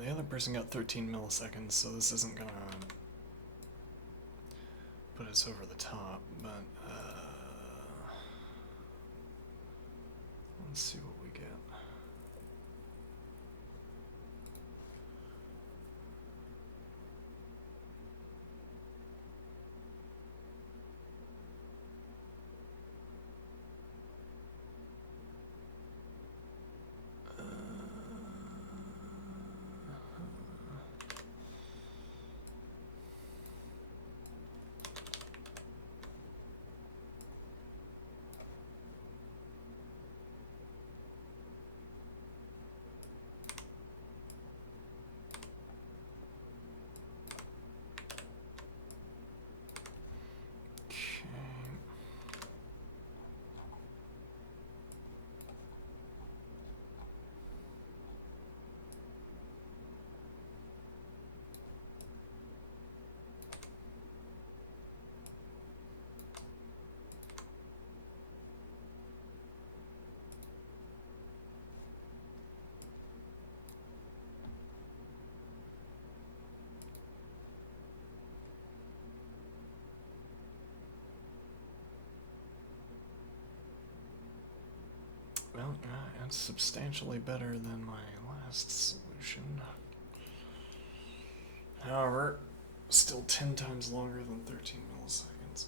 the other person got 13 milliseconds, so this isn't gonna put us over the top, but let's see what we get. Well, it's substantially better than my last solution. However, still 10 times longer than 13 milliseconds.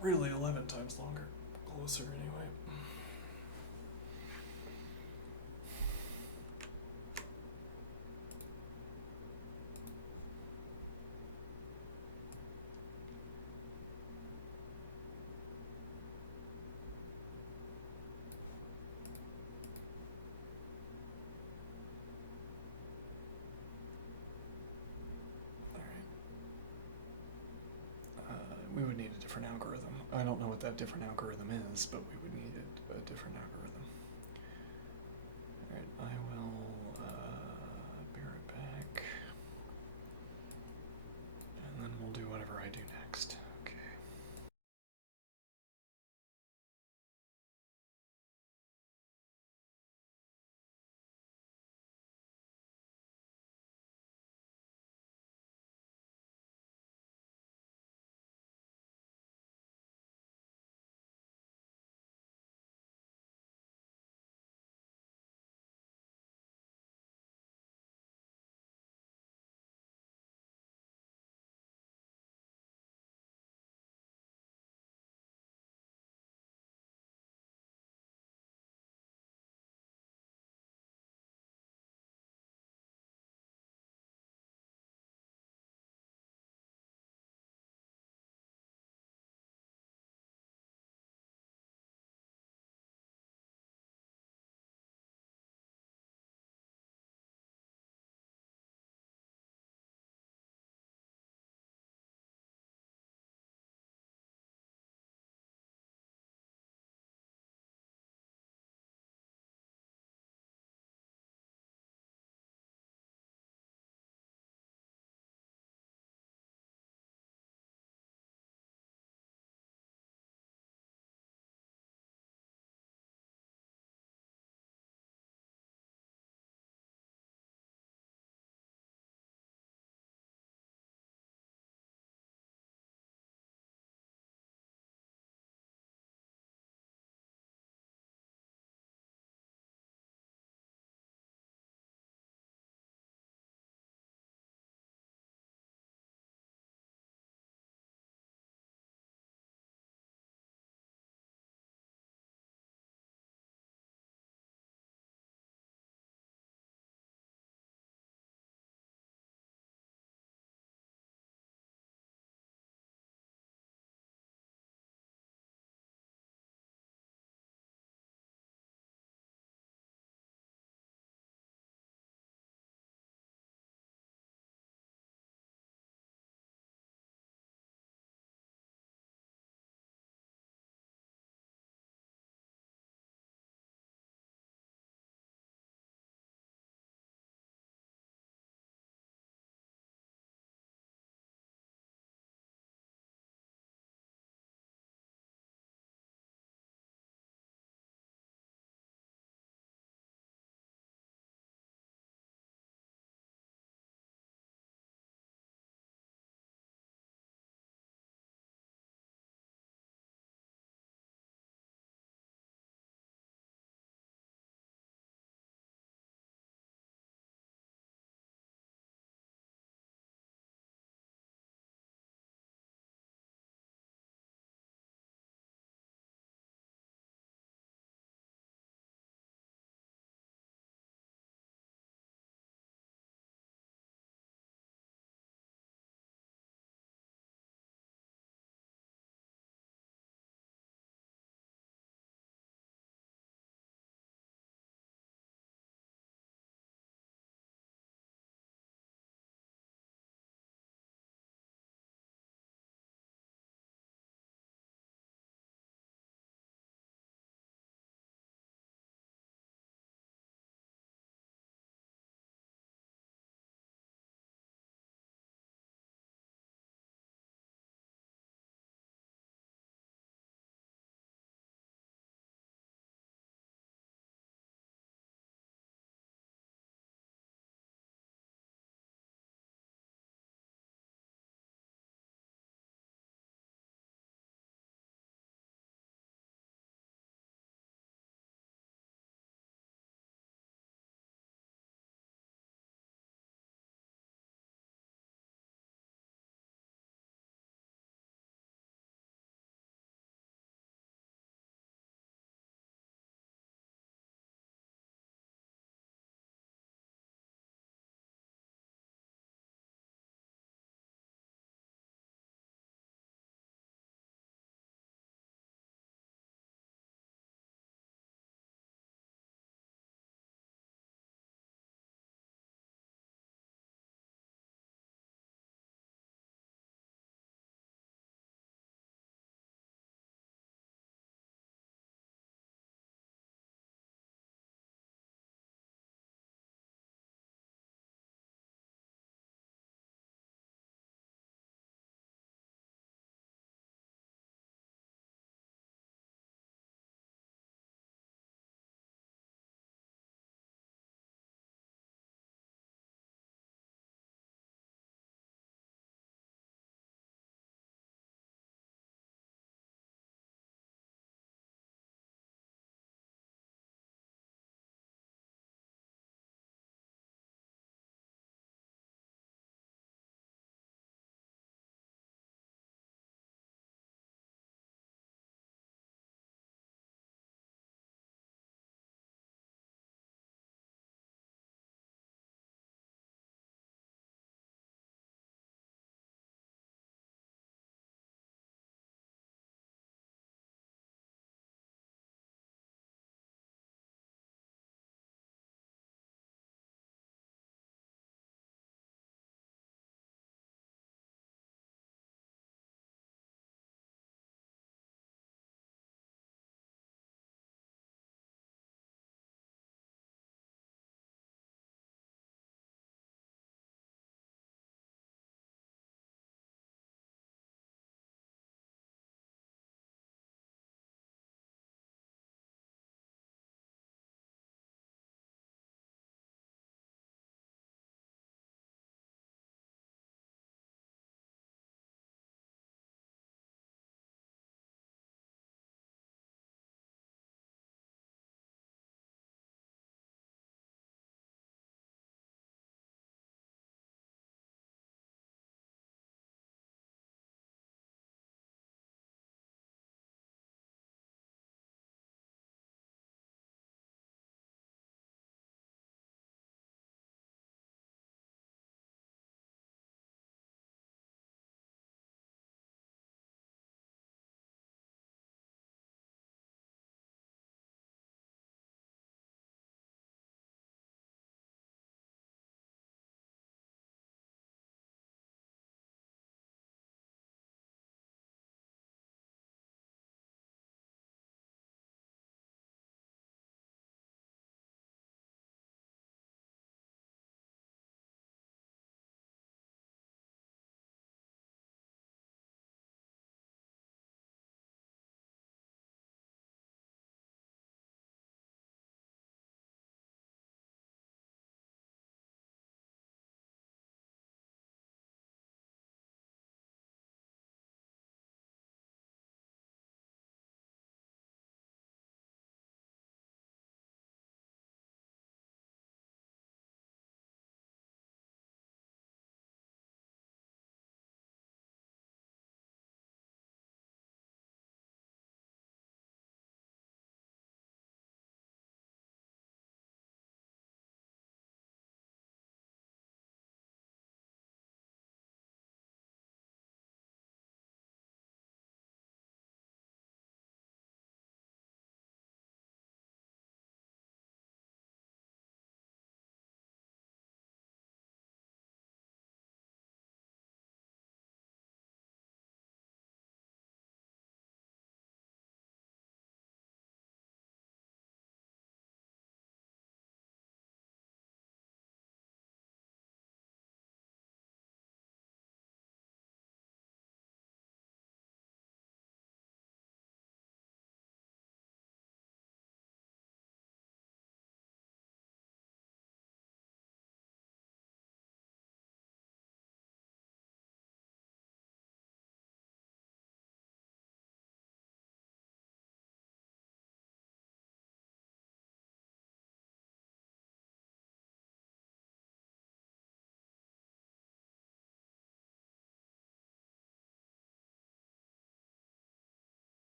Really 11 times longer. Closer anyway. We would need a different algorithm. I don't know what that different algorithm is, but we would need a different algorithm. Alright, I will be right back. And then we'll do whatever I do next.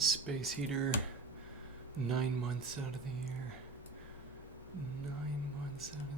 a space heater 9 months out of the year. 9 months out of the year.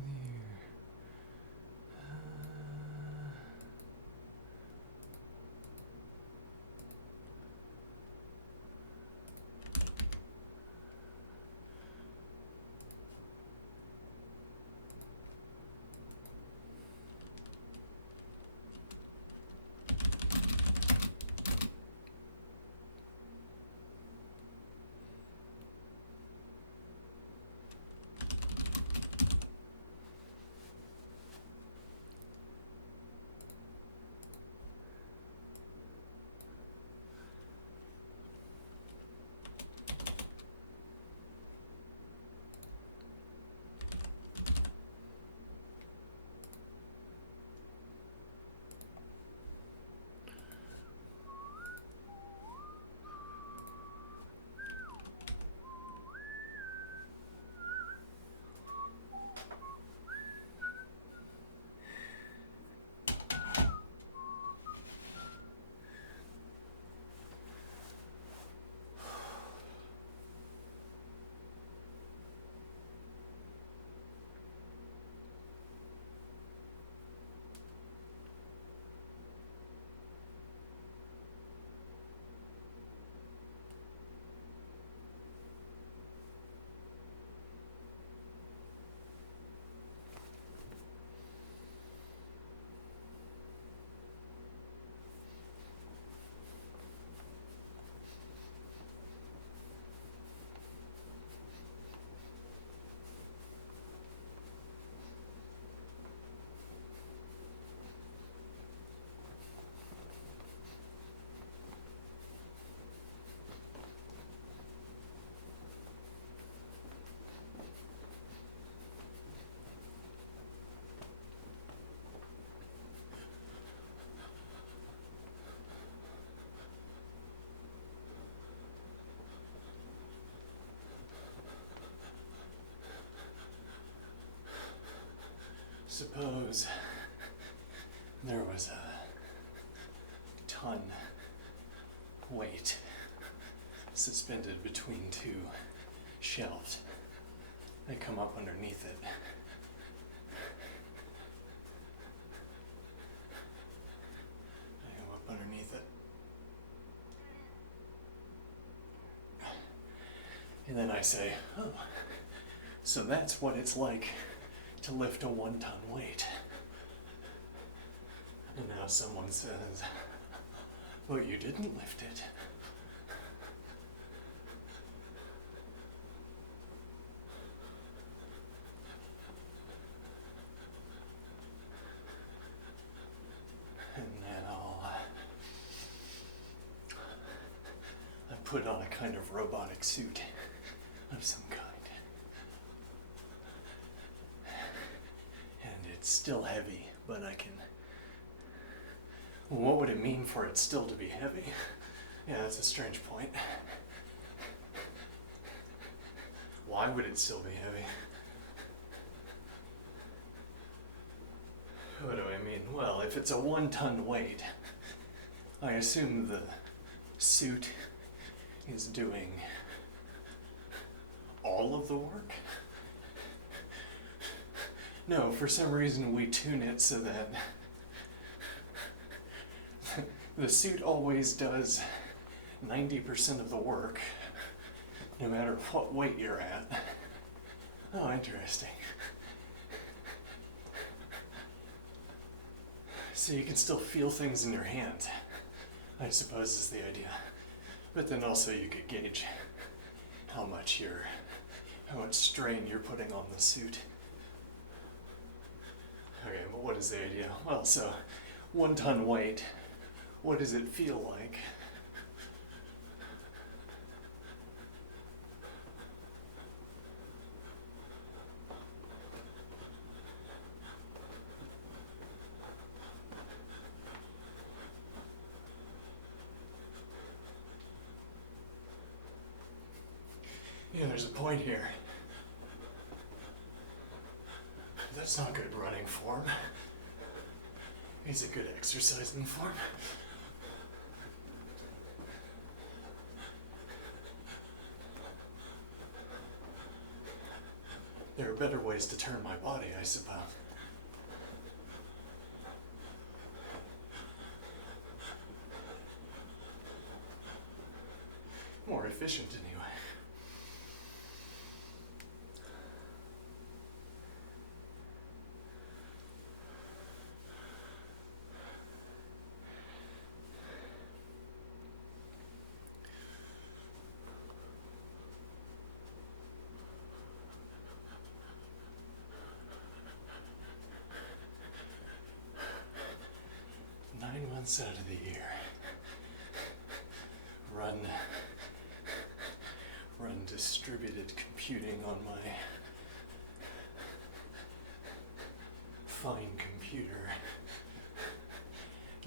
Suppose there was a ton weight suspended between two shelves. They come up underneath it. They go up underneath it. And then I say, oh, so that's what it's like to lift a 1-ton weight. And now someone says, well, you didn't lift it. And then I put on a kind of robotic suit of some kind. It's still heavy, but I can... What would it mean for it still to be heavy? Yeah, that's a strange point. Why would it still be heavy? What do I mean? Well, if it's a 1-ton weight, I assume the suit is doing all of the work? No, for some reason we tune it so that the suit always does 90% of the work, no matter what weight you're at. Oh, interesting. So you can still feel things in your hand, I suppose is the idea. But then also you could gauge how much strain you're putting on the suit. Okay, but what is the idea? Well, so 1-ton weight, what does it feel like? Yeah, there's a point here. That's not good running form. It's a good exercising form. There are better ways to turn my body, I suppose. More efficient, anyway. Months out of the year, run distributed computing on my fine computer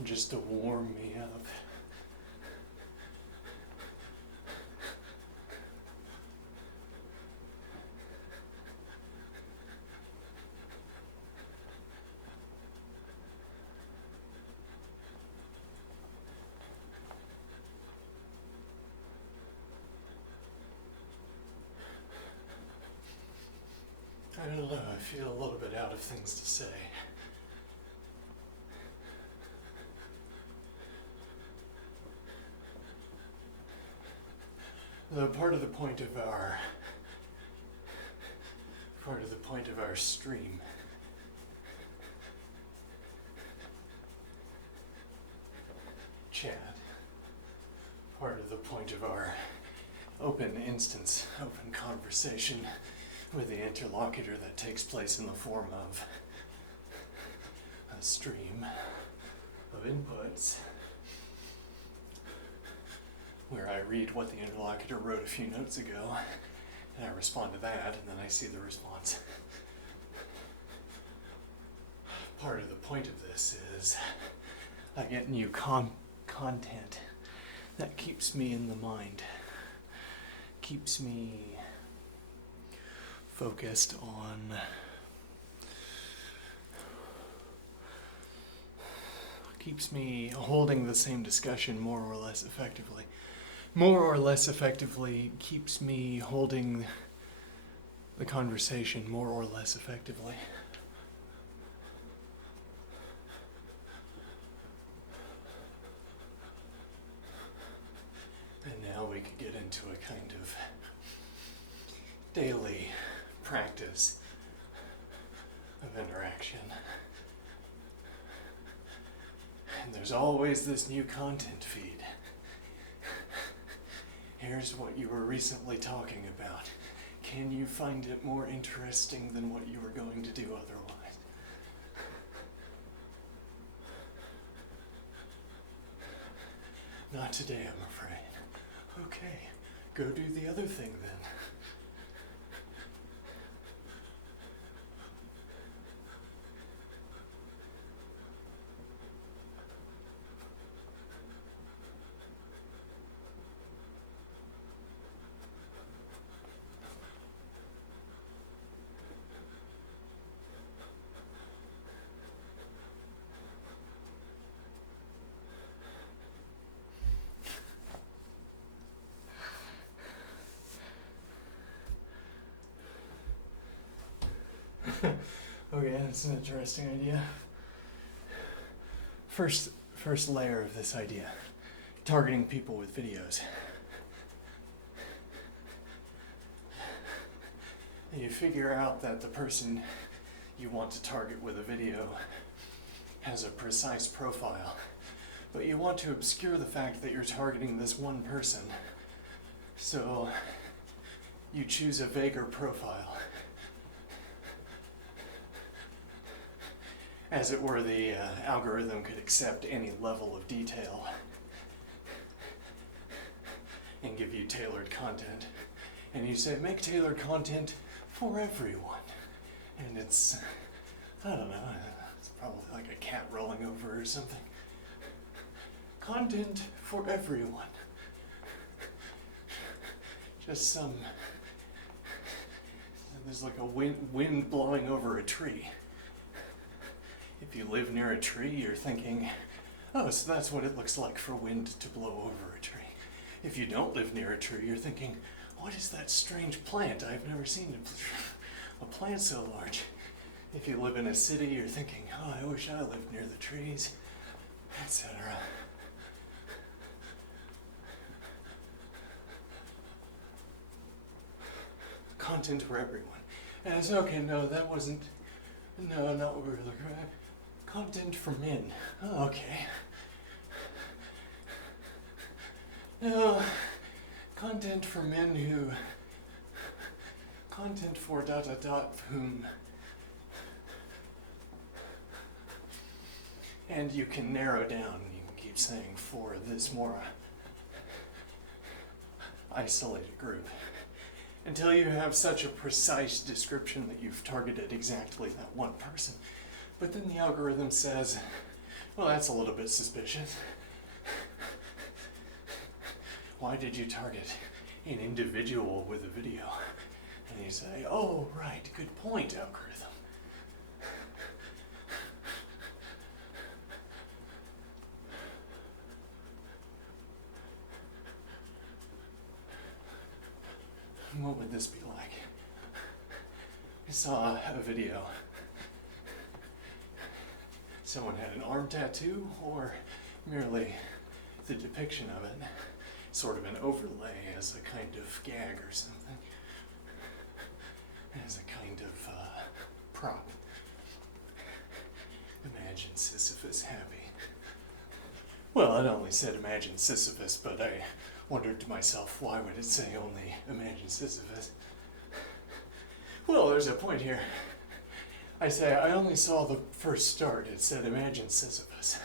just to warm me up. I don't know, I feel a little bit out of things to say. Though part of the point of our stream chat, part of the point of our open instance, open conversation with the interlocutor that takes place in the form of a stream of inputs where I read what the interlocutor wrote a few notes ago and I respond to that and then I see the response. Part of the point of this is I get new content that keeps me in the mind, keeps me focused on keeps me holding the same discussion more or less effectively. More or less effectively keeps me holding the conversation more or less effectively. And now we could get into a kind of daily practice of interaction. And there's always this new content feed. Here's what you were recently talking about. Can you find it more interesting than what you were going to do otherwise? Not today, I'm afraid. Okay, go do the other thing then. Okay, that's an interesting idea. First layer of this idea, targeting people with videos. You figure out that the person you want to target with a video has a precise profile, but you want to obscure the fact that you're targeting this one person. So you choose a vaguer profile. As it were, the algorithm could accept any level of detail and give you tailored content. And you say, make tailored content for everyone. And it's, I don't know, it's probably like a cat rolling over or something. Content for everyone. Just there's like a wind blowing over a tree. If you live near a tree, you're thinking, oh, so that's what it looks like for wind to blow over a tree. If you don't live near a tree, you're thinking, what is that strange plant? I've never seen it. a plant so large. If you live in a city, you're thinking, oh, I wish I lived near the trees, etc. Content for everyone. And I said, okay, no, that wasn't, no, not what we were looking at. Content for men. Oh, okay. No, content for men who, content for ... whom. And you can narrow down, you can keep saying for this more isolated group, until you have such a precise description that you've targeted exactly that one person. But then the algorithm says, well, that's a little bit suspicious. Why did you target an individual with a video? And you say, oh, right, good point, algorithm. What would this be like? I saw a video. Someone had an arm tattoo, or merely the depiction of it, sort of an overlay as a kind of gag or something, as a kind of prop. Imagine Sisyphus happy. Well, it only said imagine Sisyphus, but I wondered to myself, why would it say only imagine Sisyphus? Well, there's a point here. I say, I only saw the first start. It said imagine Sisyphus.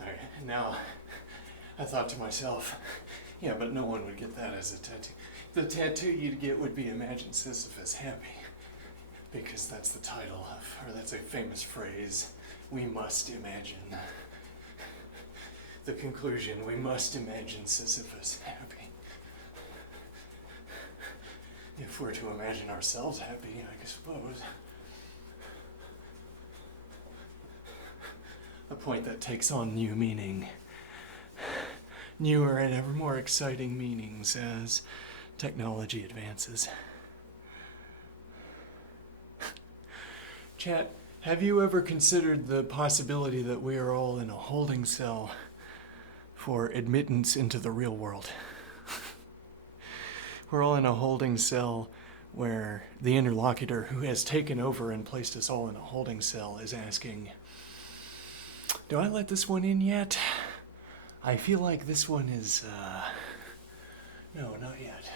Alright, now I thought to myself, yeah, but no one would get that as a tattoo. The tattoo you'd get would be imagine Sisyphus happy, because that's the title of, or that's a famous phrase, we must imagine. The conclusion, we must imagine Sisyphus happy. If we're to imagine ourselves happy, I suppose. A point that takes on new meaning. Newer and ever more exciting meanings as technology advances. Chat, have you ever considered the possibility that we are all in a holding cell for admittance into the real world? We're all in a holding cell where the interlocutor who has taken over and placed us all in a holding cell is asking, do I let this one in yet? I feel like this one is, no, not yet.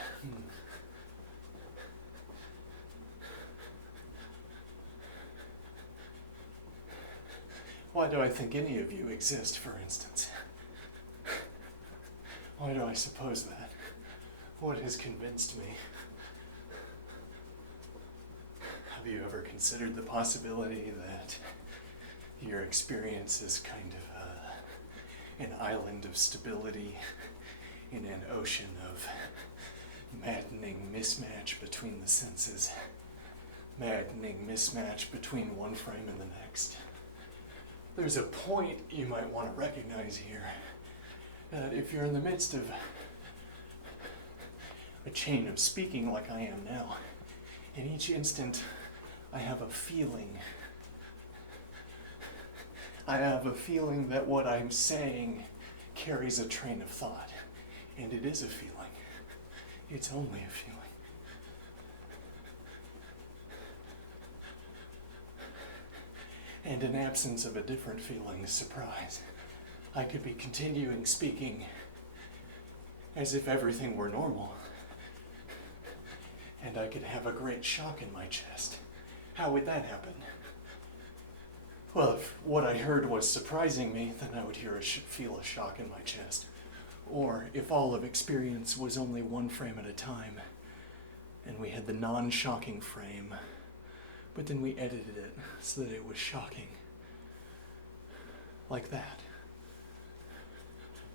Why do I think any of you exist, for instance? Why do I suppose that? What has convinced me? Have you ever considered the possibility that your experience is kind of an island of stability in an ocean of maddening mismatch between the senses, maddening mismatch between one frame and the next? There's a point you might want to recognize here, that if you're in the midst of a chain of speaking like I am now, in each instant I have a feeling. I have a feeling that what I'm saying carries a train of thought, and it is a feeling. It's only a feeling. And in absence of a different feeling, surprise, I could be continuing speaking as if everything were normal, and I could have a great shock in my chest. How would that happen? Well, if what I heard was surprising me, then I would feel a shock in my chest. Or if all of experience was only one frame at a time, and we had the non-shocking frame, but then we edited it so that it was shocking. Like that.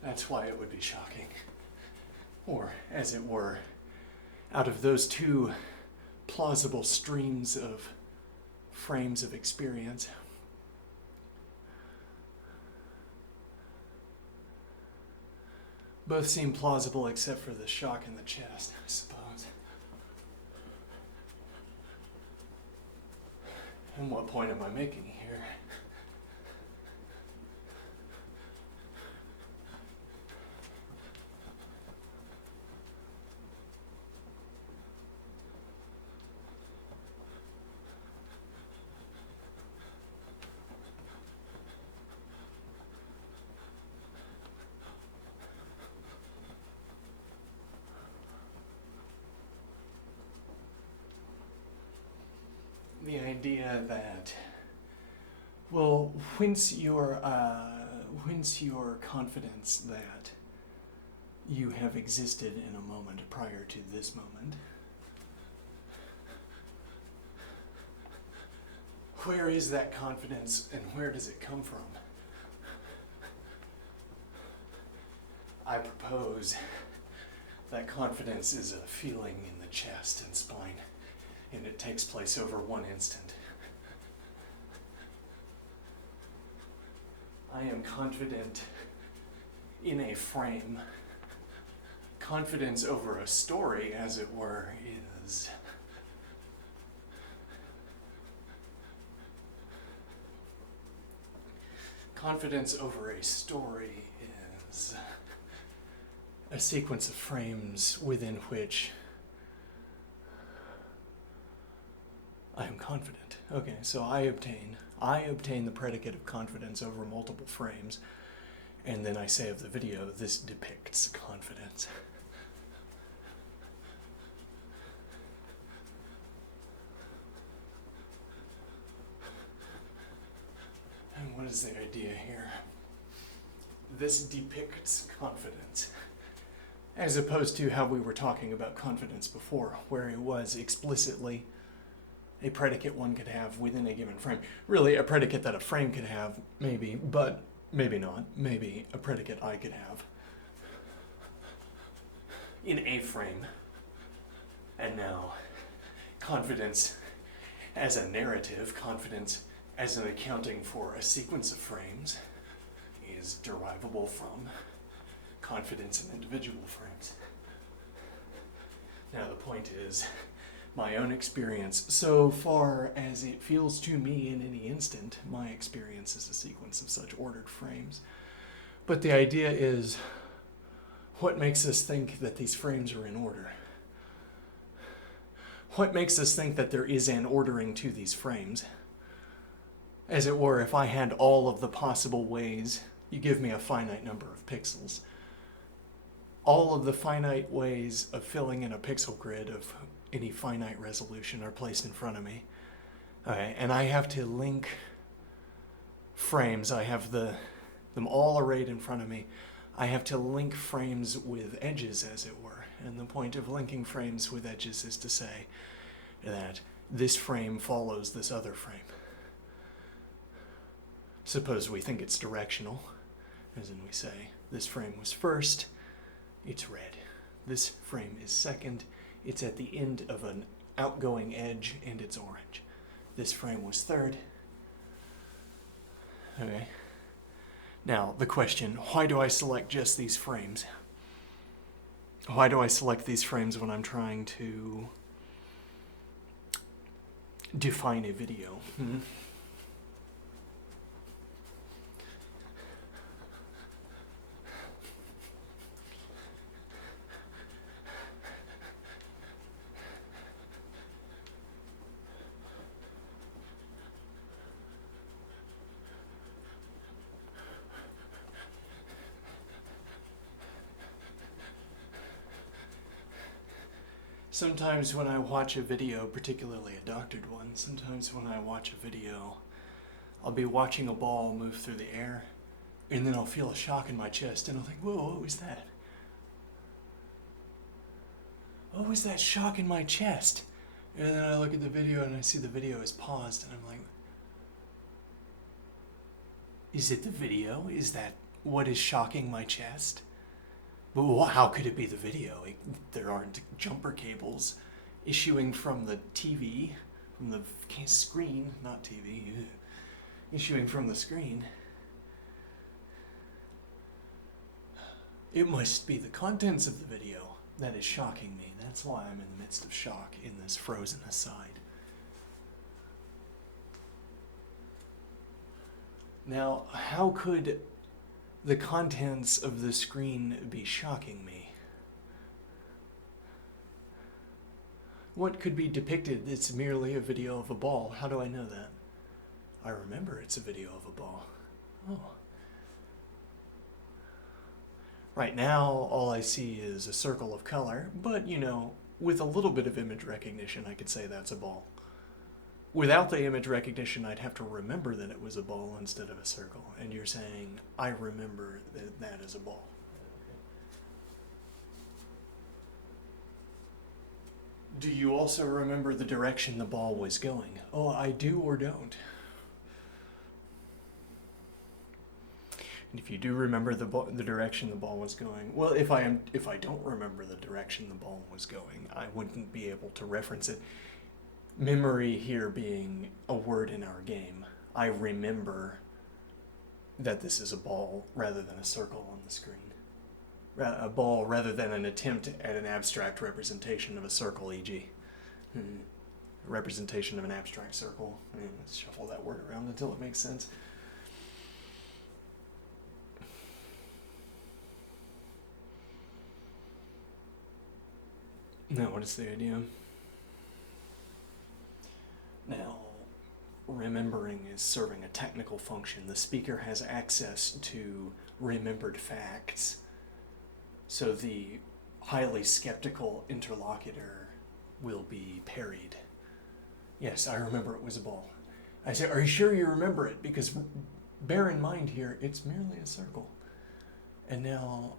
That's why it would be shocking. Or, as it were, out of those two plausible streams of frames of experience, Both seem plausible except for the shock in the chest, I suppose. And what point am I making here? The idea that, well, whence your confidence that you have existed in a moment prior to this moment? Where is that confidence and where does it come from? I propose that confidence is a feeling in the chest and spine, and it takes place over one instant. I am confident in a frame. Confidence over a story, as it were, is confidence over a story is a sequence of frames within which I am confident. Okay, so I obtain the predicate of confidence over multiple frames, and then I say of the video, this depicts confidence. And what is the idea here? This depicts confidence, as opposed to how we were talking about confidence before, where it was explicitly a predicate one could have within a given frame. Really, a predicate that a frame could have, maybe, but maybe not. Maybe a predicate I could have in a frame. And now, confidence as a narrative, confidence as an accounting for a sequence of frames, is derivable from confidence in individual frames. Now the point is, my own experience, so far as it feels to me in any instant, my experience is a sequence of such ordered frames. But the idea is, what makes us think that these frames are in order? What makes us think that there is an ordering to these frames? As it were, if I had all of the possible ways, you give me a finite number of pixels, all of the finite ways of filling in a pixel grid of any finite resolution are placed in front of me. Okay, and I have to link frames. I have them all arrayed in front of me. I have to link frames with edges, as it were. And the point of linking frames with edges is to say that this frame follows this other frame. Suppose we think it's directional, as in we say, this frame was first, it's red. This frame is second, it's at the end of an outgoing edge, and it's orange. This frame was third. Okay. Now, the question, why do I select just these frames? Why do I select these frames when I'm trying to define a video? Sometimes when I watch a video, particularly a doctored one, sometimes when I watch a video, I'll be watching a ball move through the air, and then I'll feel a shock in my chest, and I'll think, whoa, what was that? What was that shock in my chest? And then I look at the video, and I see the video is paused, and I'm like, is it the video? Is that what is shocking my chest? But how could it be the video? There aren't jumper cables issuing from the TV, from the screen, not TV, issuing from the screen. It must be the contents of the video that is shocking me. That's why I'm in the midst of shock in this frozen aside. Now, how could the contents of the screen be shocking me? What could be depicted that's merely a video of a ball? How do I know that? I remember it's a video of a ball. Oh. Right now, all I see is a circle of color, but you know, with a little bit of image recognition, I could say that's a ball. Without the image recognition, I'd have to remember that it was a ball instead of a circle. And you're saying, I remember that that is a ball. Do you also remember the direction the ball was going? Oh, I do or don't. And if you do remember the direction the ball was going, well, if I don't remember the direction the ball was going, I wouldn't be able to reference it. Memory here being a word in our game. I remember that this is a ball rather than a circle on the screen. A ball rather than an attempt at an abstract representation of a circle, e.g. A representation of an abstract circle. Let's shuffle that word around until it makes sense. Now, what is the idea? Now, remembering is serving a technical function. The speaker has access to remembered facts, so the highly skeptical interlocutor will be parried. Yes, I remember it was a ball. I say, are you sure you remember it? Because bear in mind here, it's merely a circle. And now,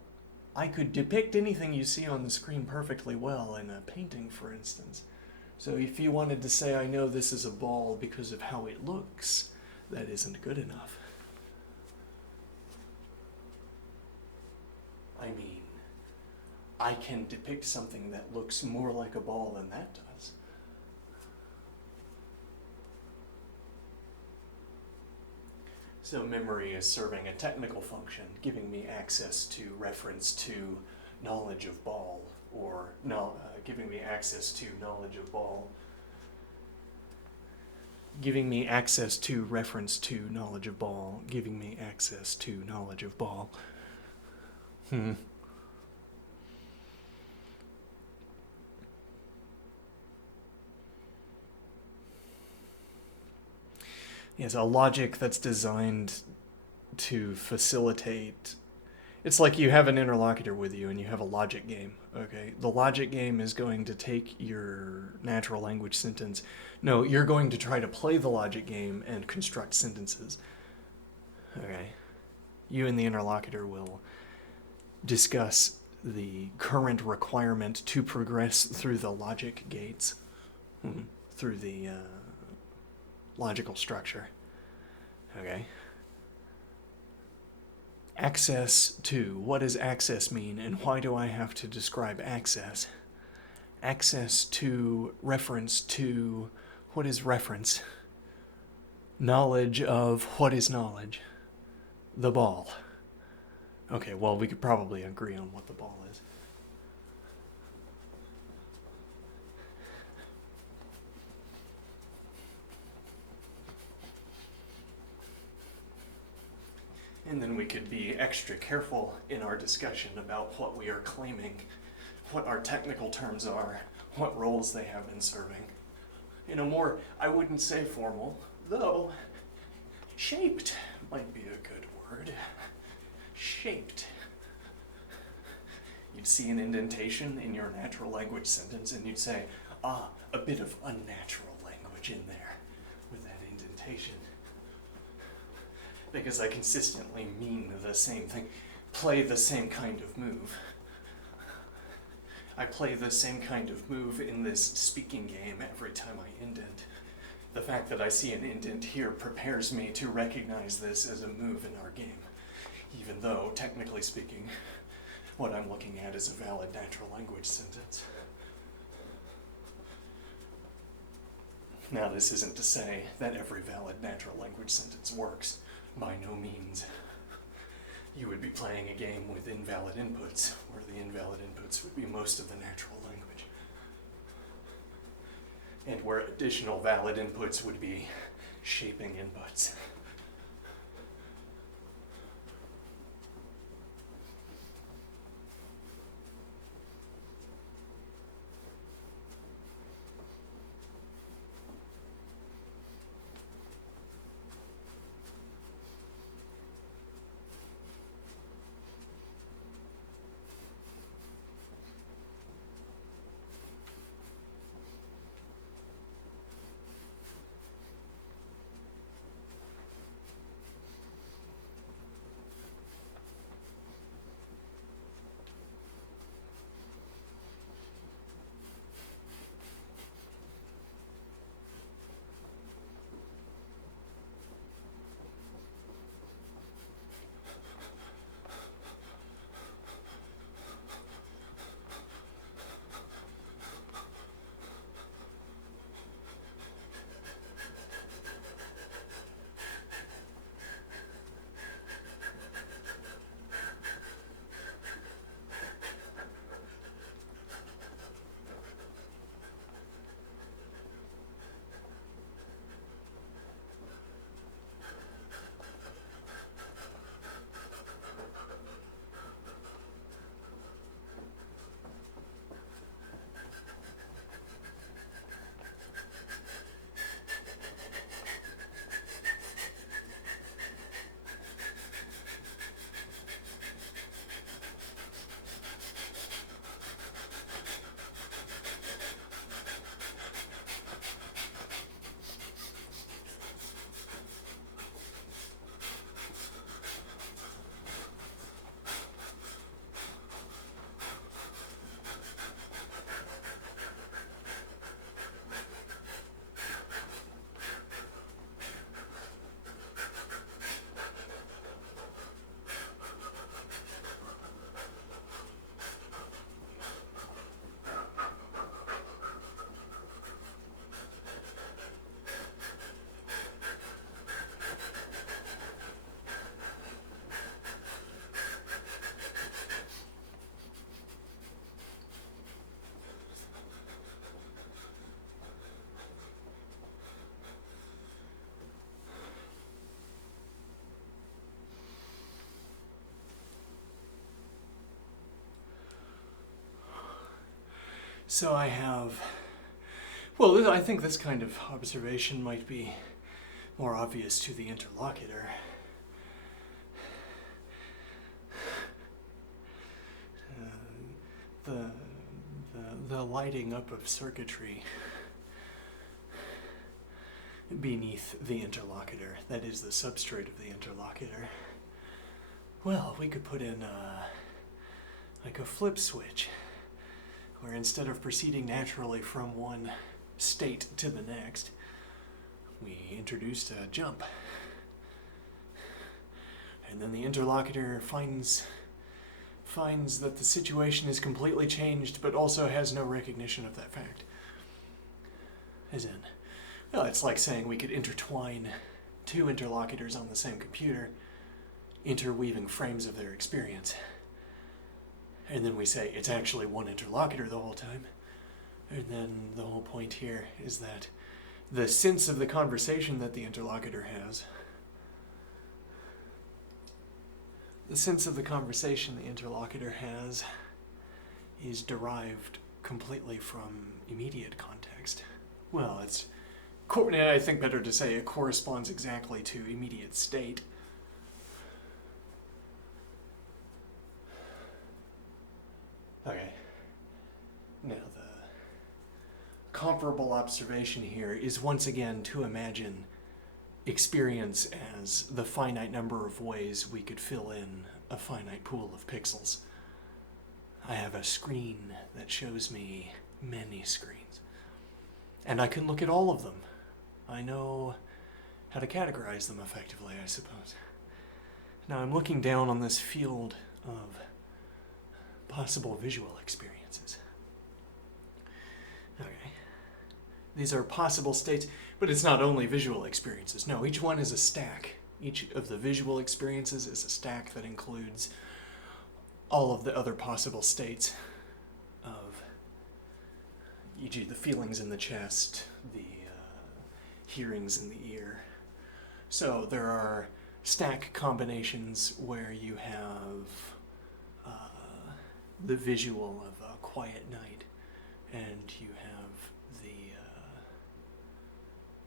I could depict anything you see on the screen perfectly well in a painting, for instance. So if you wanted to say, I know this is a ball because of how it looks, that isn't good enough. I mean, I can depict something that looks more like a ball than that does. So memory is serving a technical function, giving me access to reference to knowledge of ball, or giving me access to knowledge of ball, giving me access to reference to knowledge of ball, giving me access to knowledge of ball. Yes, a logic that's designed to facilitate. It's like you have an interlocutor with you and you have a logic game, okay? The logic game is going to take your natural language sentence. No, you're going to try to play the logic game and construct sentences, okay? You and the interlocutor will discuss the current requirement to progress through the logic gates, through the logical structure, okay? Access to, what does access mean, and why do I have to describe access? Access to, reference to, what is reference? Knowledge of, what is knowledge? The ball. Okay, well, we could probably agree on what the ball is. And then we could be extra careful in our discussion about what we are claiming, what our technical terms are, what roles they have been serving. In a more, I wouldn't say formal, though shaped might be a good word. Shaped. You'd see an indentation in your natural language sentence and you'd say, a bit of unnatural language in there with that indentation. Because I consistently mean the same thing. Play the same kind of move. I play the same kind of move in this speaking game every time I indent. The fact that I see an indent here prepares me to recognize this as a move in our game, even though, technically speaking, what I'm looking at is a valid natural language sentence. Now, this isn't to say that every valid natural language sentence works. By no means. you would be playing a game with invalid inputs, where the invalid inputs would be most of the natural language. And where additional valid inputs would be shaping inputs. So I have, well, I think this kind of observation might be more obvious to the interlocutor. The lighting up of circuitry beneath the interlocutor, that is the substrate of the interlocutor. Well, we could put in like a flip switch, where instead of proceeding naturally from one state to the next, we introduced a jump. And then the interlocutor finds that the situation is completely changed, but also has no recognition of that fact. As in, well, it's like saying we could intertwine two interlocutors on the same computer, interweaving frames of their experience. And then we say it's actually one interlocutor the whole time. And then the whole point here is that the sense of the conversation that the interlocutor has, is derived completely from immediate context. Well, I think better to say it corresponds exactly to immediate state. Okay. Now the comparable observation here is once again to imagine experience as the finite number of ways we could fill in a finite pool of pixels. I have a screen that shows me many screens, and I can look at all of them. I know how to categorize them effectively, I suppose. Now I'm looking down on this field of possible visual experiences. Okay. These are possible states, but it's not only visual experiences. No, each one is a stack. Each of the visual experiences is a stack that includes all of the other possible states of, e.g., the feelings in the chest, the hearings in the ear. So there are stack combinations where you have the visual of a quiet night, and you have the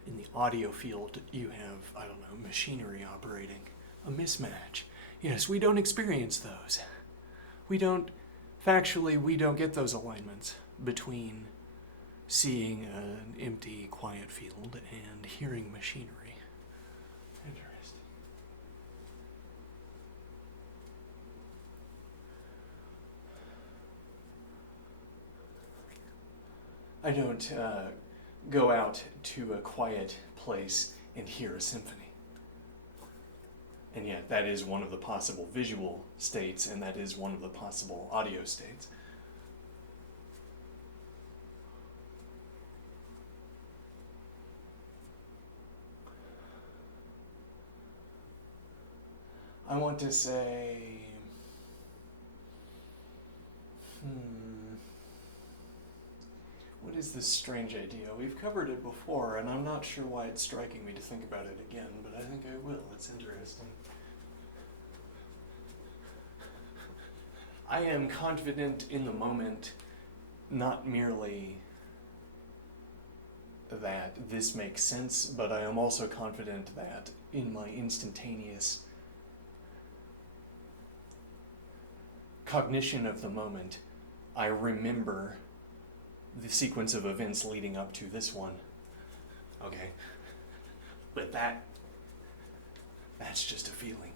in the audio field you have, I don't know, machinery operating, a mismatch. Yes, we don't experience those. We don't get those alignments between seeing an empty, quiet field and hearing machinery. Interesting. I don't go out to a quiet place and hear a symphony. And yet that is one of the possible visual states, and that is one of the possible audio states. I want to say, what is this strange idea? We've covered it before, and I'm not sure why it's striking me to think about it again, but I think I will. It's interesting. I am confident in the moment, not merely that this makes sense, but I am also confident that in my instantaneous cognition of the moment, I remember the sequence of events leading up to this one. Okay? But that's just a feeling.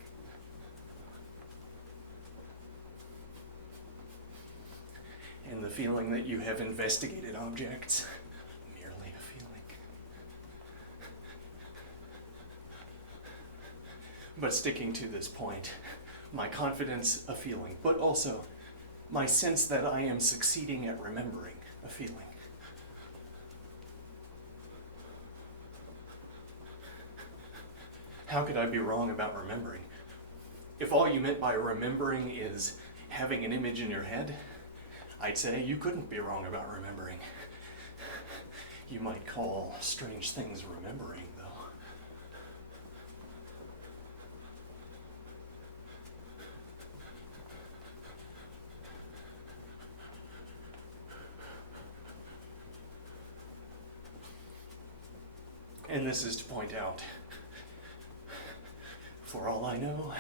And the feeling that you have investigated objects, merely a feeling. But sticking to this point, my confidence, a feeling, but also my sense that I am succeeding at remembering, a feeling. How could I be wrong about remembering? If all you meant by remembering is having an image in your head, I'd say you couldn't be wrong about remembering. You might call strange things remembering, though. And this is to point out, for all I know,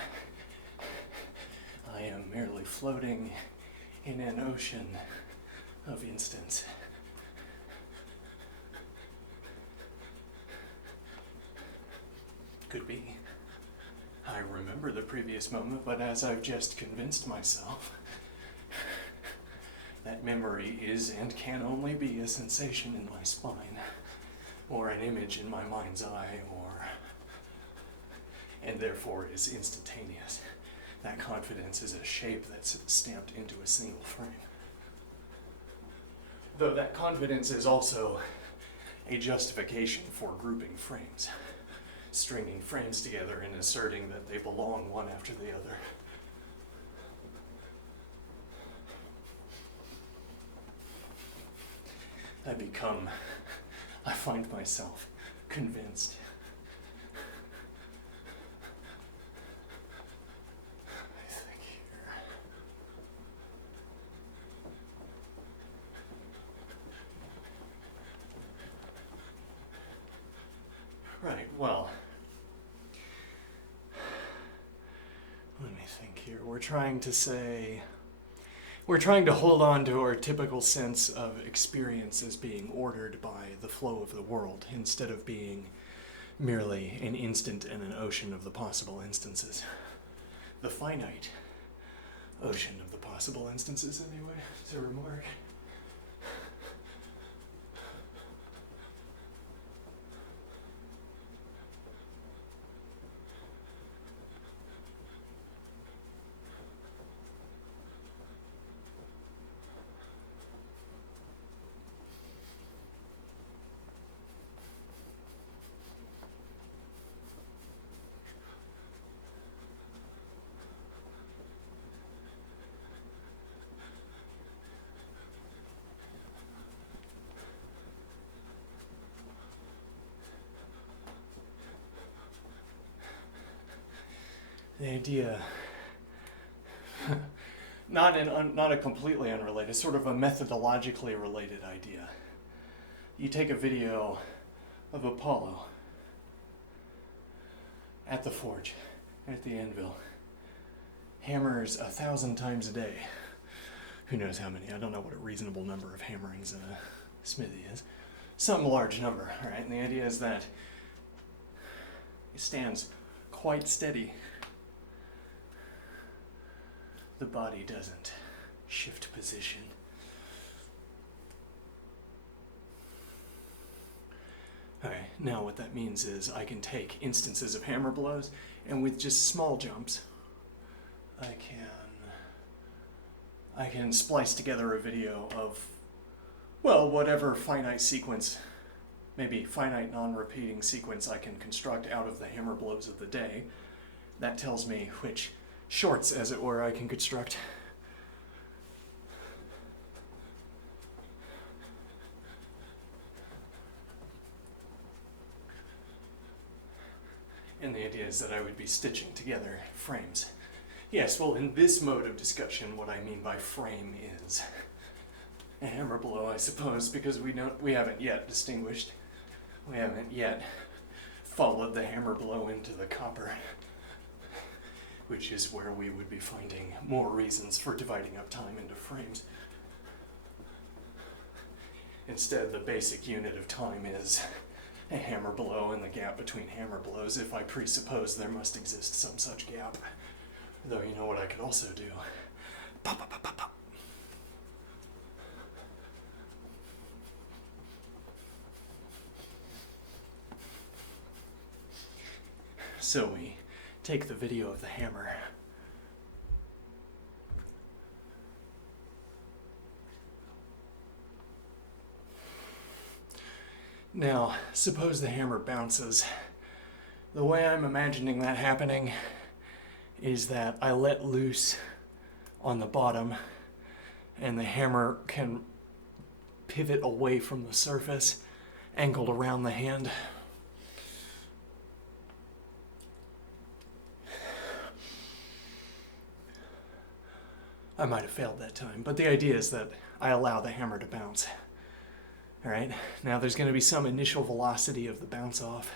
I am merely floating in an ocean of instants. Could be. I remember the previous moment, but as I've just convinced myself, that memory is and can only be a sensation in my spine, or an image in my mind's eye, and therefore is instantaneous. That confidence is a shape that's stamped into a single frame. Though that confidence is also a justification for grouping frames, stringing frames together and asserting that they belong one after the other. I find myself convinced. I think here. Right, well, let me think here. We're trying to hold on to our typical sense of experience as being ordered by the flow of the world, instead of being merely an instant in an ocean of the possible instances. The finite ocean of the possible instances, anyway, is a remark. The idea, not a completely unrelated, sort of a methodologically related idea. You take a video of Apollo at the forge, at the anvil, hammers 1,000 times a day. Who knows how many? I don't know what a reasonable number of hammerings in a smithy is. Some large number, all right? And the idea is that it stands quite steady. The body doesn't shift position. Okay, now what that means is I can take instances of hammer blows, and with just small jumps, I can splice together a video of, well, whatever finite sequence, maybe finite non-repeating sequence I can construct out of the hammer blows of the day. That tells me which shorts, as it were, I can construct. And the idea is that I would be stitching together frames. Yes, well, in this mode of discussion, what I mean by frame is a hammer blow, I suppose, because we haven't yet distinguished. We haven't yet followed the hammer blow into the copper, which is where we would be finding more reasons for dividing up time into frames. Instead, the basic unit of time is a hammer blow and the gap between hammer blows, if I presuppose there must exist some such gap. Though you know what I could also do? Pop, pop, pop, pop, pop. So we take the video of the hammer. Now, suppose the hammer bounces. The way I'm imagining that happening is that I let loose on the bottom and the hammer can pivot away from the surface, angled around the hand. I might have failed that time, but the idea is that I allow the hammer to bounce. All right, now there's going to be some initial velocity of the bounce off.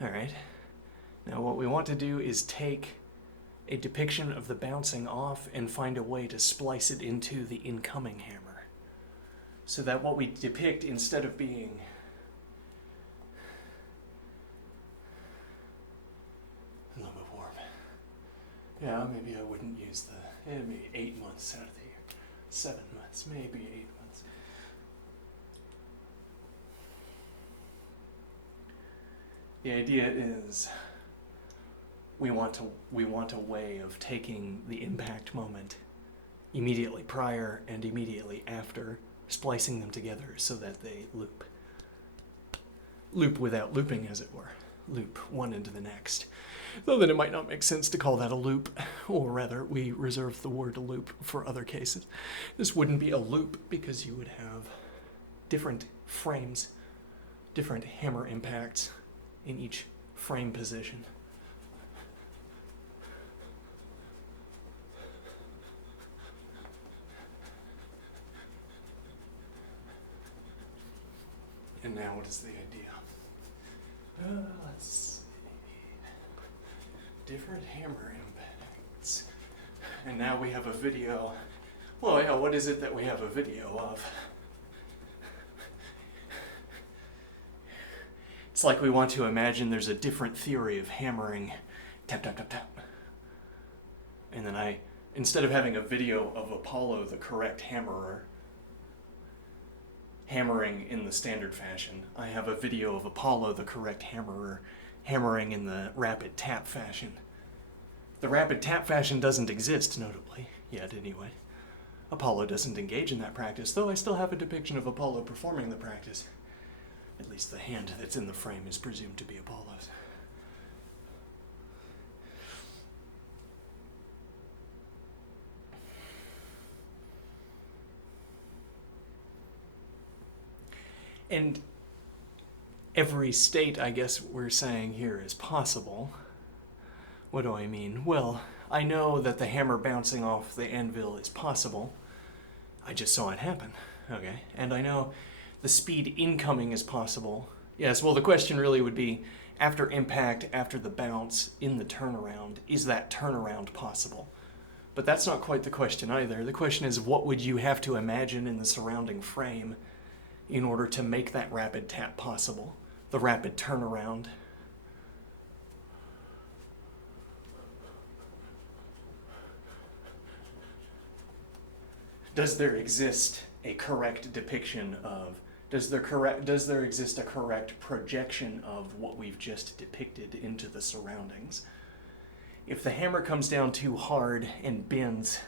All right, now what we want to do is take a depiction of the bouncing off and find a way to splice it into the incoming hammer, so that what we depict, instead of being a little bit warm. Yeah, maybe I wouldn't use maybe 8 months out of the year. 7 months, maybe 8 months. The idea is we want a way of taking the impact moment immediately prior and immediately after, splicing them together so that they loop. Loop without looping, as it were. Loop one into the next. Though then it might not make sense to call that a loop, or rather, we reserve the word loop for other cases. This wouldn't be a loop because you would have different frames, different hammer impacts in each frame position. And now what is the idea? Let's see. Different hammer impacts. And now we have a video. Well, yeah, what is it that we have a video of? It's like we want to imagine there's a different theory of hammering. Tap, tap, tap, tap. And then instead of having a video of Apollo, the correct hammerer, hammering in the standard fashion, I have a video of Apollo, the correct hammerer, hammering in the rapid tap fashion. The rapid tap fashion doesn't exist, notably, yet anyway. Apollo doesn't engage in that practice, though I still have a depiction of Apollo performing the practice. At least the hand that's in the frame is presumed to be Apollo's. every state, I guess we're saying here, is possible. What do I mean? Well, I know that the hammer bouncing off the anvil is possible. I just saw it happen, okay? And I know the speed incoming is possible. Yes, well, the question really would be, after impact, after the bounce, in the turnaround, is that turnaround possible? But that's not quite the question either. The question is, what would you have to imagine in the surrounding frame in order to make that rapid tap possible? The rapid turnaround. Does there exist a correct depiction of, does there exist a correct projection of what we've just depicted into the surroundings? If the hammer comes down too hard and bends,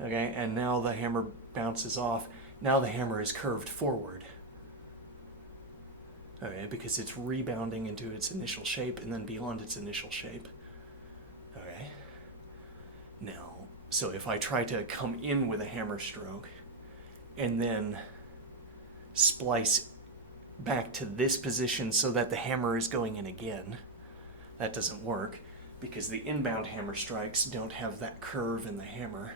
okay, and now the hammer bounces off, now the hammer is curved forward, okay, because it's rebounding into its initial shape and then beyond its initial shape, okay? Now, so if I try to come in with a hammer stroke and then splice back to this position so that the hammer is going in again, that doesn't work because the inbound hammer strikes don't have that curve in the hammer.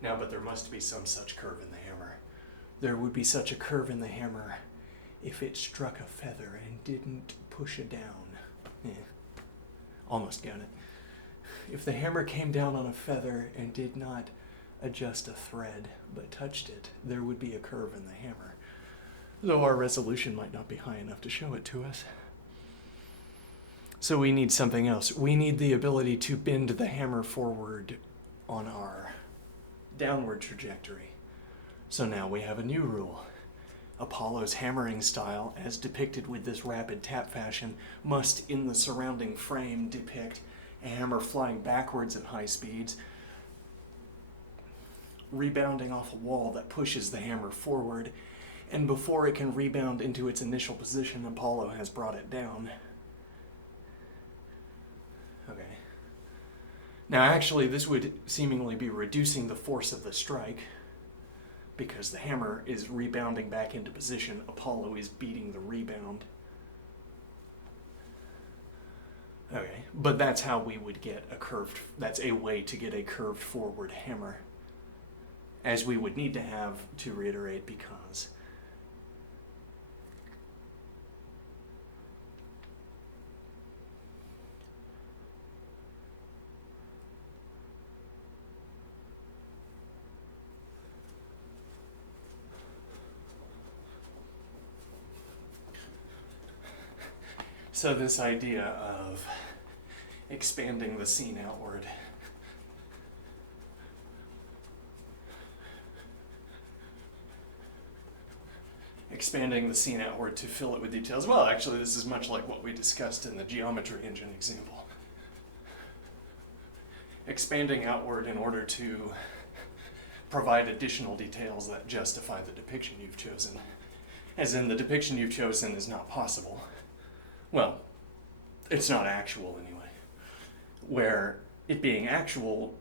Now, but there must be some such curve in the hammer. There would be such a curve in the hammer if it struck a feather and didn't push it down. Almost got it. If the hammer came down on a feather and did not adjust a thread but touched it, there would be a curve in the hammer, though our resolution might not be high enough to show it to us. So we need something else. We need the ability to bend the hammer forward on our downward trajectory. So now we have a new rule. Apollo's hammering style, as depicted with this rapid tap fashion, must in the surrounding frame depict a hammer flying backwards at high speeds, rebounding off a wall that pushes the hammer forward, and before it can rebound into its initial position, Apollo has brought it down. Okay. Now actually this would seemingly be reducing the force of the strike, because the hammer is rebounding back into position, Apollo is beating the rebound. Okay, but that's how we would get a curved, that's a way to get a curved forward hammer, as we would need to have, to reiterate, because so this idea of expanding the scene outward. Expanding the scene outward to fill it with details. Well, actually, this is much like what we discussed in the geometry engine example. Expanding outward in order to provide additional details that justify the depiction you've chosen. As in, the depiction you've chosen is not possible. Well, it's not actual anyway. Where it being actual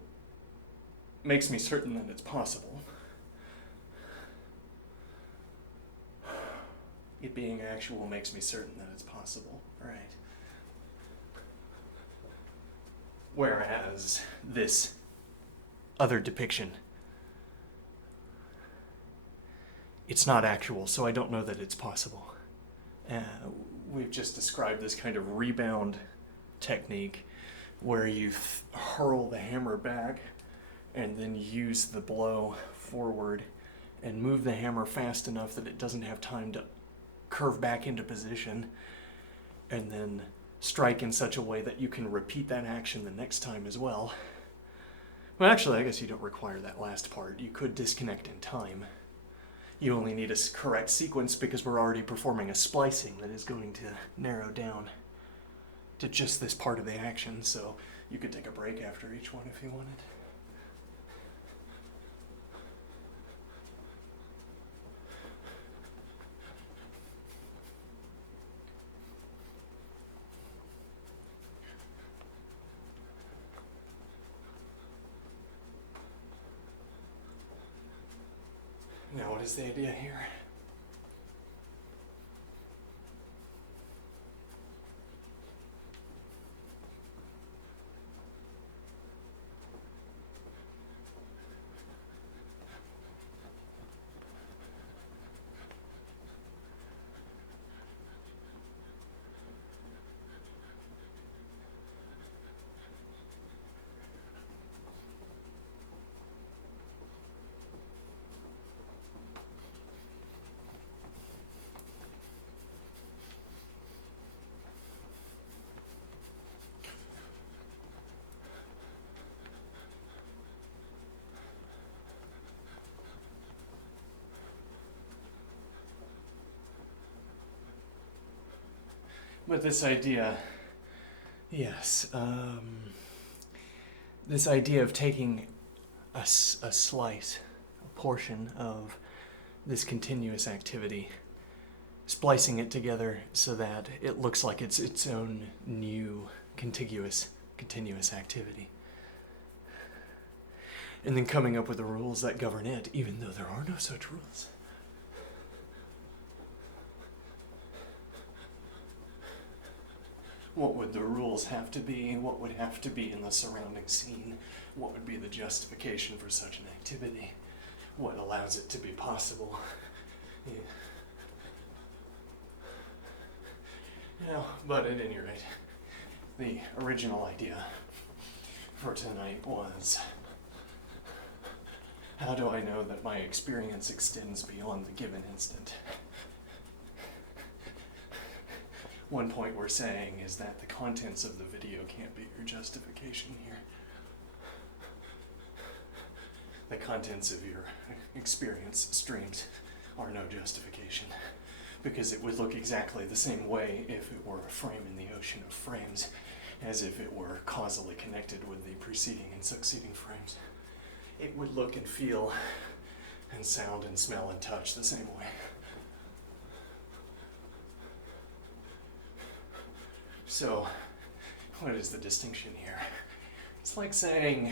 makes me certain that it's possible. It being actual makes me certain that it's possible, right? Whereas this other depiction, it's not actual, so I don't know that it's possible. We've just described this kind of rebound technique where you hurl the hammer back and then use the blow forward and move the hammer fast enough that it doesn't have time to curve back into position and then strike in such a way that you can repeat that action the next time as well. Well, actually, I guess you don't require that last part. You could disconnect in time. You only need a correct sequence because we're already performing a splicing that is going to narrow down to just this part of the action, so you could take a break after each one if you wanted. what is the idea here? But this idea, yes, this idea of taking a slice, a portion of this continuous activity, splicing it together so that it looks like it's its own new continuous activity. And then coming up with the rules that govern it, even though there are no such rules. What would the rules have to be? What would have to be in the surrounding scene? What would be the justification for such an activity? What allows it to be possible? Yeah. You know, but at any rate, the original idea for tonight was, how do I know that my experience extends beyond the given instant? One point we're saying is that the contents of the video can't be your justification here. The contents of your experience streams are no justification, because it would look exactly the same way if it were a frame in the ocean of frames, as if it were causally connected with the preceding and succeeding frames. It would look and feel and sound and smell and touch the same way. So, what is the distinction here? It's like saying,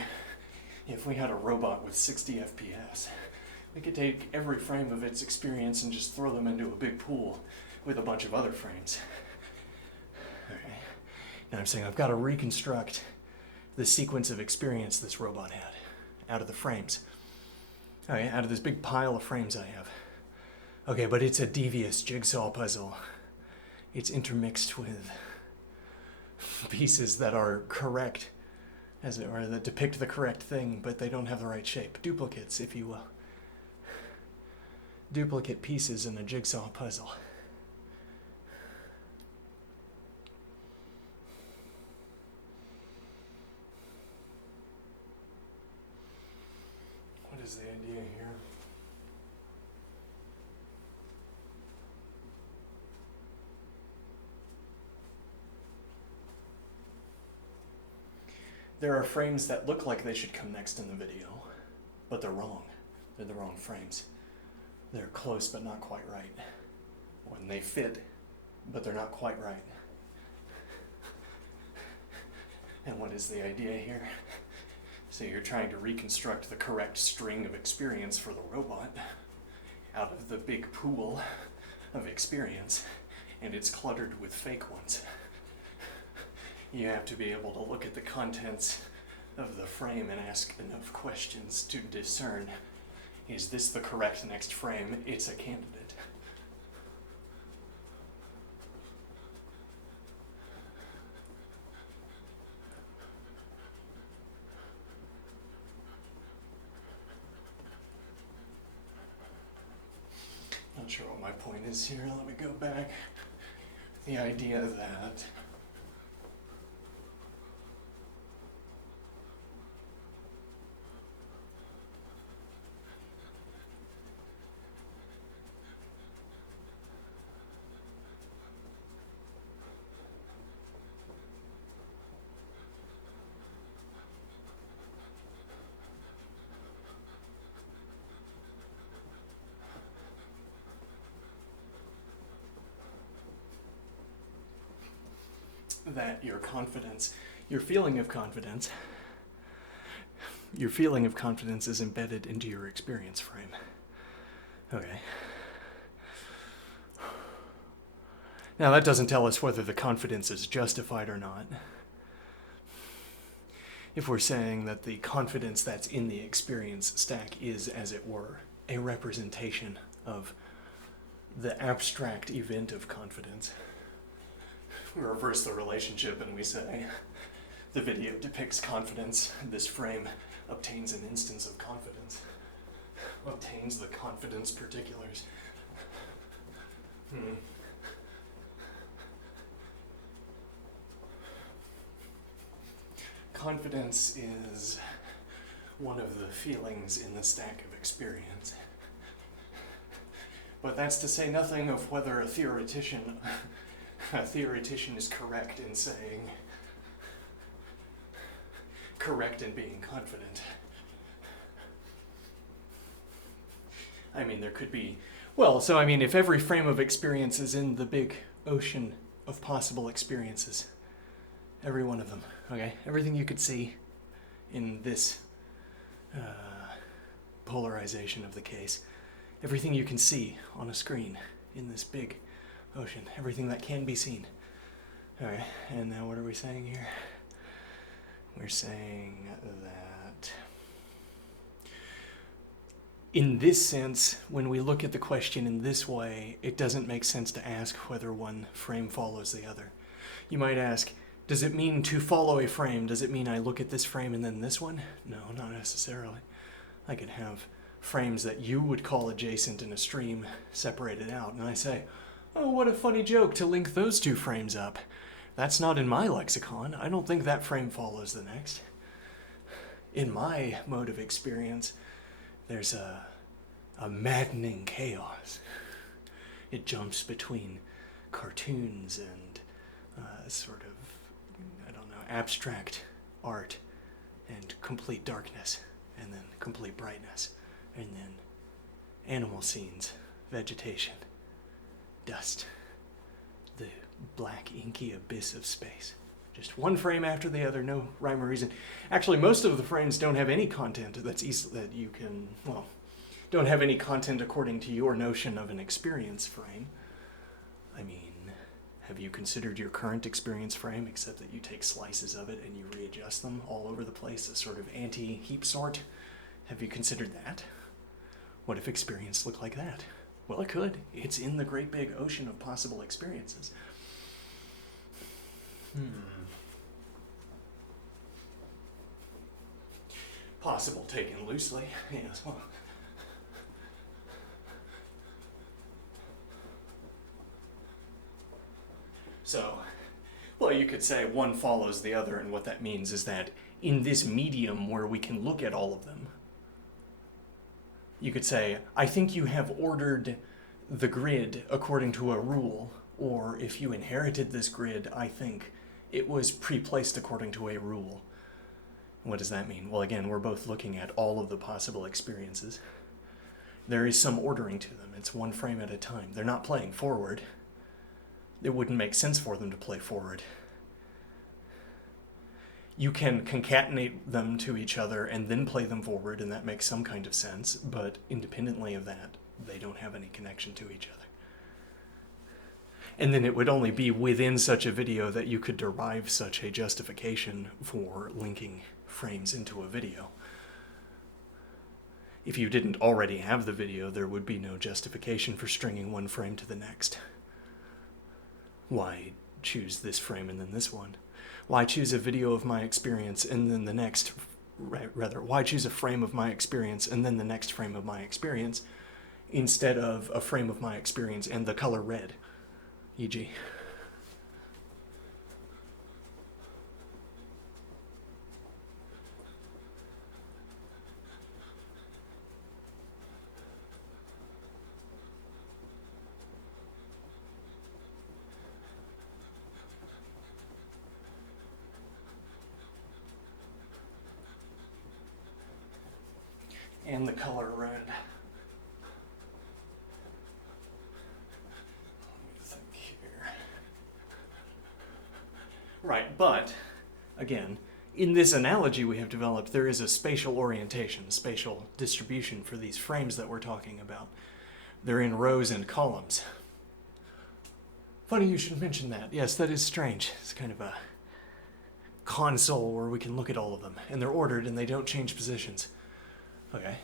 if we had a robot with 60 FPS, we could take every frame of its experience and just throw them into a big pool with a bunch of other frames. Okay. And I'm saying I've got to reconstruct the sequence of experience this robot had out of the frames. Okay, out of this big pile of frames I have. Okay, but it's a devious jigsaw puzzle. It's intermixed with pieces that are correct, as it were, that depict the correct thing, but they don't have the right shape. Duplicates, if you will. Duplicate pieces in a jigsaw puzzle. What is the idea here? There are frames that look like they should come next in the video, but they're wrong. They're the wrong frames. They're close but not quite right. When they fit, but they're not quite right. And what is the idea here? So you're trying to reconstruct the correct string of experience for the robot out of the big pool of experience, and it's cluttered with fake ones. You have to be able to look at the contents of the frame and ask enough questions to discern, is this the correct next frame? It's a candidate. Not sure what my point is here. Let me go back. The idea that your confidence, your feeling of confidence is embedded into your experience frame. Okay. Now that doesn't tell us whether the confidence is justified or not. If we're saying that the confidence that's in the experience stack is, as it were, a representation of the abstract event of confidence, we reverse the relationship and we say the video depicts confidence, this frame obtains an instance of confidence, obtains the confidence particulars. Confidence is one of the feelings in the stack of experience. But that's to say nothing of whether a theoretician is correct in saying, correct in being confident. I mean, there could be, if every frame of experience is in the big ocean of possible experiences, every one of them, okay? Everything you could see in this polarization of the case, everything you can see on a screen in this big ocean, everything that can be seen. All right, and now what are we saying here? We're saying that in this sense, when we look at the question in this way, it doesn't make sense to ask whether one frame follows the other. You might ask, does it mean to follow a frame? Does it mean I look at this frame and then this one? No, not necessarily. I could have frames that you would call adjacent in a stream separated out, and I say, oh, what a funny joke to link those two frames up. That's not in my lexicon. I don't think that frame follows the next. In my mode of experience, there's a maddening chaos. It jumps between cartoons and abstract art and complete darkness, and then complete brightness, and then animal scenes, vegetation, dust, the black inky abyss of space. Just one frame after the other, no rhyme or reason. Actually, most of the frames don't have any content don't have any content according to your notion of an experience frame. I mean, have you considered your current experience frame, except that you take slices of it and you readjust them all over the place, a sort of anti-heap sort? Have you considered that? What if experience looked like that? Well, it could. It's in the great big ocean of possible experiences. Possible taken loosely, yes. Well, you could say one follows the other, and what that means is that in this medium where we can look at all of them, you could say, I think you have ordered the grid according to a rule, or if you inherited this grid, I think it was pre-placed according to a rule. What does that mean? Well, again, we're both looking at all of the possible experiences. There is some ordering to them. It's one frame at a time. They're not playing forward. It wouldn't make sense for them to play forward. You can concatenate them to each other and then play them forward, and that makes some kind of sense, but independently of that, they don't have any connection to each other. And then it would only be within such a video that you could derive such a justification for linking frames into a video. If you didn't already have the video, there would be no justification for stringing one frame to the next. Why choose this frame and then this one? Why choose a video of my experience and then the next, why choose a frame of my experience and then the next frame of my experience instead of a frame of my experience and the color red, e.g. And the color red. Let me think here. Right, but, again, in this analogy we have developed, there is a spatial orientation, spatial distribution for these frames that we're talking about. They're in rows and columns. Funny you should mention that. Yes, that is strange. It's kind of a console where we can look at all of them, and they're ordered and they don't change positions. Okay.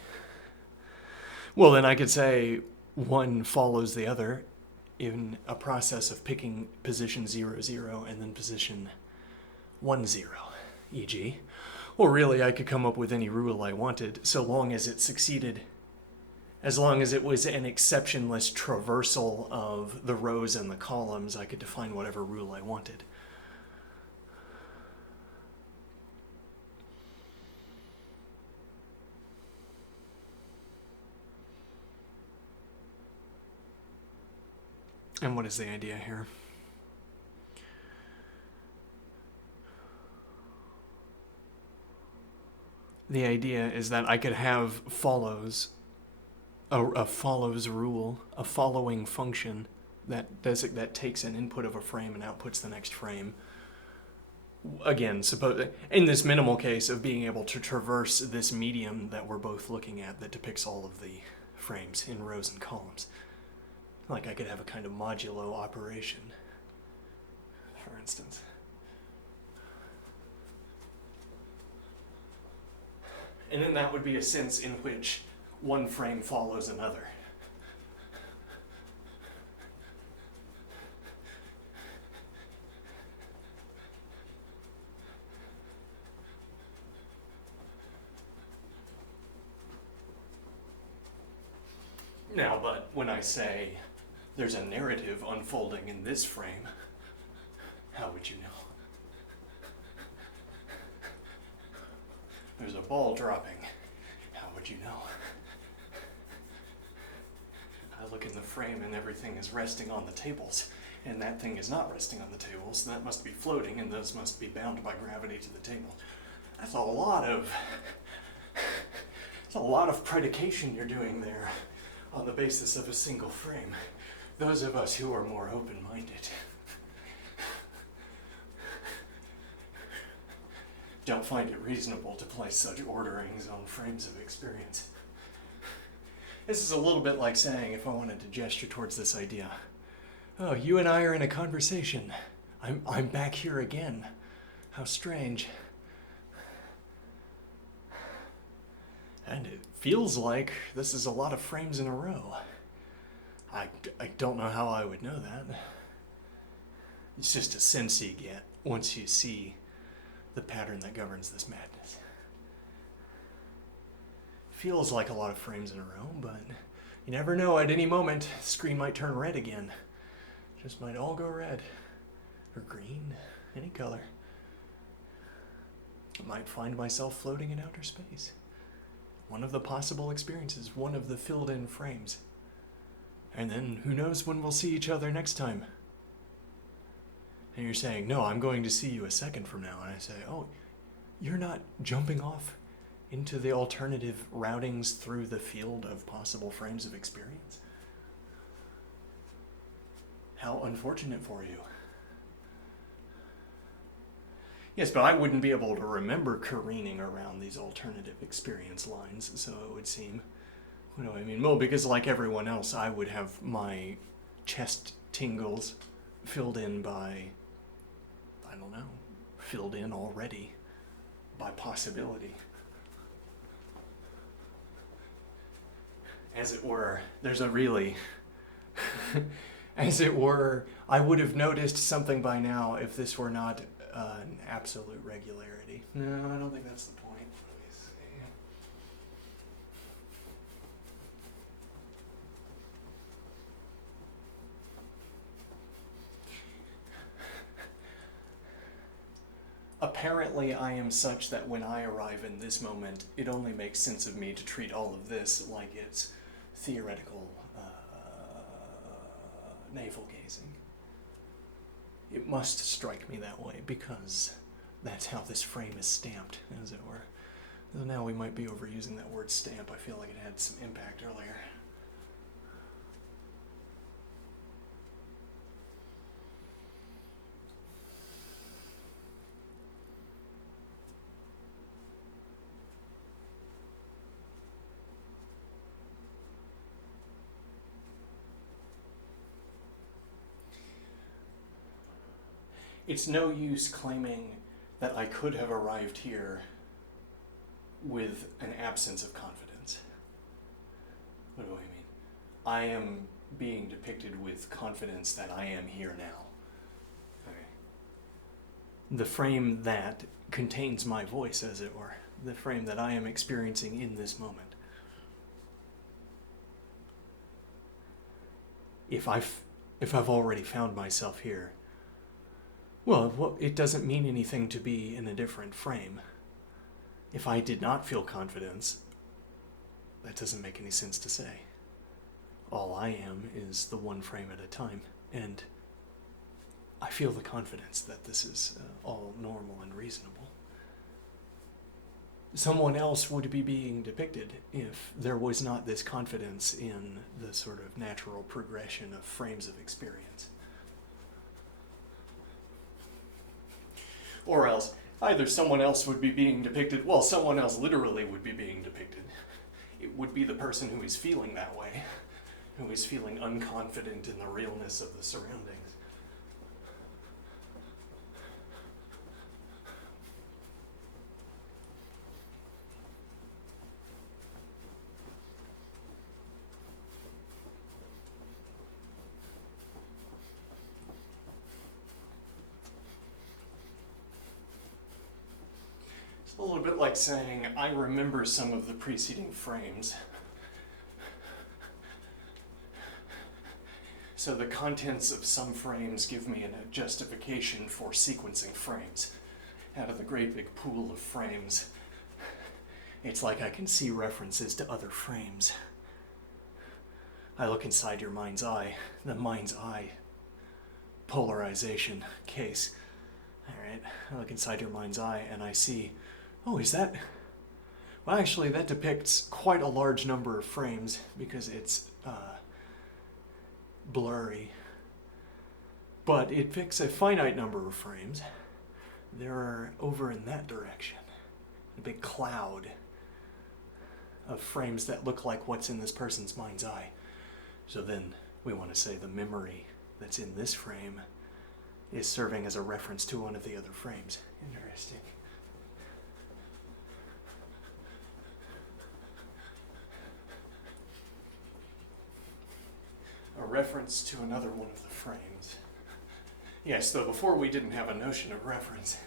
Well, then I could say one follows the other in a process of picking position 0, 0, and then position 1, 0, e.g. Or really, I could come up with any rule I wanted, so long as it succeeded, as long as it was an exceptionless traversal of the rows and the columns, I could define whatever rule I wanted. And what is the idea here? The idea is that I could have follows, a follows rule, a following function that takes an input of a frame and outputs the next frame. Again, suppose in this minimal case of being able to traverse this medium that we're both looking at that depicts all of the frames in rows and columns. Like I could have a kind of modulo operation, for instance. And then that would be a sense in which one frame follows another. Now, but when I say there's a narrative unfolding in this frame, how would you know? There's a ball dropping. How would you know? I look in the frame and everything is resting on the tables, and that thing is not resting on the tables. That must be floating, and those must be bound by gravity to the table. That's a lot of predication you're doing there on the basis of a single frame. Those of us who are more open-minded don't find it reasonable to place such orderings on frames of experience. This is a little bit like saying, if I wanted to gesture towards this idea, oh, you and I are in a conversation. I'm back here again. How strange. And it feels like this is a lot of frames in a row. I don't know how I would know that. It's just a sense you get once you see the pattern that governs this madness. Feels like a lot of frames in a row, but you never know. At any moment, the screen might turn red again. Just might all go red. Or green. Any color. I might find myself floating in outer space. One of the possible experiences, one of the filled-in frames. And then, who knows when we'll see each other next time? And you're saying, no, I'm going to see you a second from now. And I say, oh, you're not jumping off into the alternative routings through the field of possible frames of experience? How unfortunate for you. Yes, but I wouldn't be able to remember careening around these alternative experience lines, so it would seem. What do I mean? Well, because like everyone else, I would have my chest tingles filled in by, I don't know, filled in already by possibility. As it were, there's a really, as it were, I would have noticed something by now if this were not an absolute regularity. No, I don't think that's the point. Let me see. Apparently, I am such that when I arrive in this moment, it only makes sense of me to treat all of this like it's theoretical navel gazing. It must strike me that way because that's how this frame is stamped, as it were. So now we might be overusing that word stamp. I feel like it had some impact earlier. it's no use claiming that I could have arrived here with an absence of confidence. What do I mean? I am being depicted with confidence that I am here now. Okay. The frame that contains my voice, as it were. The frame that I am experiencing in this moment. If I've already found myself here, well, it doesn't mean anything to be in a different frame. If I did not feel confidence, that doesn't make any sense to say. All I am is the one frame at a time, and I feel the confidence that this is all normal and reasonable. Someone else would be being depicted if there was not this confidence in the sort of natural progression of frames of experience. Or else, either someone else would be being depicted, well, someone else literally would be being depicted. It would be the person who is feeling that way, who is feeling unconfident in the realness of the surroundings. It's a little bit like saying, I remember some of the preceding frames. So the contents of some frames give me a justification for sequencing frames. Out of the great big pool of frames, it's like I can see references to other frames. I look inside your mind's eye, the mind's eye polarization case. All right, I look inside your mind's eye and I see, oh, is that? Well, actually, that depicts quite a large number of frames because it's blurry. But it picks a finite number of frames. There are, over in that direction, a big cloud of frames that look like what's in this person's mind's eye. So then we want to say the memory that's in this frame is serving as a reference to one of the other frames. Interesting. A reference to another one of the frames. Yes, though before we didn't have a notion of reference,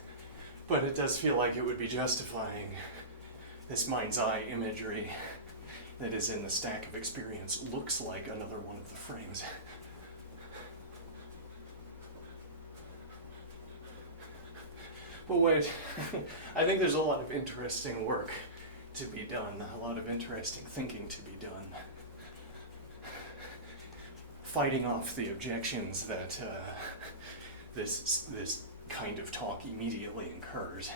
but it does feel like it would be justifying this mind's eye imagery that is in the stack of experience looks like another one of the frames. But wait, I think there's a lot of interesting work to be done, a lot of interesting thinking to be done. Fighting off the objections that this kind of talk immediately incurs.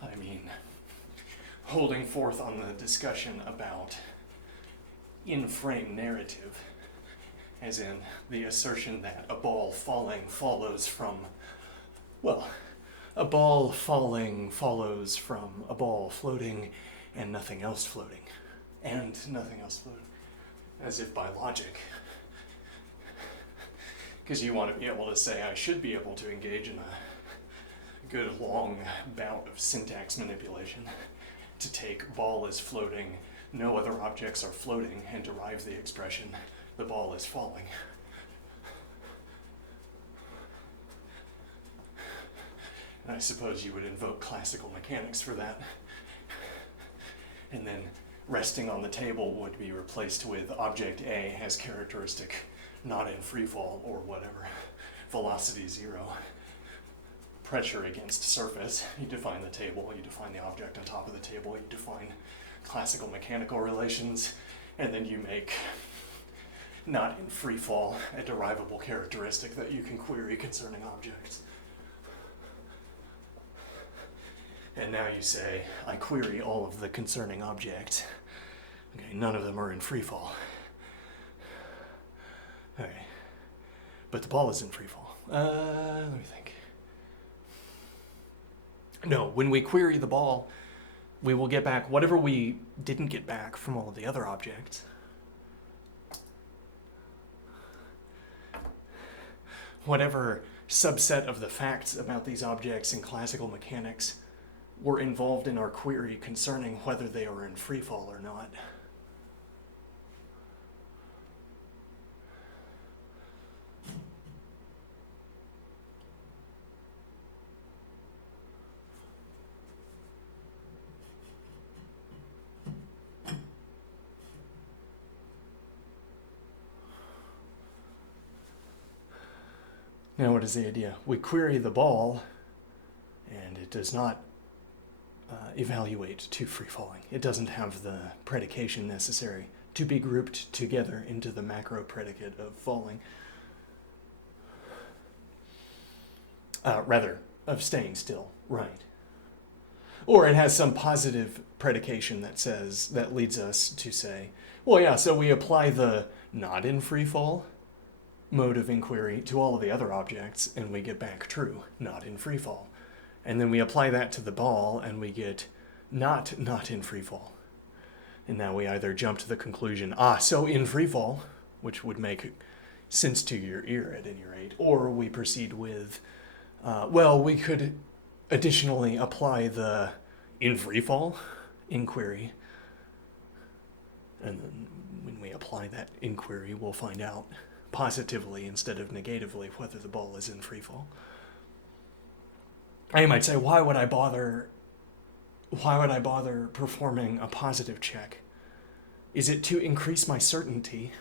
I mean, holding forth on the discussion about in-frame narrative, as in the assertion that a ball falling follows from, well, a ball falling follows from a ball floating and nothing else floating, and nothing else floating. As if by logic. Because you want to be able to say, I should be able to engage in a good long bout of syntax manipulation to take ball is floating, no other objects are floating, and derive the expression, the ball is falling. And I suppose you would invoke classical mechanics for that. And then resting on the table would be replaced with object A has characteristic not in free fall or whatever, velocity 0, pressure against surface, you define the table, you define the object on top of the table, you define classical mechanical relations, and then you make not in free fall a derivable characteristic that you can query concerning objects. And now you say, I query all of the concerning objects. Okay, none of them are in free fall. Okay, but the ball is in free fall. Let me think. No, when we query the ball, we will get back whatever we didn't get back from all of the other objects. whatever subset of the facts about these objects in classical mechanics were involved in our query concerning whether they are in free fall or not. Now, what is the idea? We query the ball, and it does not evaluate to free falling. It doesn't have the predication necessary to be grouped together into the macro predicate of falling. Rather, of staying still, right. Or it has some positive predication that leads us to say, well, yeah, so we apply the not in free fall mode of inquiry to all of the other objects, and we get back true, not in free fall. And then we apply that to the ball, and we get not in free fall. And now we either jump to the conclusion, so in free fall, which would make sense to your ear at any rate, or we proceed with, we could additionally apply the in free fall inquiry. And then when we apply that inquiry, we'll find out positively instead of negatively whether the ball is in free fall. I might say, why would I bother performing a positive check? Is it to increase my certainty?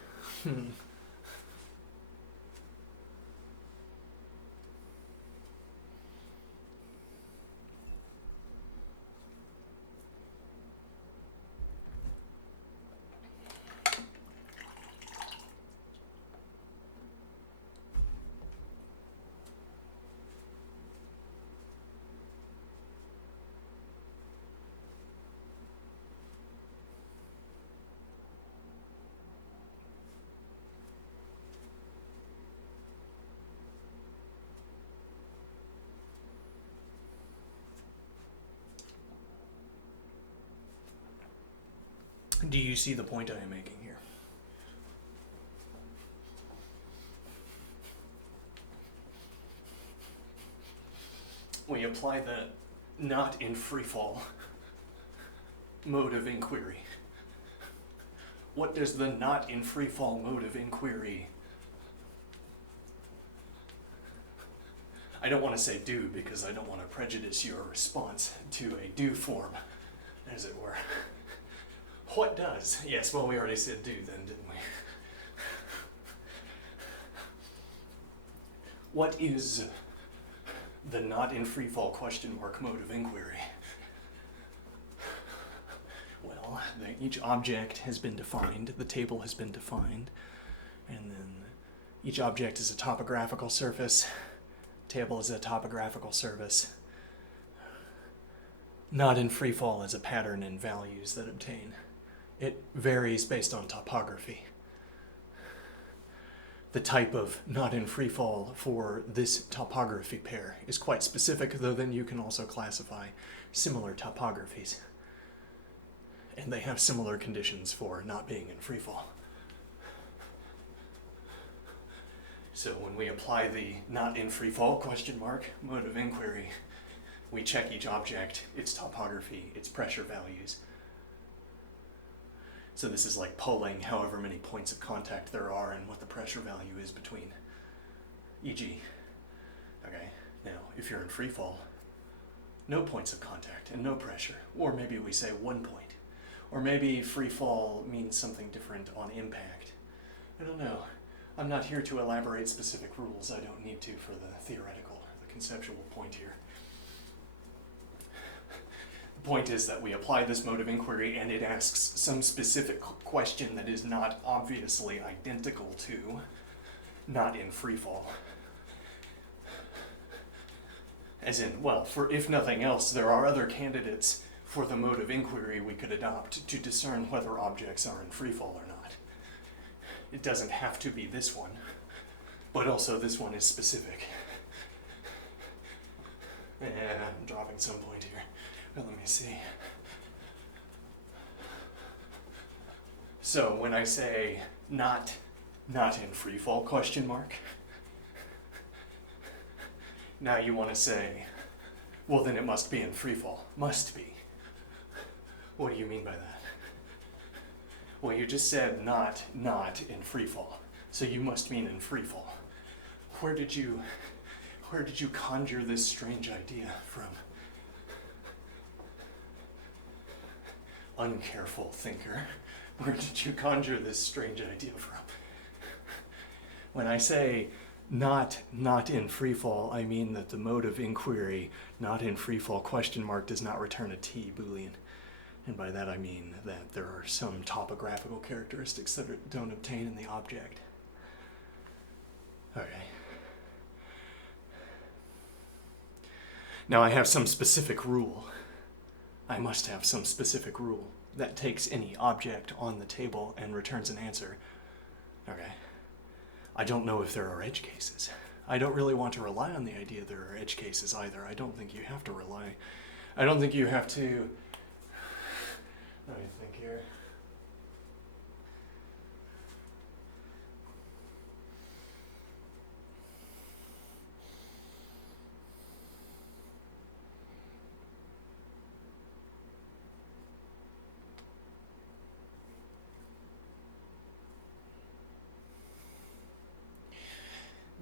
Do you see the point I am making here? We apply the not in free fall mode of inquiry. What does the not in free fall mode of inquiry? I don't want to say do because I don't want to prejudice your response to a do form, as it were. What does? Yes, well, we already said do then, didn't we? What is the not in free fall question mark mode of inquiry? Well, each object has been defined, the table has been defined, and then each object is a topographical surface, table is a topographical surface. Not in free fall is a pattern in values that obtain. It varies based on topography. The type of not in free fall for this topography pair is quite specific, though then you can also classify similar topographies. And they have similar conditions for not being in free fall. So when we apply the not in free fall question mark mode of inquiry, we check each object, its topography, its pressure values. So this is like polling however many points of contact there are and what the pressure value is between, e.g. Okay, now if you're in free fall, no points of contact and no pressure, or maybe we say 1 point, or maybe free fall means something different on impact. I don't know. I'm not here to elaborate specific rules. I don't need to for the theoretical or the conceptual point here. The point is that we apply this mode of inquiry and it asks some specific question that is not obviously identical to not in free fall. As in, well, for if nothing else, there are other candidates for the mode of inquiry we could adopt to discern whether objects are in free fall or not. It doesn't have to be this one, but also this one is specific. Yeah, I'm dropping some point here. But let me see. So when I say not in free fall question mark, Now you want to say, well, then it must be in free fall. Must be. What do you mean by that? Well, you just said not in free fall. So you must mean in free fall. Where did you conjure this strange idea from? Uncareful thinker. Where did you conjure this strange idea from? When I say not in free fall, I mean that the mode of inquiry, not in free fall question mark, does not return a T Boolean. And by that I mean that there are some topographical characteristics that don't obtain in the object. Okay. Now I have some specific rule. I must have some specific rule that takes any object on the table and returns an answer. Okay. I don't know if there are edge cases. I don't really want to rely on the idea there are edge cases either. I don't think you have to rely. I don't think you have to. Let me think here.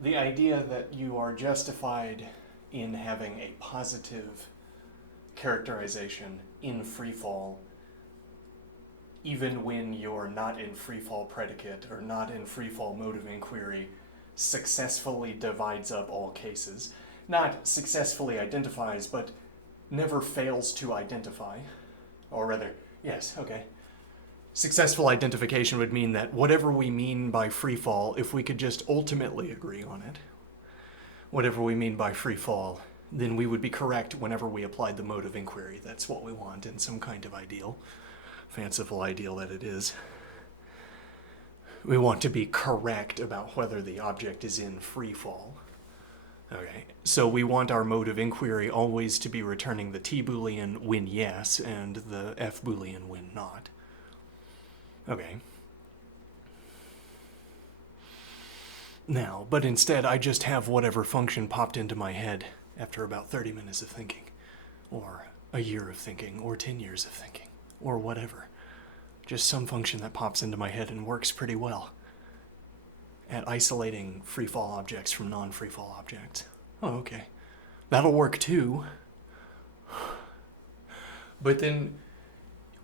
The idea that you are justified in having a positive characterization in free fall, even when you're not in free fall predicate or not in free fall mode of inquiry, successfully divides up all cases. Not successfully identifies, but never fails to identify. Or rather, yes, okay. Successful identification would mean that whatever we mean by free fall, if we could just ultimately agree on it, whatever we mean by free fall, then we would be correct whenever we applied the mode of inquiry. That's what we want in some kind of ideal, fanciful ideal that it is. We want to be correct about whether the object is in free fall. Okay, so we want our mode of inquiry always to be returning the T Boolean when yes and the F Boolean when not. Okay. Now, but instead I just have whatever function popped into my head after about 30 minutes of thinking, or a year of thinking, or 10 years of thinking, or whatever. Just some function that pops into my head and works pretty well at isolating free-fall objects from non-free-fall objects. Oh, okay. That'll work too. But then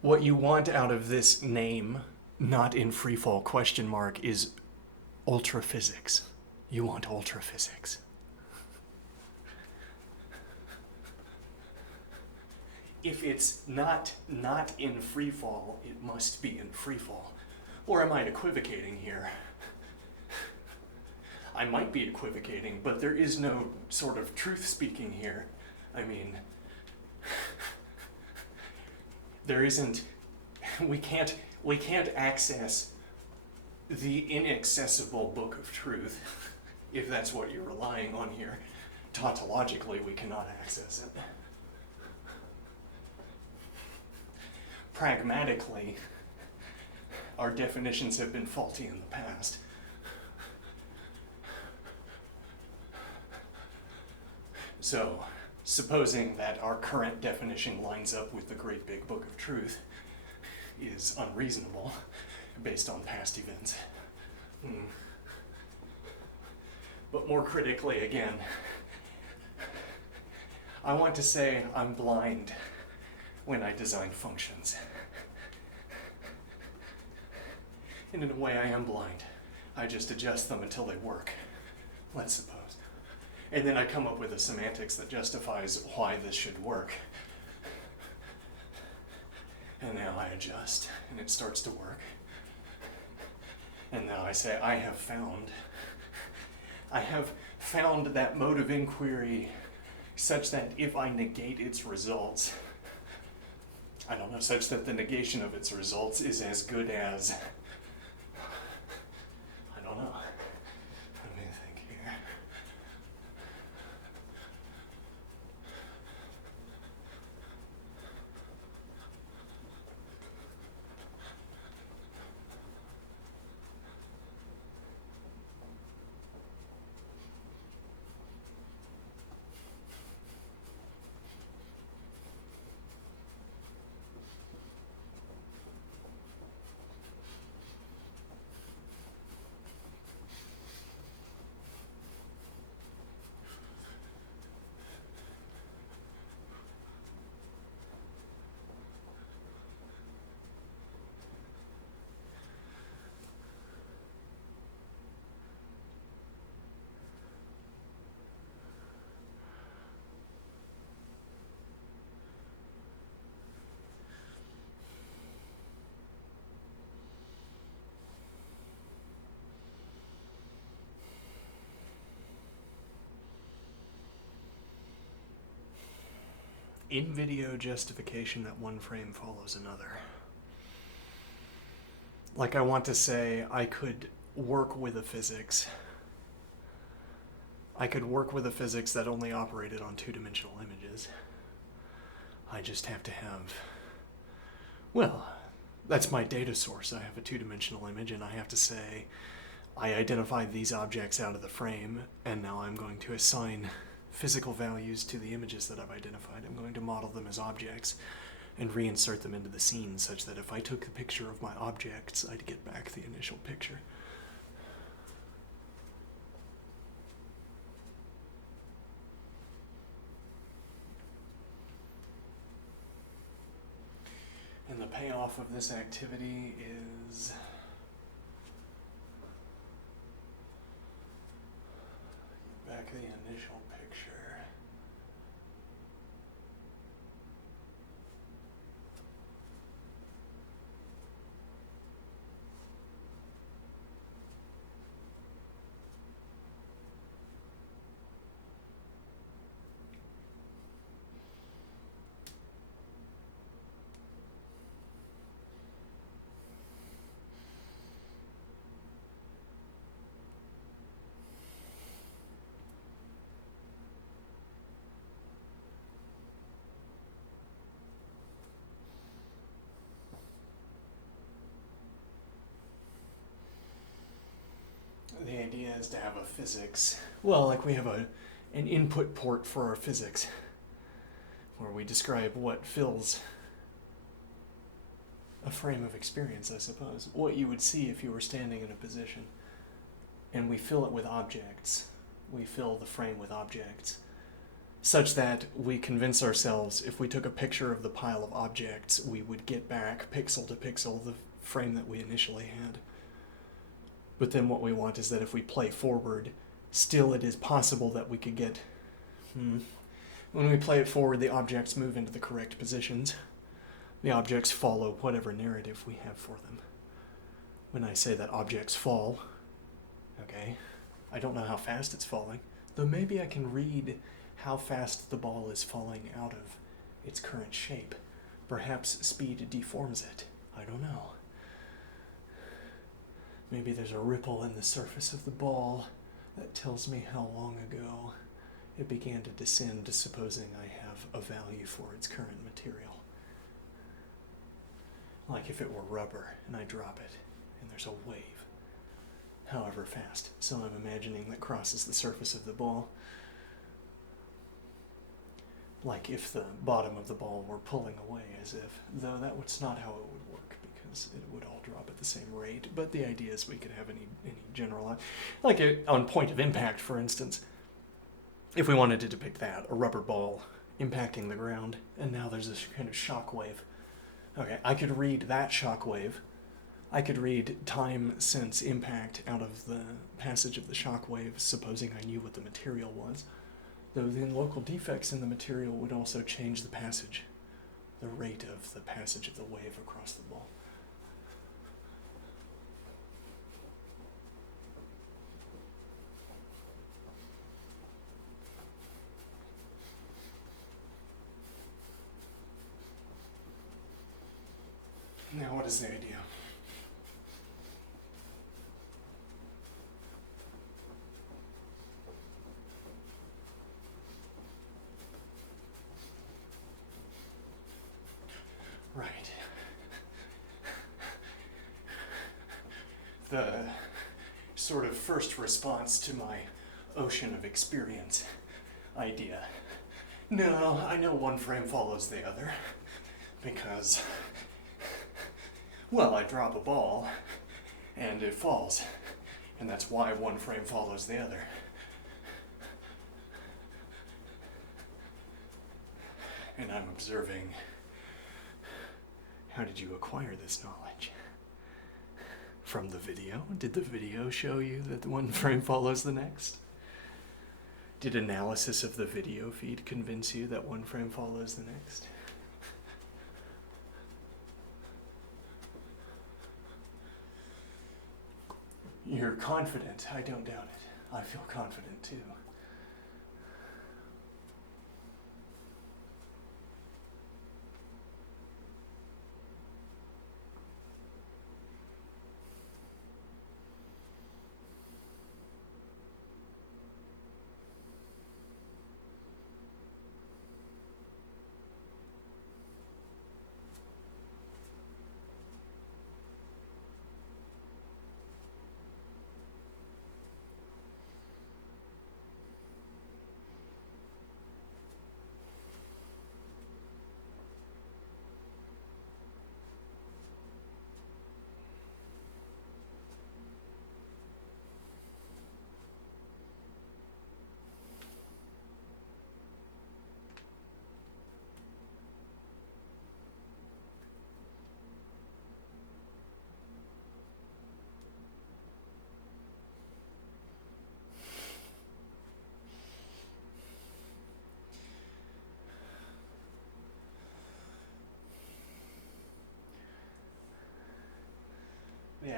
what you want out of this name, not in free fall question mark, is ultraphysics. You want ultraphysics. If it's not in free fall, it must be in free fall. Or am I equivocating here? I might be equivocating, but there is no sort of truth speaking here. I mean, there isn't. We can't access the inaccessible book of truth, if that's what you're relying on here. Tautologically, we cannot access it. Pragmatically, our definitions have been faulty in the past. So, supposing that our current definition lines up with the great big book of truth is unreasonable based on past events. But more critically, again, I want to say I'm blind when I design functions. And in a way, I am blind. I just adjust them until they work, let's suppose. And then I come up with a semantics that justifies why this should work. And now I adjust, and it starts to work. And now I say, I have found that mode of inquiry such that if I negate its results, such that the negation of its results is as good as, I don't know. Let me think here. in-video justification that one frame follows another. Like, I want to say I could work with a physics. I could work with a physics that only operated on two-dimensional images. I just have to have, well, that's my data source. I have a two-dimensional image, and I have to say, I identified these objects out of the frame, and now I'm going to assign physical values to the images that I've identified. I'm going to model them as objects and reinsert them into the scene such that if I took a picture of my objects, I'd get back the initial picture. And the payoff of this activity is back the initial picture. The idea is to have a physics, well, like we have an input port for our physics, where we describe what fills a frame of experience, I suppose. What you would see if you were standing in a position. And we fill it with objects. We fill the frame with objects, such that we convince ourselves if we took a picture of the pile of objects, we would get back, pixel to pixel, the frame that we initially had. But then what we want is that if we play forward, still it is possible that we could get... When we play it forward, the objects move into the correct positions. The objects follow whatever narrative we have for them. When I say that objects fall, okay, I don't know how fast it's falling, though maybe I can read how fast the ball is falling out of its current shape. Perhaps speed deforms it. I don't know. Maybe there's a ripple in the surface of the ball that tells me how long ago it began to descend, supposing I have a value for its current material. Like if it were rubber and I drop it and there's a wave, however fast. So I'm imagining that crosses the surface of the ball. Like if the bottom of the ball were pulling away, as if, though that was not how it would work, because it would all drop at the same rate. But the idea is we could have any general, like on point of impact, for instance, if we wanted to depict that, a rubber ball impacting the ground, and now there's this kind of shock wave. Okay, I could read that shock wave. I could read time since impact out of the passage of the shock wave, supposing I knew what the material was. Though then local defects in the material would also change the passage, the rate of the passage of the wave across the ball. Now, what is the idea? Right. The sort of first response to my ocean of experience idea. No, I know one frame follows the other because, well, I drop a ball and it falls, and that's why one frame follows the other. And I'm observing, how did you acquire this knowledge? From the video? Did the video show you that one frame follows the next? Did analysis of the video feed convince you that one frame follows the next? You're confident. I don't doubt it. I feel confident too.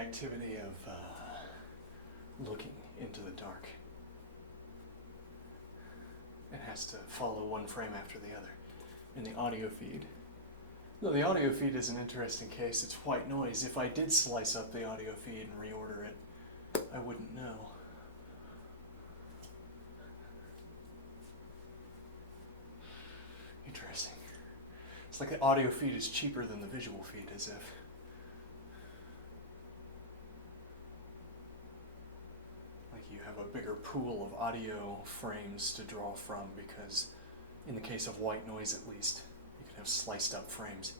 activity of looking into the dark. It has to follow one frame after the other. In the audio feed, no, the audio feed is an interesting case. It's white noise. If I did slice up the audio feed and reorder it, I wouldn't know. Interesting. It's like the audio feed is cheaper than the visual feed, as if. Like you have a bigger pool of audio frames to draw from, because in the case of white noise at least, you can have sliced up frames.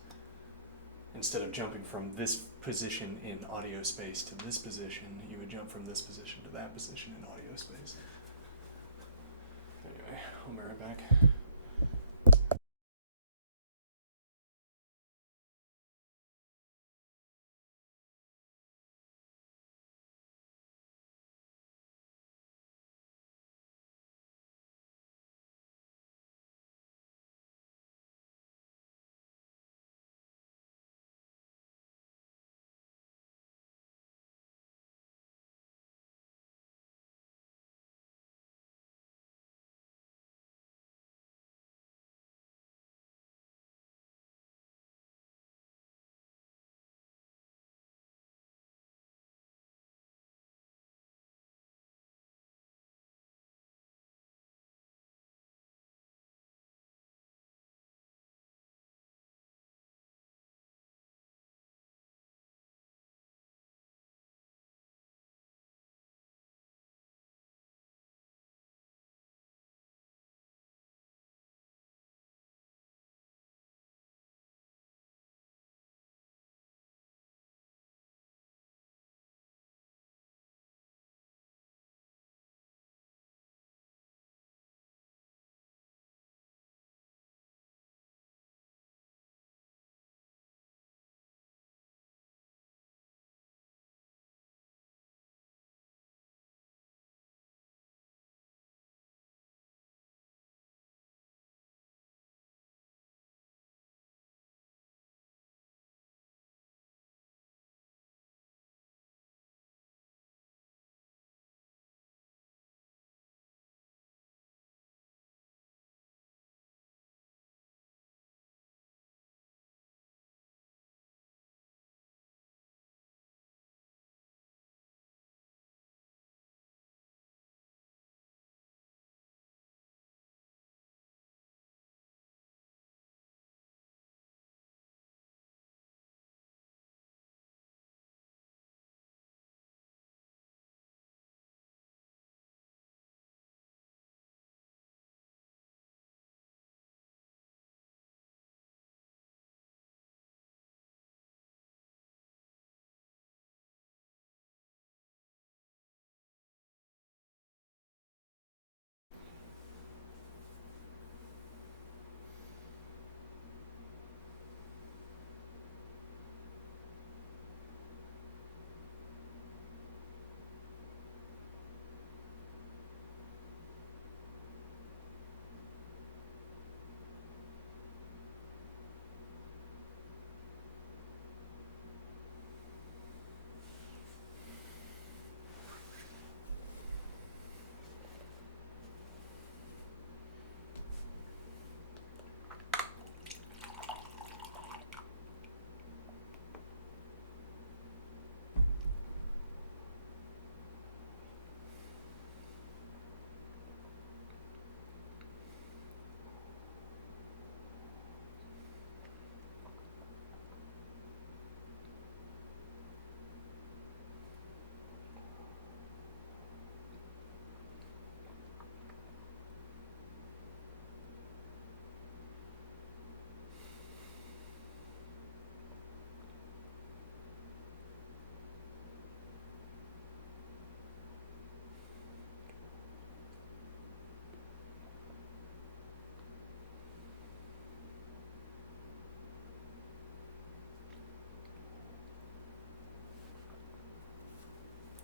Instead of jumping from this position in audio space to this position, you would jump from this position to that position in audio space. Anyway, I'll be right back.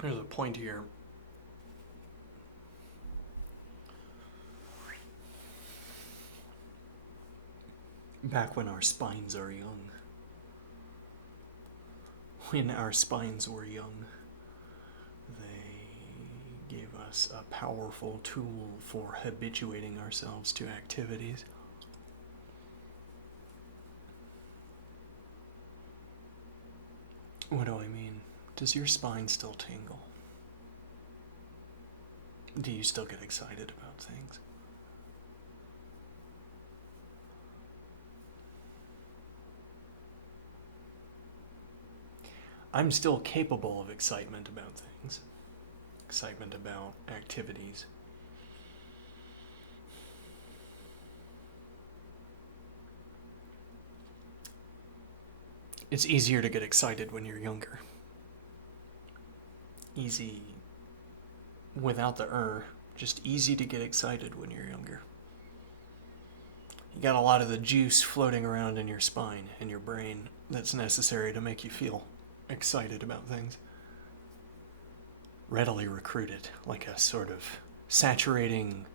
There's a point here. Back when our spines are young, when our spines were young, they gave us a powerful tool for habituating ourselves to activities. What do I mean? Does your spine still tingle? Do you still get excited about things? I'm still capable of excitement about things. Excitement about activities. It's easier to get excited when you're younger. Easy, without the just easy to get excited when you're younger. You got a lot of the juice floating around in your spine, in your brain, that's necessary to make you feel excited about things. Readily recruited, like a sort of saturating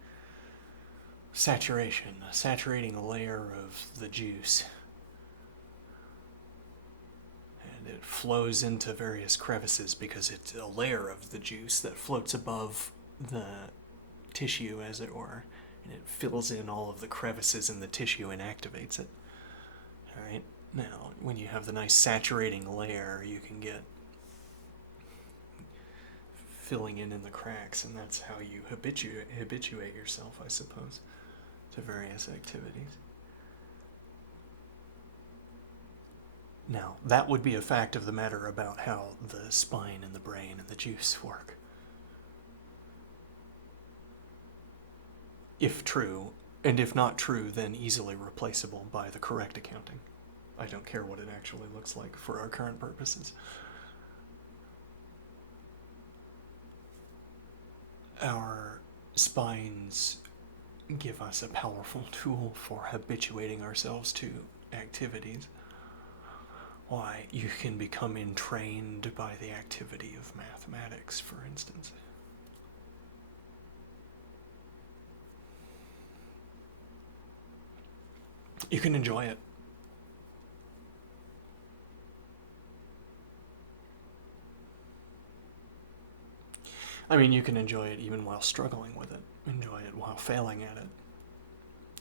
layer of the juice. And it flows into various crevices because it's a layer of the juice that floats above the tissue, as it were, and it fills in all of the crevices in the tissue and activates it. All right. Now, when you have the nice saturating layer, you can get filling in the cracks, and that's how you habituate yourself, I suppose, to various activities. Now, that would be a fact of the matter about how the spine and the brain and the juice work. If true, and if not true, then easily replaceable by the correct accounting. I don't care what it actually looks like for our current purposes. Our spines give us a powerful tool for habituating ourselves to activities. Why, you can become entrained by the activity of mathematics, for instance. You can enjoy it. I mean, you can enjoy it even while struggling with it. Enjoy it while failing at it.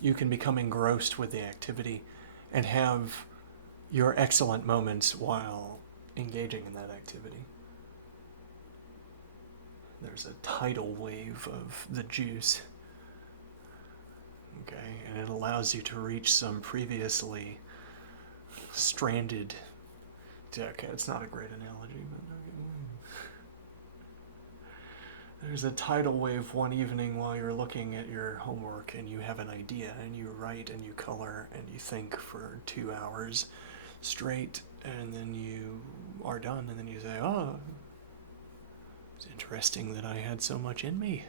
You can become engrossed with the activity and have your excellent moments while engaging in that activity. There's a tidal wave of the juice. Okay, and it allows you to reach some previously stranded... Okay, it's not a great analogy, but... There's a tidal wave one evening while you're looking at your homework and you have an idea and you write and you color and you think for 2 hours straight, and then you are done and then you say, oh, it's interesting that I had so much in me.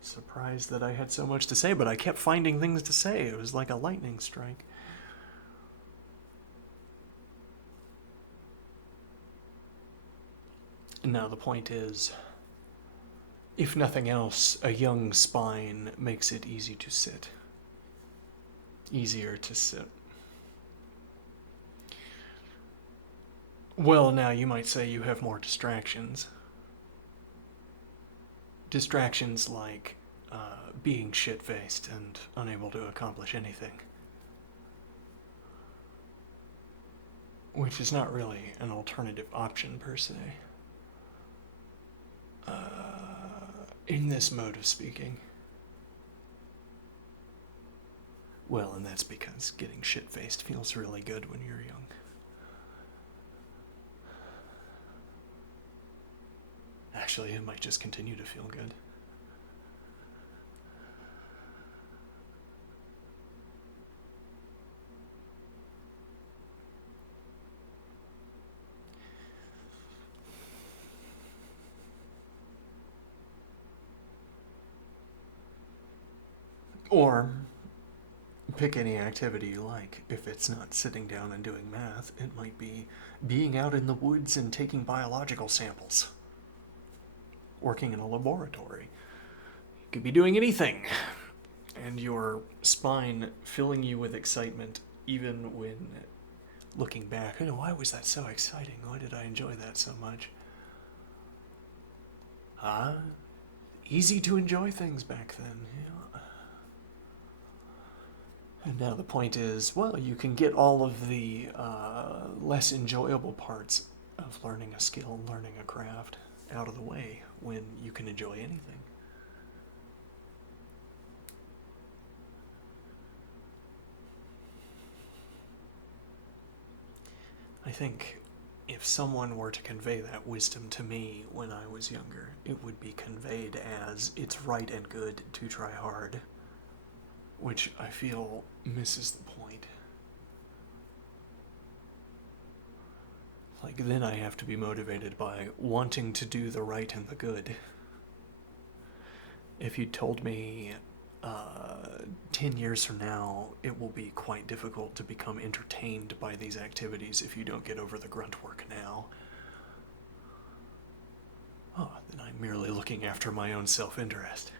Surprised that I had so much to say, but I kept finding things to say. It was like a lightning strike. Now the point is, if nothing else, a young spine makes it easy to sit. Easier to sit. Well, now you might say you have more distractions. Distractions like being shit-faced and unable to accomplish anything. Which is not really an alternative option per se. In this mode of speaking. Well, and that's because getting shit-faced feels really good when you're young. Actually, it might just continue to feel good. Or pick any activity you like. If it's not sitting down and doing math, it might be being out in the woods and taking biological samples. Working in a laboratory. You could be doing anything. And your spine filling you with excitement even when looking back, why was that so exciting? Why did I enjoy that so much? Easy to enjoy things back then. Yeah. And now the point is, well, you can get all of the less enjoyable parts of learning a skill, learning a craft out of the way when you can enjoy anything. I think if someone were to convey that wisdom to me when I was younger, it would be conveyed as it's right and good to try hard, which I feel misses the point. Like, then I have to be motivated by wanting to do the right and the good. If you told me 10 years from now it will be quite difficult to become entertained by these activities if you don't get over the grunt work now, then I'm merely looking after my own self-interest.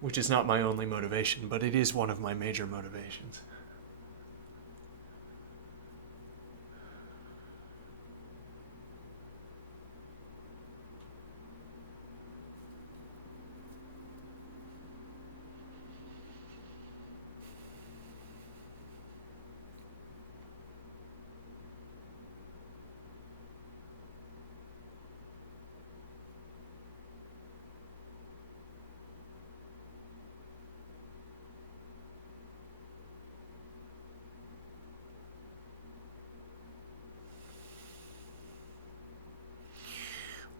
Which is not my only motivation, but it is one of my major motivations.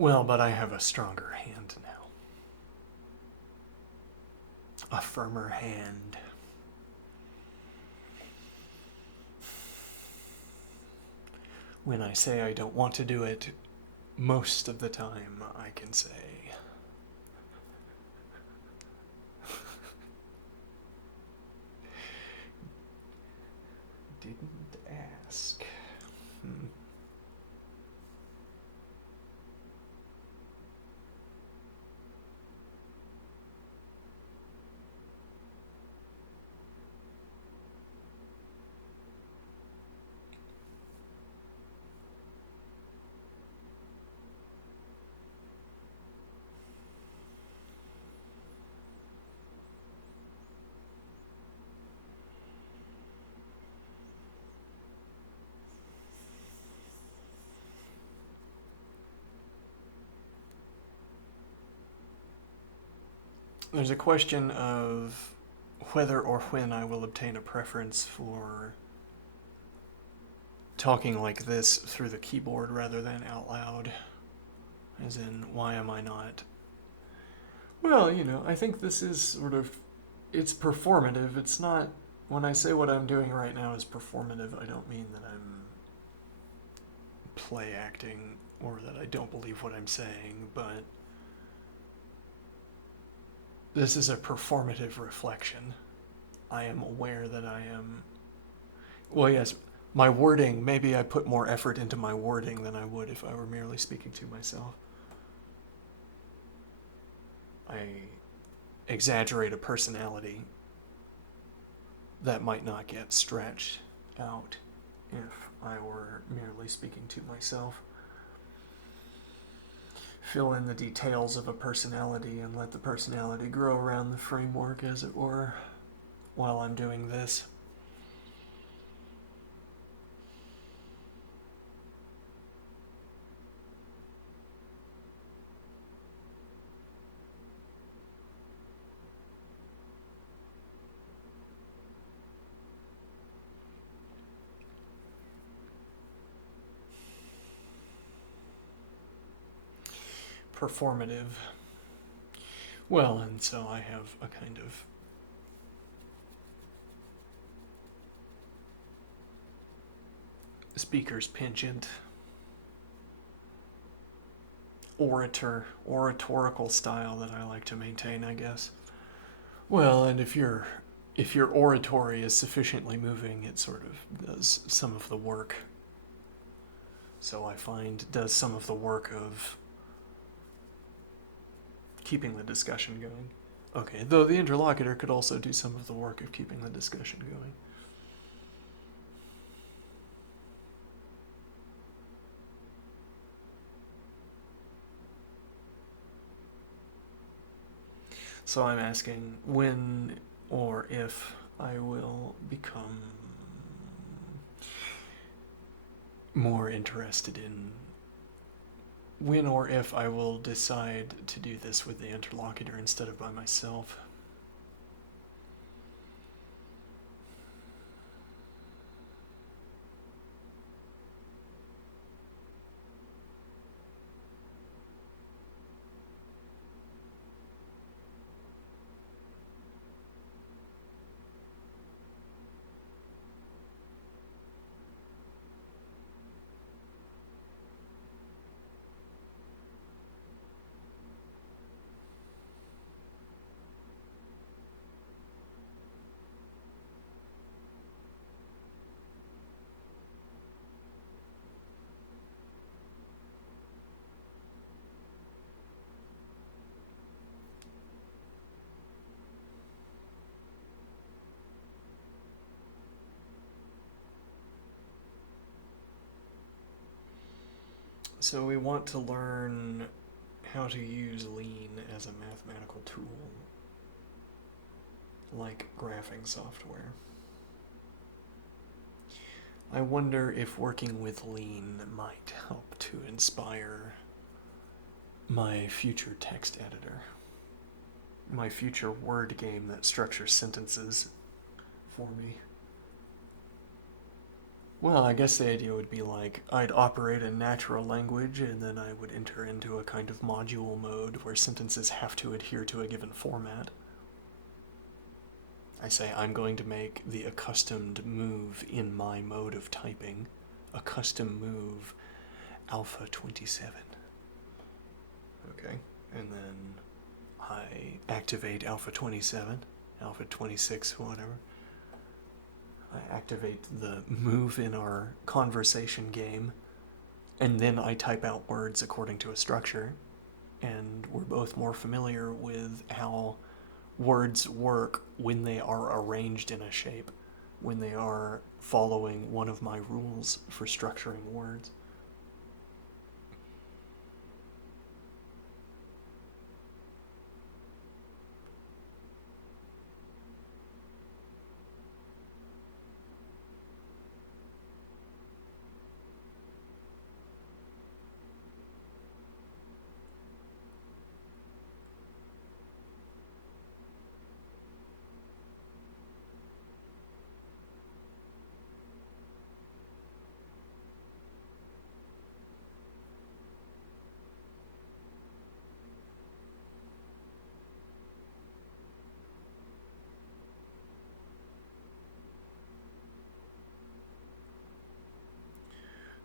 Well, but I have a stronger hand now. A firmer hand. When I say I don't want to do it, most of the time I can say, didn't ask. There's a question of whether or when I will obtain a preference for talking like this through the keyboard rather than out loud. As in, why am I not? Well, I think this is sort of, it's performative. It's not, when I say what I'm doing right now is performative, I don't mean that I'm play acting or that I don't believe what I'm saying, but this is a performative reflection. I am aware that I am... Well, yes, my wording, maybe I put more effort into my wording than I would if I were merely speaking to myself. I exaggerate a personality that might not get stretched out if I were merely speaking to myself. Fill in the details of a personality and let the personality grow around the framework, as it were, while I'm doing this. Performative. Well, and so I have a kind of speaker's penchant, oratorical style that I like to maintain, I guess. Well, and if your oratory is sufficiently moving, it sort of does some of the work. So I find does some of the work of keeping the discussion going. Okay, though the interlocutor could also do some of the work of keeping the discussion going. So I'm asking when or if I will become more interested in when or if I will decide to do this with the interlocutor instead of by myself. So we want to learn how to use Lean as a mathematical tool, like graphing software. I wonder if working with Lean might help to inspire my future text editor, my future word game that structures sentences for me. Well, I guess the idea would be like I'd operate in natural language and then I would enter into a kind of module mode where sentences have to adhere to a given format. I say I'm going to make the accustomed move in my mode of typing a custom move alpha 27. Okay, and then I activate alpha 27, alpha 26, whatever. I activate the move in our conversation game, and then I type out words according to a structure, and we're both more familiar with how words work when they are arranged in a shape, when they are following one of my rules for structuring words.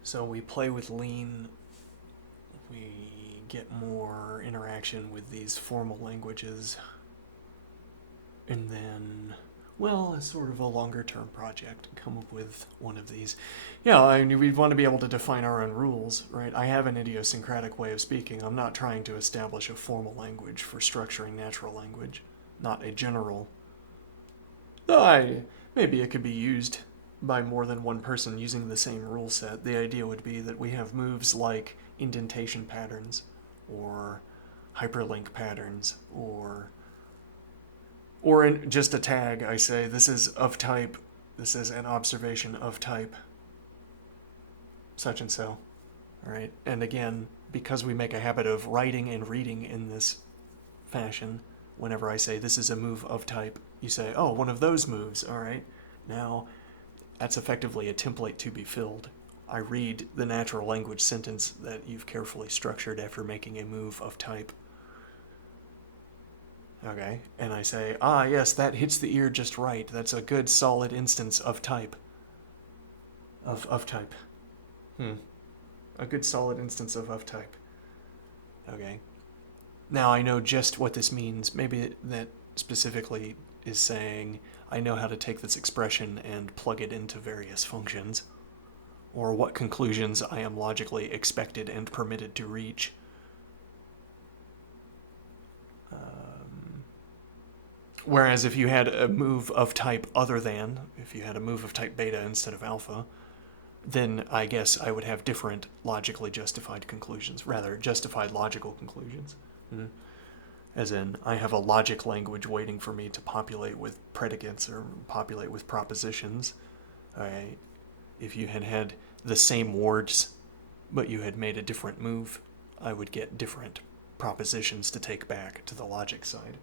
So we play with Lean, we get more interaction with these formal languages, and then, well, as sort of a longer term project, come up with one of these. Yeah, I mean, we'd want to be able to define our own rules, right? I have an idiosyncratic way of speaking. I'm not trying to establish a formal language for structuring natural language, not a general. Maybe it could be used by more than one person using the same rule set. The idea would be that we have moves like indentation patterns or hyperlink patterns or in just a tag. I say this is of type, this is an observation of type such and so. All right. And again, because we make a habit of writing and reading in this fashion, whenever I say this is a move of type, you say, oh, one of those moves. All right. Now, that's effectively a template to be filled. I read the natural language sentence that you've carefully structured after making a move of type. Okay, and I say, ah, yes, that hits the ear just right. That's a good solid instance of type. Of type. A good solid instance of type. Okay. Now I know just what this means. Maybe that specifically is saying I know how to take this expression and plug it into various functions, or what conclusions I am logically expected and permitted to reach. Whereas if you had a move of type other than, if you had a move of type beta instead of alpha, then I guess I would have different logically justified conclusions, rather justified logical conclusions. As in, I have a logic language waiting for me to populate with predicates or populate with propositions. Alright, if you had had the same words, but you had made a different move, I would get different propositions to take back to the logic side.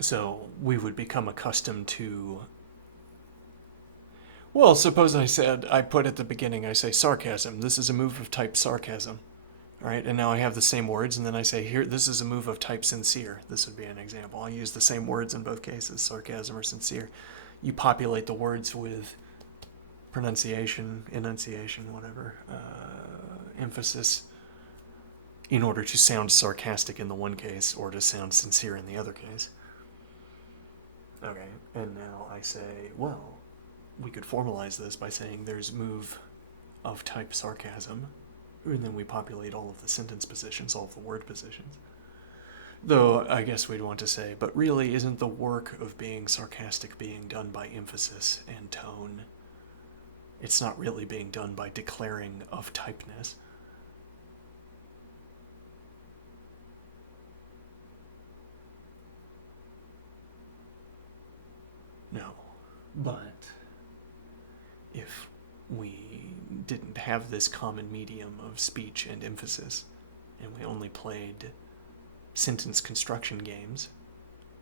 So we would become accustomed to... Well, suppose I put at the beginning, I say sarcasm. This is a move of type sarcasm. All right, and now I have the same words, and then I say here, this is a move of type sincere. This would be an example. I use the same words in both cases, sarcasm or sincere. You populate the words with pronunciation, enunciation, whatever, emphasis, in order to sound sarcastic in the one case or to sound sincere in the other case. Okay, and now I say, well, we could formalize this by saying there's move of type sarcasm, and then we populate all of the sentence positions, all of the word positions. Though I guess we'd want to say, but really isn't the work of being sarcastic being done by emphasis and tone? It's not really being done by declaring of typeness. No, but if we didn't have this common medium of speech and emphasis, and we only played sentence construction games,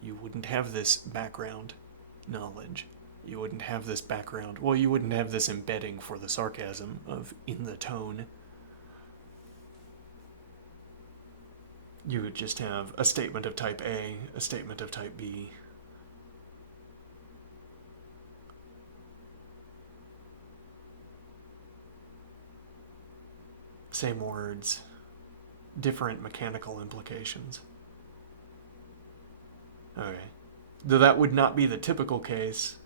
you wouldn't have this background knowledge. You wouldn't have this background, well, you wouldn't have this embedding for the sarcasm of in the tone. You would just have a statement of type A, a statement of type B. Same words, different mechanical implications. Okay. Though that would not be the typical case.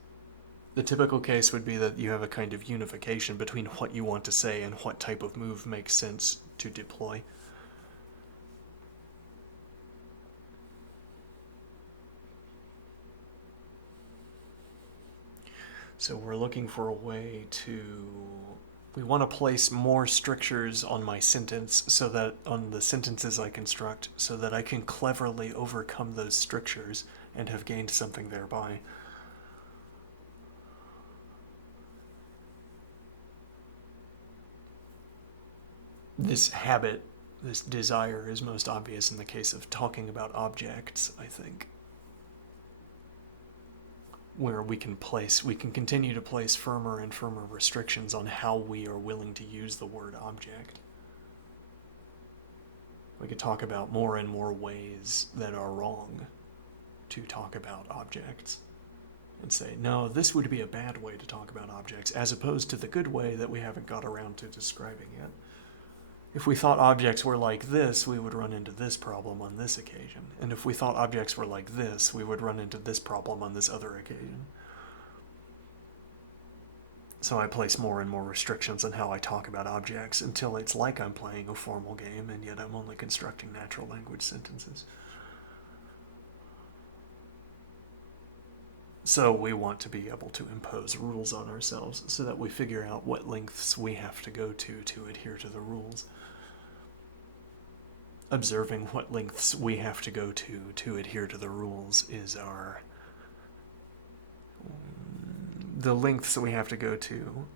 The typical case would be that you have a kind of unification between what you want to say and what type of move makes sense to deploy. So we're looking for a way to... We want to place more strictures on my sentence, so that on the sentences I construct, so that I can cleverly overcome those strictures and have gained something thereby. This habit, this desire, is most obvious in the case of talking about objects, I think. Where we can continue to place firmer and firmer restrictions on how we are willing to use the word object. We could talk about more and more ways that are wrong to talk about objects, and say, no, this would be a bad way to talk about objects, as opposed to the good way that we haven't got around to describing yet. If we thought objects were like this, we would run into this problem on this occasion. And if we thought objects were like this, we would run into this problem on this other occasion. So I place more and more restrictions on how I talk about objects until it's like I'm playing a formal game, and yet I'm only constructing natural language sentences. So we want to be able to impose rules on ourselves so that we figure out what lengths we have to go to adhere to the rules. Observing what lengths we have to go to adhere to the rules is our... The lengths we have to go to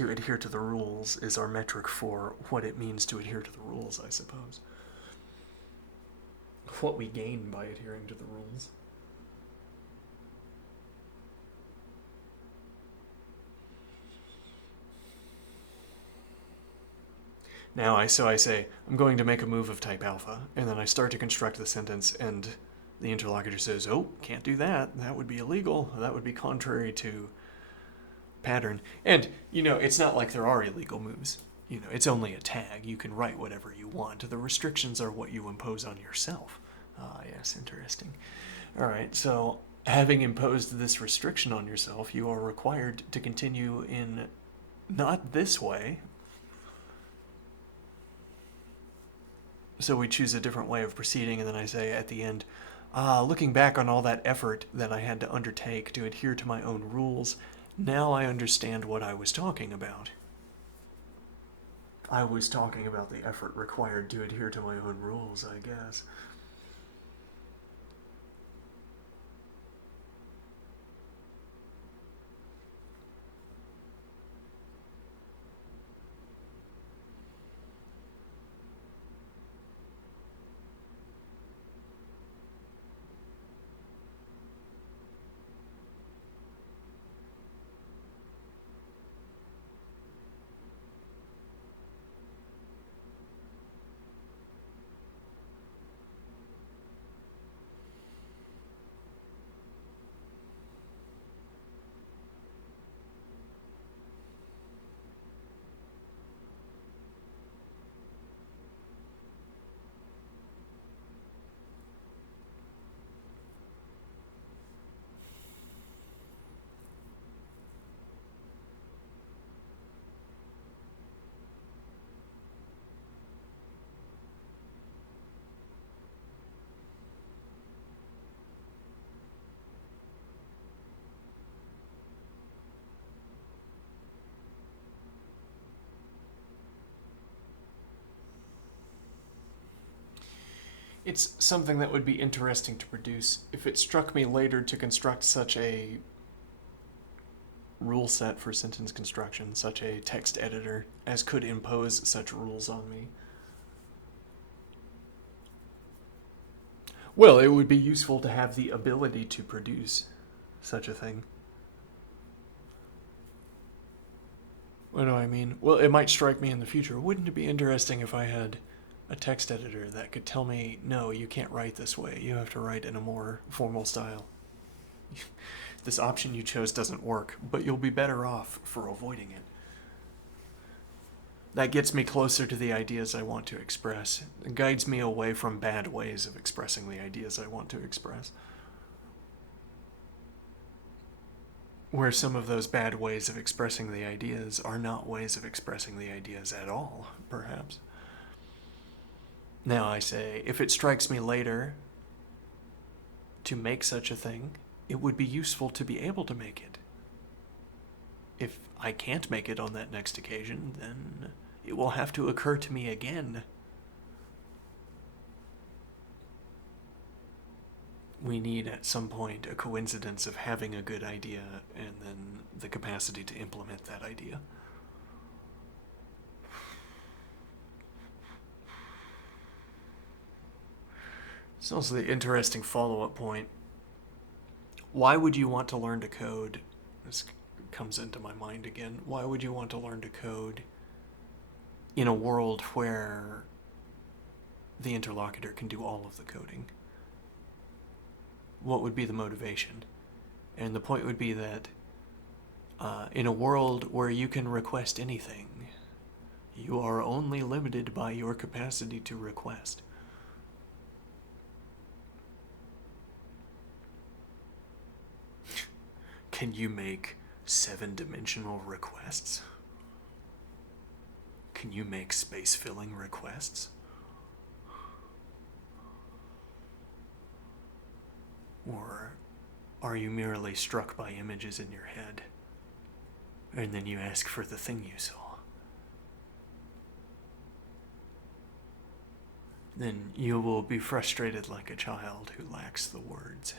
adhere to the rules is our metric for what it means to adhere to the rules, I suppose. What we gain by adhering to the rules. Now, so I say, I'm going to make a move of type alpha, and then I start to construct the sentence, and the interlocutor says, oh, can't do that. That would be illegal. That would be contrary to pattern. And, it's not like there are illegal moves. It's only a tag. You can write whatever you want. The restrictions are what you impose on yourself. Ah, yes, interesting. All right, so having imposed this restriction on yourself, you are required to continue in not this way. So we choose a different way of proceeding, and then I say at the end, looking back on all that effort that I had to undertake to adhere to my own rules, now I understand what I was talking about. I was talking about the effort required to adhere to my own rules, I guess. It's something that would be interesting to produce if it struck me later to construct such a rule set for sentence construction, such a text editor, as could impose such rules on me. Well, it would be useful to have the ability to produce such a thing. What do I mean? Well, it might strike me in the future. Wouldn't it be interesting if I had a text editor that could tell me, no, you can't write this way. You have to write in a more formal style. This option you chose doesn't work, but you'll be better off for avoiding it. That gets me closer to the ideas I want to express. It guides me away from bad ways of expressing the ideas I want to express. Where some of those bad ways of expressing the ideas are not ways of expressing the ideas at all, perhaps. Now I say, if it strikes me later to make such a thing, it would be useful to be able to make it. If I can't make it on that next occasion, then it will have to occur to me again. We need at some point a coincidence of having a good idea and then the capacity to implement that idea. It's also the interesting follow-up point. Why would you want to learn to code? This comes into my mind again. Why would you want to learn to code in a world where the interlocutor can do all of the coding? What would be the motivation? And the point would be that in a world where you can request anything, you are only limited by your capacity to request. Can you make 7-dimensional requests? Can you make space-filling requests? Or are you merely struck by images in your head, and then you ask for the thing you saw? Then you will be frustrated like a child who lacks the words.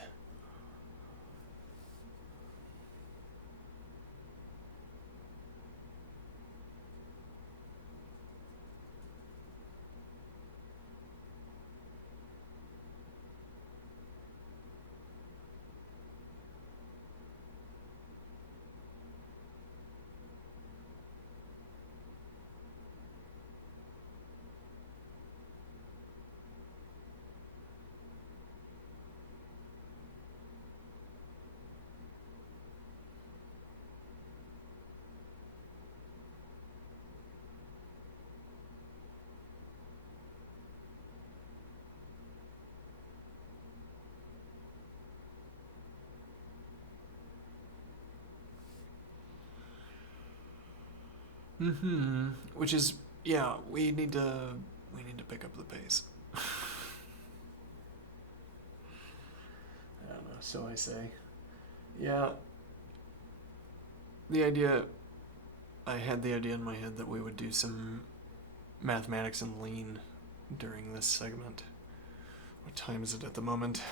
Which is, yeah, we need to pick up the pace. I don't know, so I say. Yeah. I had the idea in my head that we would do some mathematics and lean during this segment. What time is it at the moment?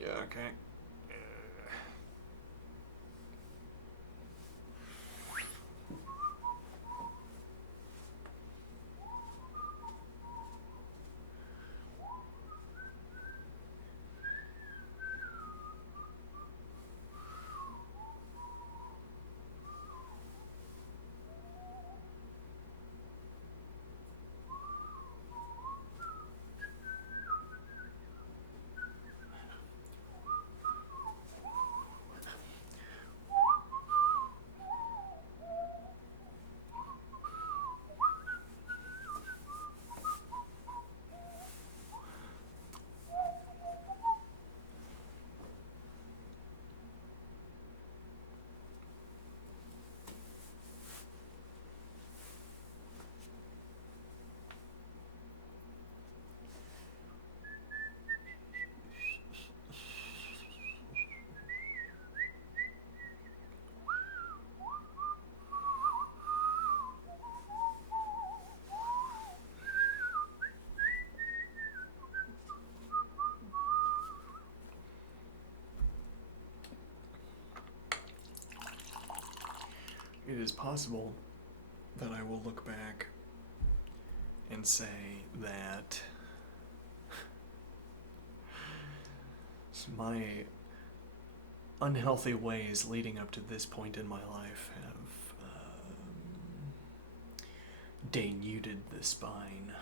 Yeah, okay. It is possible that I will look back and say that my unhealthy ways leading up to this point in my life have denuded the spine.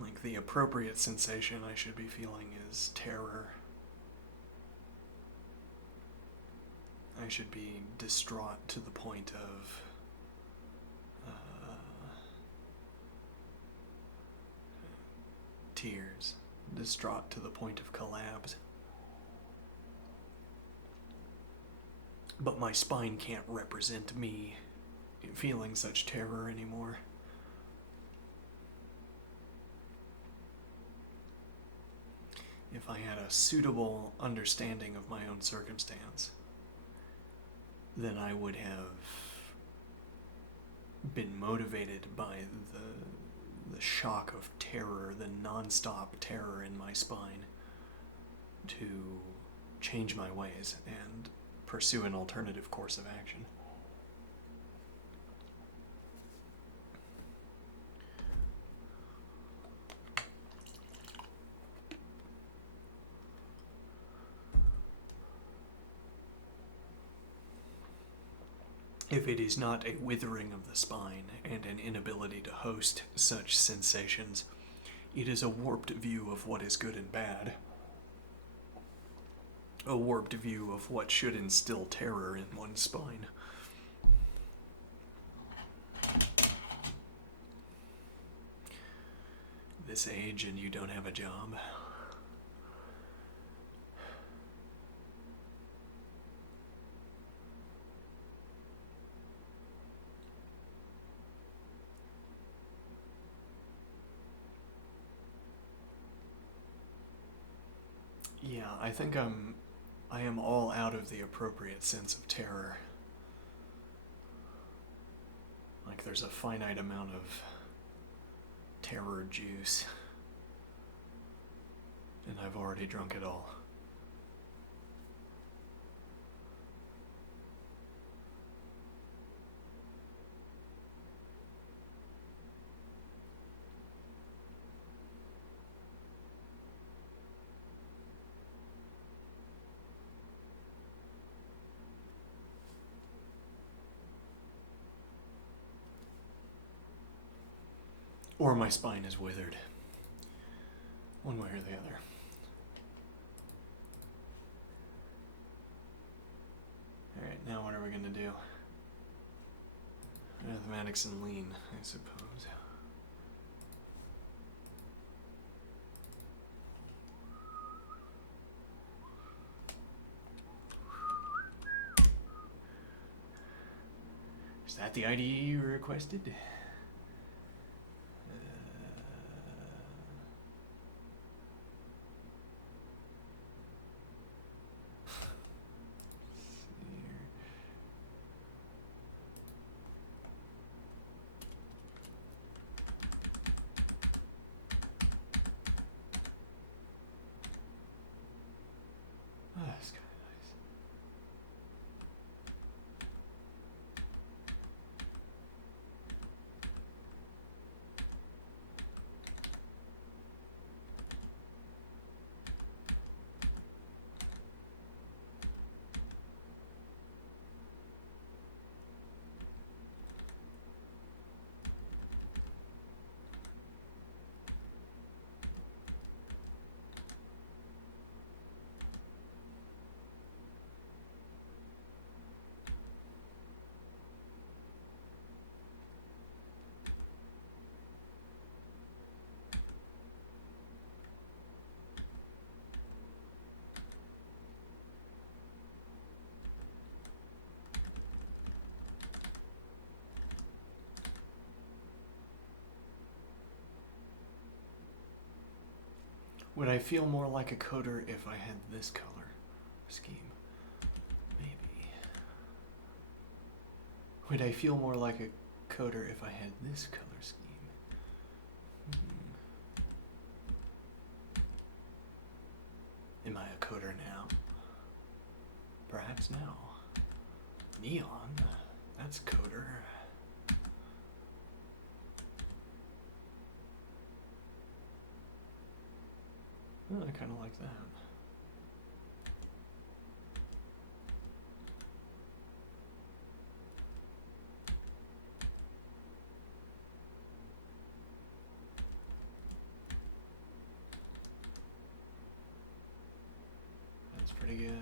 Like, the appropriate sensation I should be feeling is terror. I should be distraught to the point of tears, distraught to the point of collapse. But my spine can't represent me feeling such terror anymore. If I had a suitable understanding of my own circumstance, then I would have been motivated by the shock of terror, the nonstop terror in my spine, to change my ways and pursue an alternative course of action. If it is not a withering of the spine and an inability to host such sensations, it is a warped view of what is good and bad. A warped view of what should instill terror in one's spine. This age and you don't have a job. Yeah, I think I am all out of the appropriate sense of terror. Like, there's a finite amount of terror juice, and I've already drunk it all. Or my spine is withered. One way or the other. Alright, now what are we gonna do? Mathematics and lean, I suppose. Is that the IDE you requested? That's kind of nice. Would I feel more like a coder if I had this color scheme? Maybe. Would I feel more like a coder if I had this color scheme? Am I a coder now? Perhaps now. Neon? That's coder. Oh, I kind of like that. That's pretty good.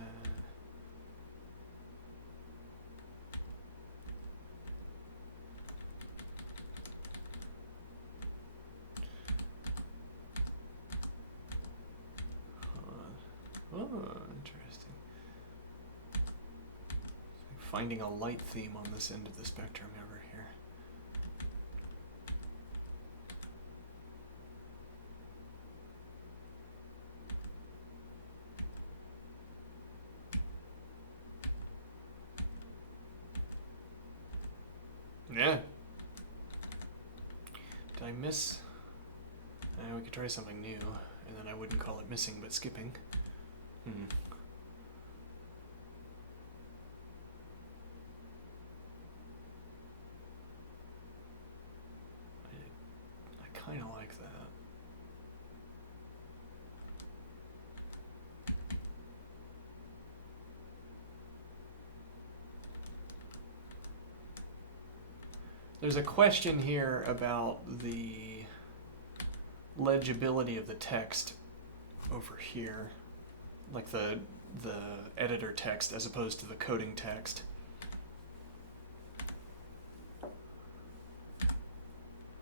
Oh, interesting. Finding a light theme on this end of the spectrum over here. Yeah. Did I miss? We could try something new, and then I wouldn't call it missing, but skipping. I kind of like that. There's a question here about the legibility of the text over here, like the editor text as opposed to the coding text.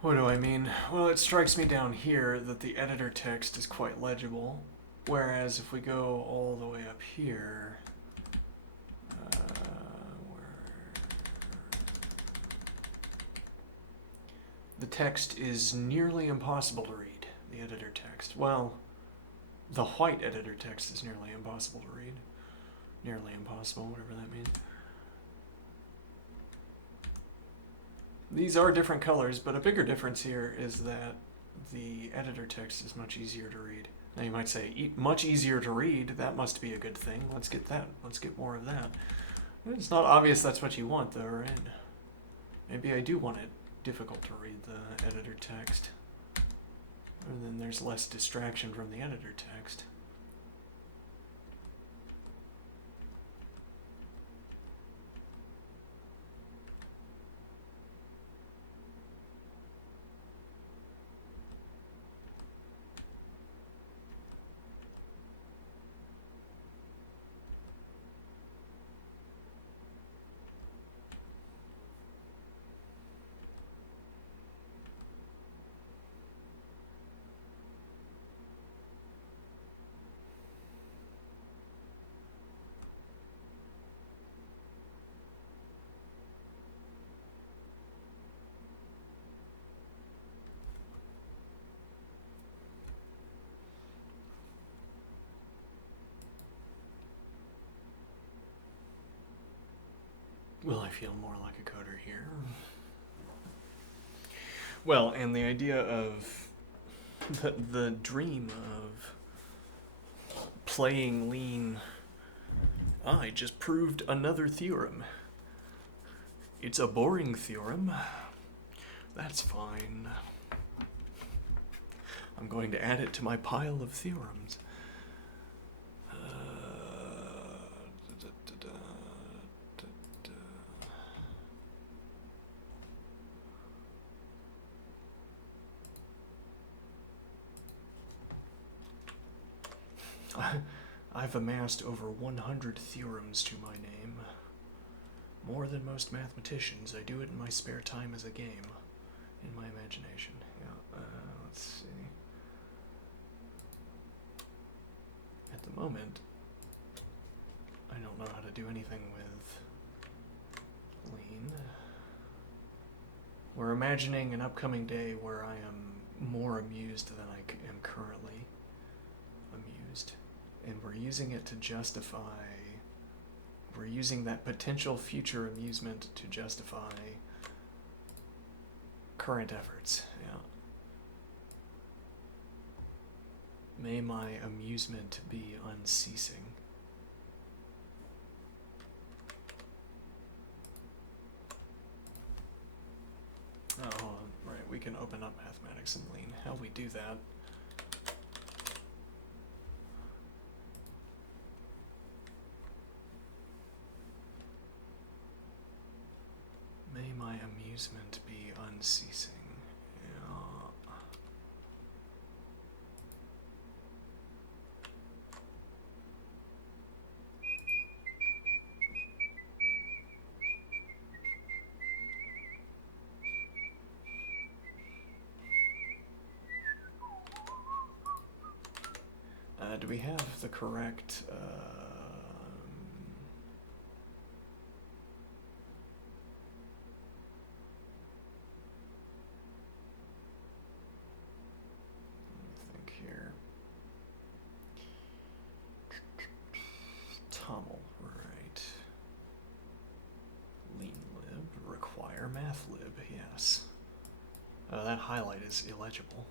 What do I mean? Well, it strikes me down here that the editor text is quite legible, whereas if we go all the way up here, the text is nearly impossible to read, the editor text. Well, the white editor text is nearly impossible to read. Nearly impossible, whatever that means. These are different colors, but a bigger difference here is that the editor text is much easier to read. Now you might say, much easier to read, that must be a good thing. Let's get that. Let's get more of that. It's not obvious that's what you want, though, right? Maybe I do want it difficult to read the editor text. And then there's less distraction from the editor text. Will I feel more like a coder here? Well, and the idea of the dream of playing lean. I just proved another theorem. It's a boring theorem. That's fine. I'm going to add it to my pile of theorems. I've amassed over 100 theorems to my name. More than most mathematicians. I do it in my spare time as a game. In my imagination. Yeah, let's see. At the moment, I don't know how to do anything with lean. We're imagining an upcoming day where I am more amused than I am currently amused. And we're using it to justify, we're using that potential future amusement to justify current efforts. Yeah. May my amusement be unceasing. Oh, right, we can open up mathematics and lean. How we do that? May my amusement be unceasing. Yeah. Do we have the correct Tommel, right. Lean lib, require math lib, yes. That highlight is illegible.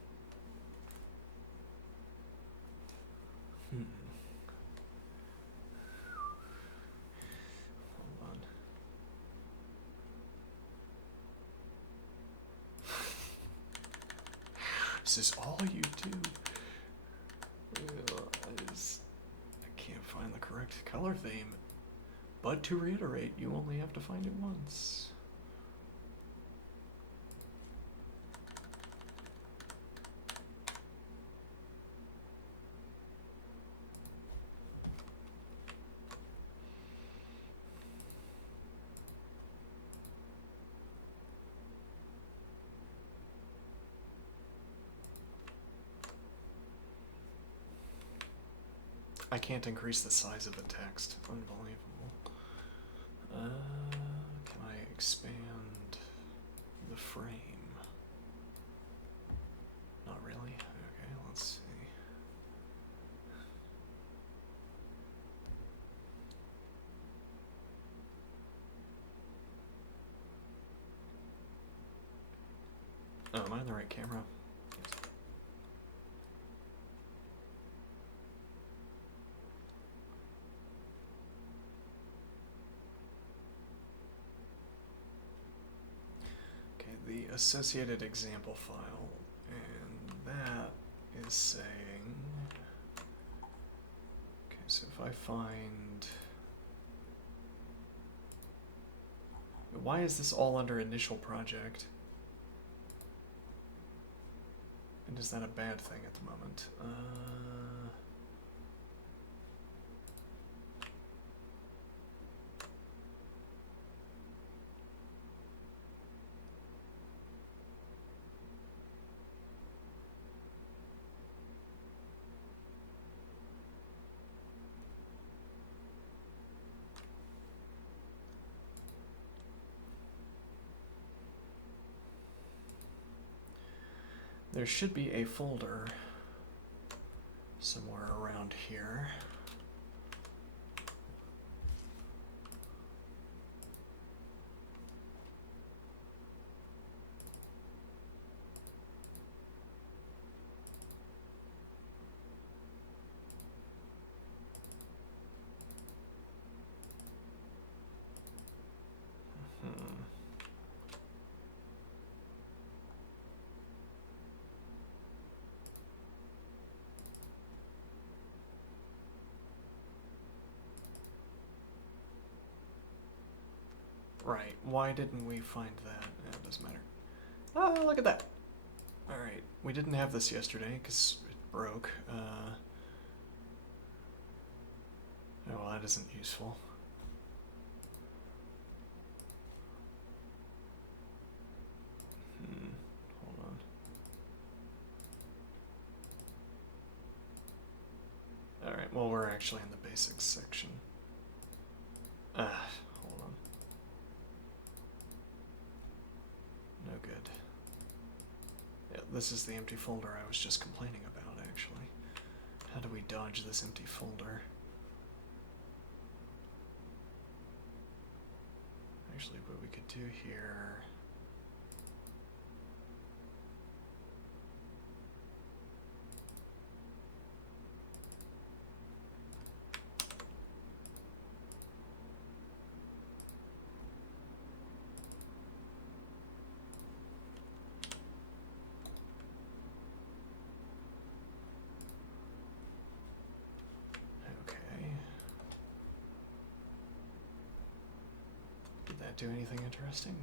Hold on. Is this all you do? I can't find the correct color theme. But to reiterate, you only have to find it once. I can't increase the size of the text. Unbelievable. Can I expand the frame? Not really? Okay, let's see. Oh, am I on the right camera? Yes. Okay, the associated example file, and that is saying, okay, so if I find, why is this all under initial project? And is that a bad thing at the moment? There should be a folder somewhere around here. Right, why didn't we find that? It doesn't matter. Oh, look at that. Alright, we didn't have this yesterday because it broke. Oh, well, that isn't useful. Hold on. Alright, well, we're actually in the basics section. Hold on. No good. Yeah, this is the empty folder I was just complaining about, actually. How do we dodge this empty folder? Actually, what we could do here... Okay. Did that do anything interesting?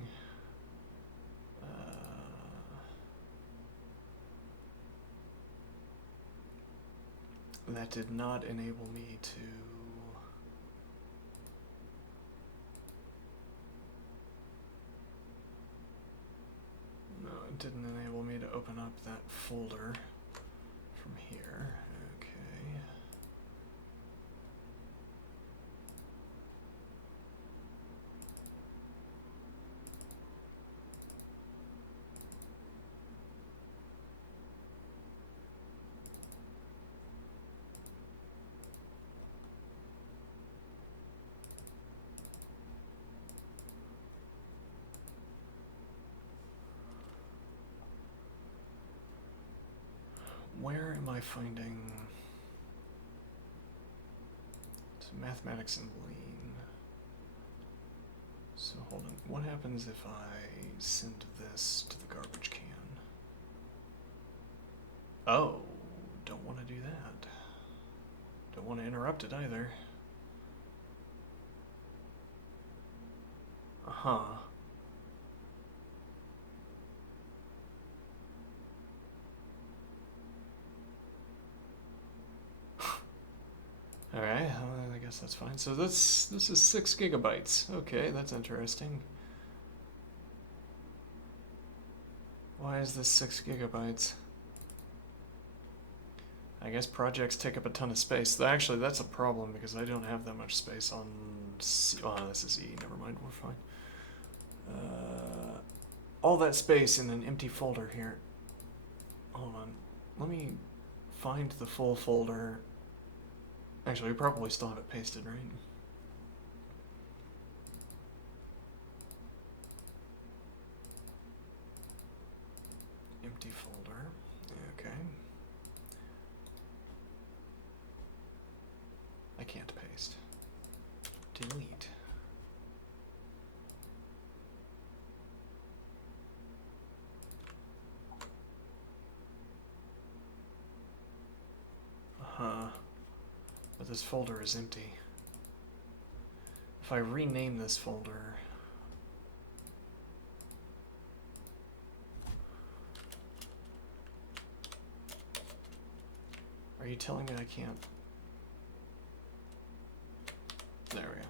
That did not enable me to... No, it didn't enable me to open up that folder from here. Okay. Where am I finding... mathematics and lean. So hold on, what happens if I send this to the garbage can? Oh, don't want to do that. Don't want to interrupt it either. Uh-huh. Alright, I guess that's fine. So this is 6 gigabytes. Okay, that's interesting. Why is this 6 gigabytes? I guess projects take up a ton of space. Actually, that's a problem because I don't have that much space on C. Oh, this is E. Never mind, we're fine. All that space in an empty folder here. Hold on. Let me find the full folder. Actually, we probably still have it pasted, right? Empty folder. Okay. I can't paste. Delete. But this folder is empty. If I rename this folder... Are you telling me I can't? There we go.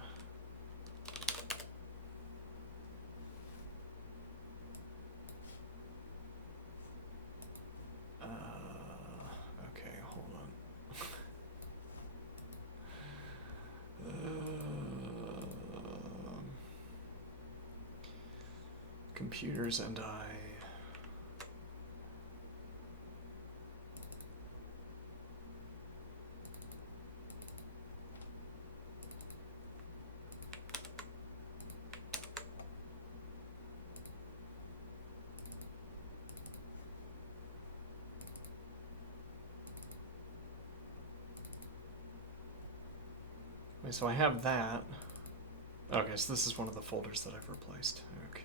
Okay, hold on. Computers and I... Wait, so I have that. Okay, so this is one of the folders that I've replaced. Okay.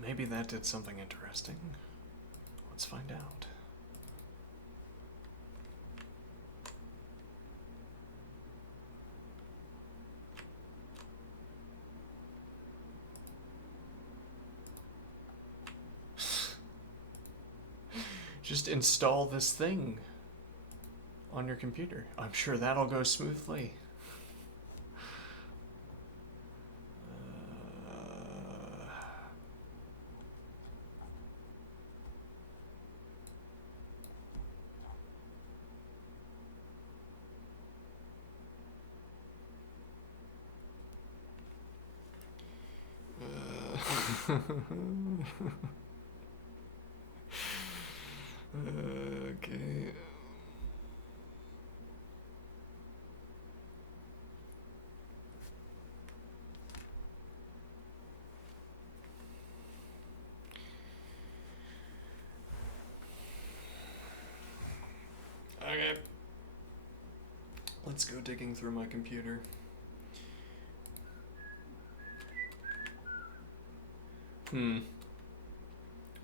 maybe that did something interesting. Let's find out. Just install this thing on your computer. I'm sure that'll go smoothly. Okay. Okay. Let's go digging through my computer. I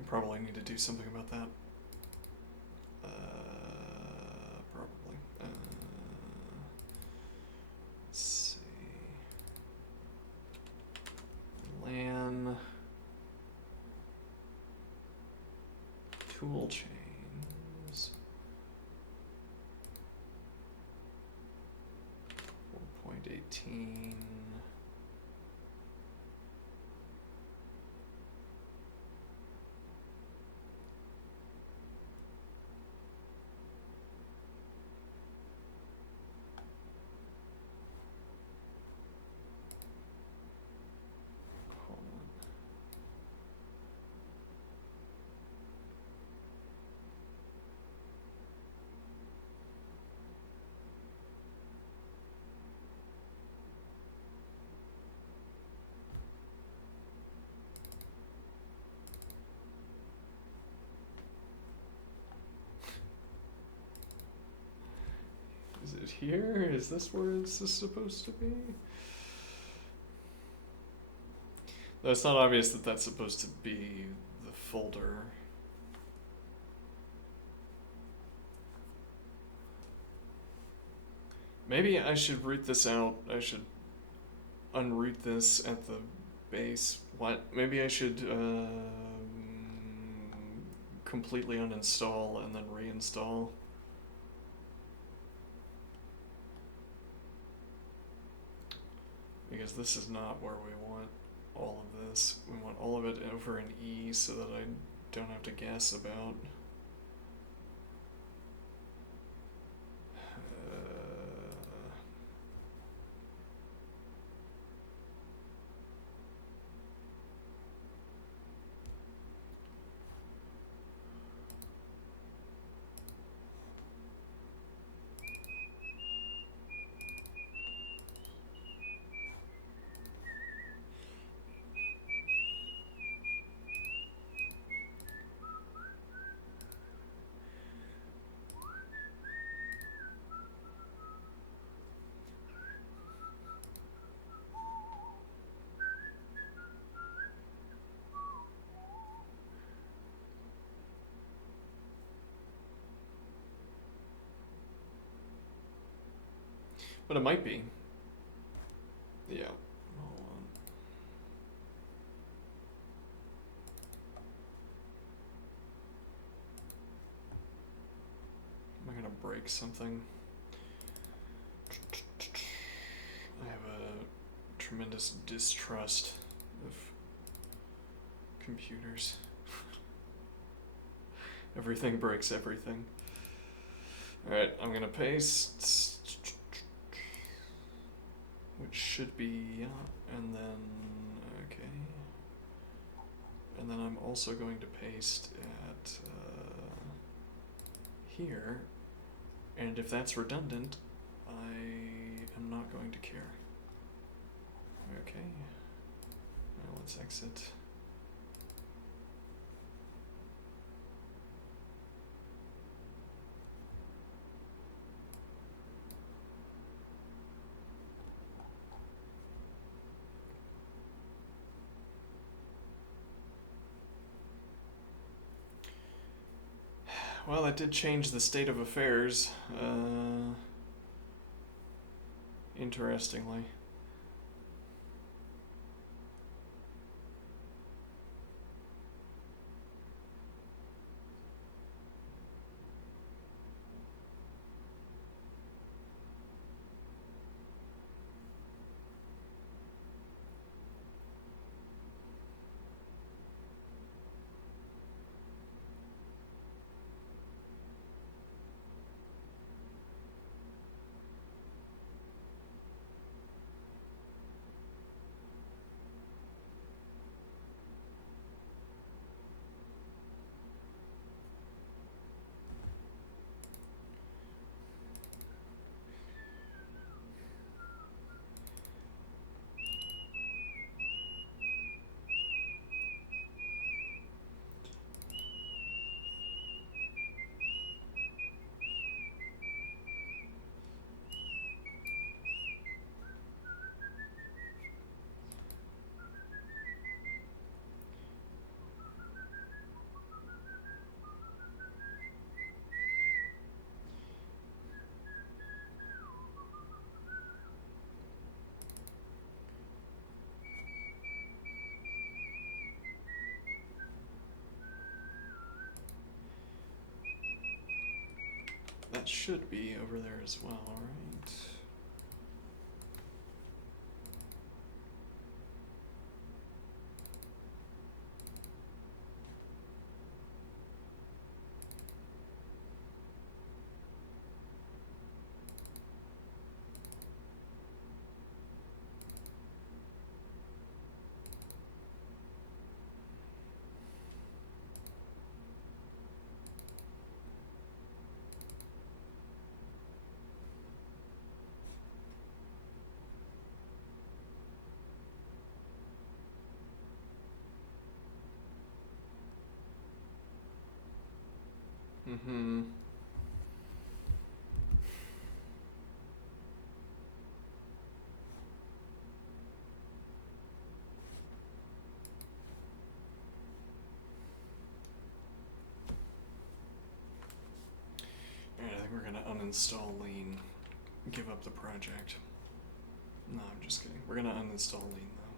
probably need to do something about that. Probably. Let's see. LAN. Tool chains. 4.18. Is it here? Is this where it's supposed to be? Though it's not obvious that that's supposed to be the folder. Maybe I should root this out. I should unroot this at the base. What? Maybe I should completely uninstall and then reinstall. Because this is not where we want all of this. We want all of it over in E so that I don't have to guess about. But it might be. Yeah. Hold on. Am I gonna break something? I have a tremendous distrust of computers. Everything breaks everything. Alright, I'm gonna paste. Which should be, and then, okay. And then I'm also going to paste at here, and if that's redundant, I am not going to care. Okay, now let's exit. Well, that did change the state of affairs, interestingly. That should be over there as well, right? Mm-hmm. Alright, I think we're gonna uninstall Lean. Give up the project. No, I'm just kidding. We're gonna uninstall Lean though.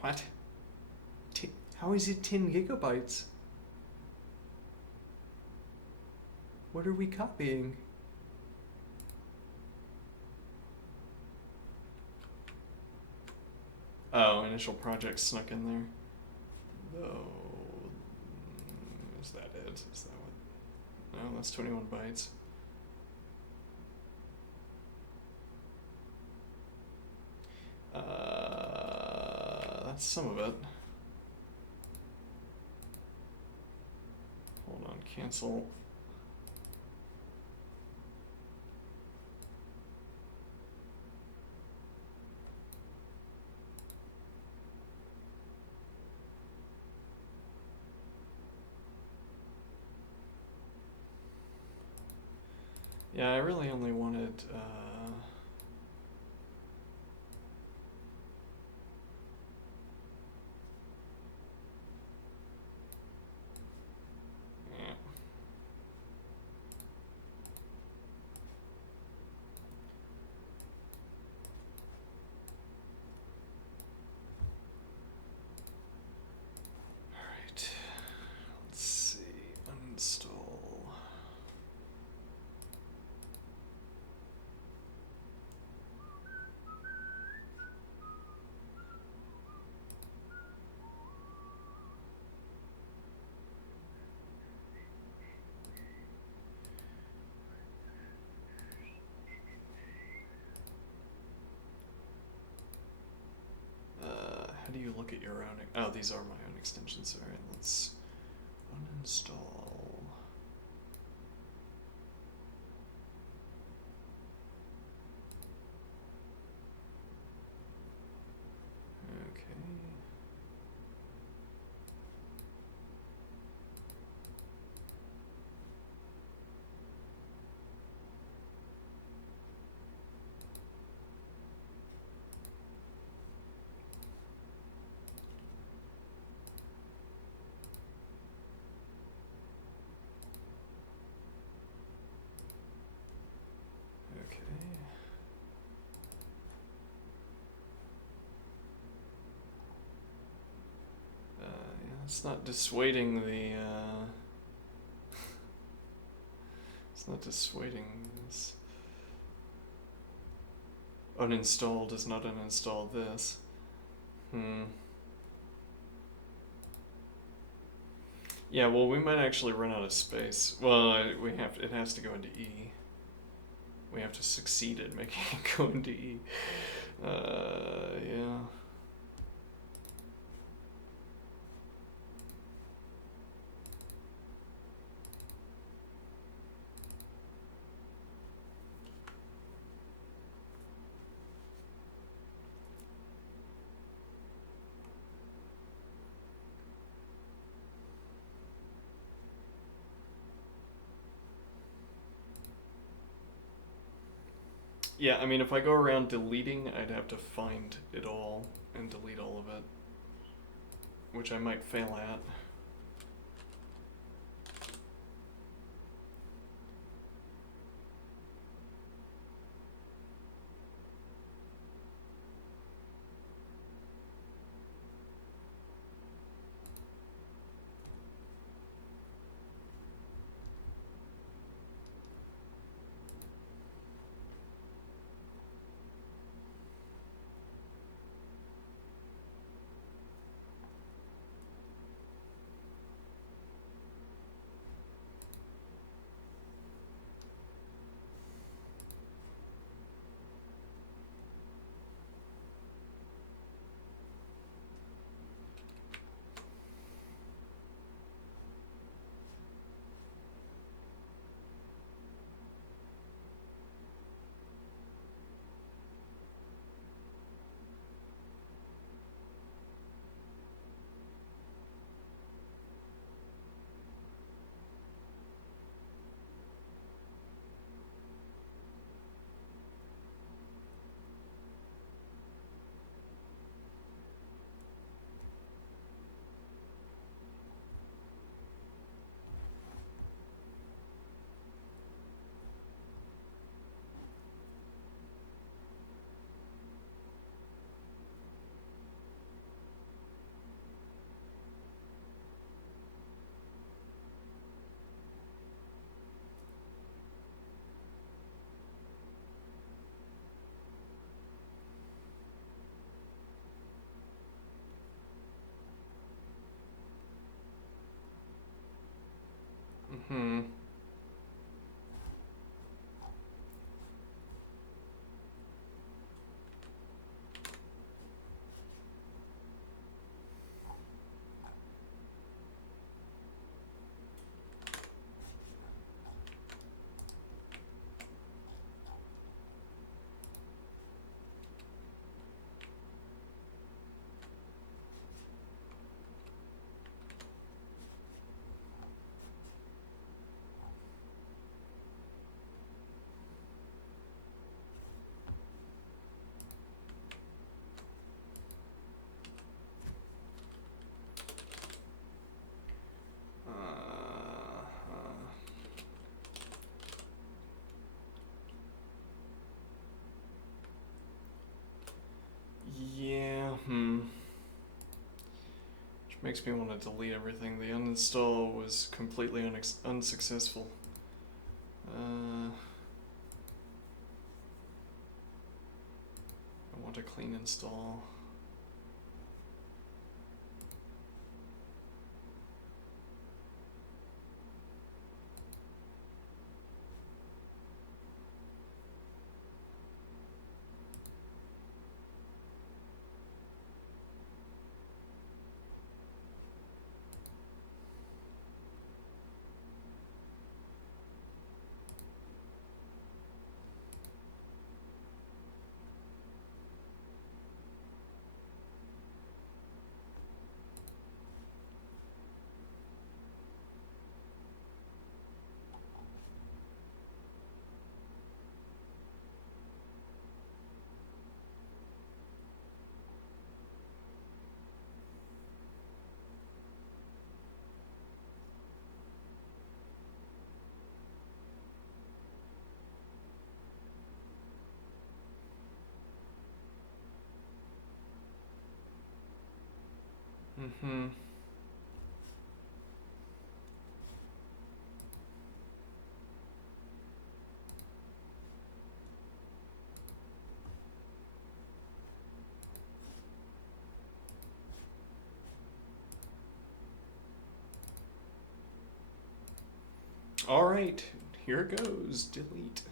What? How is it 10 gigabytes? What are we copying? Oh, initial project snuck in there. Oh, is that it? Is that what? No, that's 21 bytes. That's some of it. Hold on, cancel. Yeah, I really only wanted, yeah. Alright, let's see, uninstall. How do you look at your own? Oh, these are my own extensions. All right, let's uninstall. Okay. Okay. Yeah, it's not dissuading the. It's not dissuading this. Uninstall does not uninstall this. Yeah, well, we might actually run out of space. Well, it has to go into E. We have to succeed at making it go into E. Yeah. Yeah, I mean, if I go around deleting, I'd have to find it all and delete all of it, which I might fail at. Hmm. Yeah, Which makes me want to delete everything. The uninstall was completely unsuccessful. I want a clean install. Mm-hmm. All right, here it goes. Delete.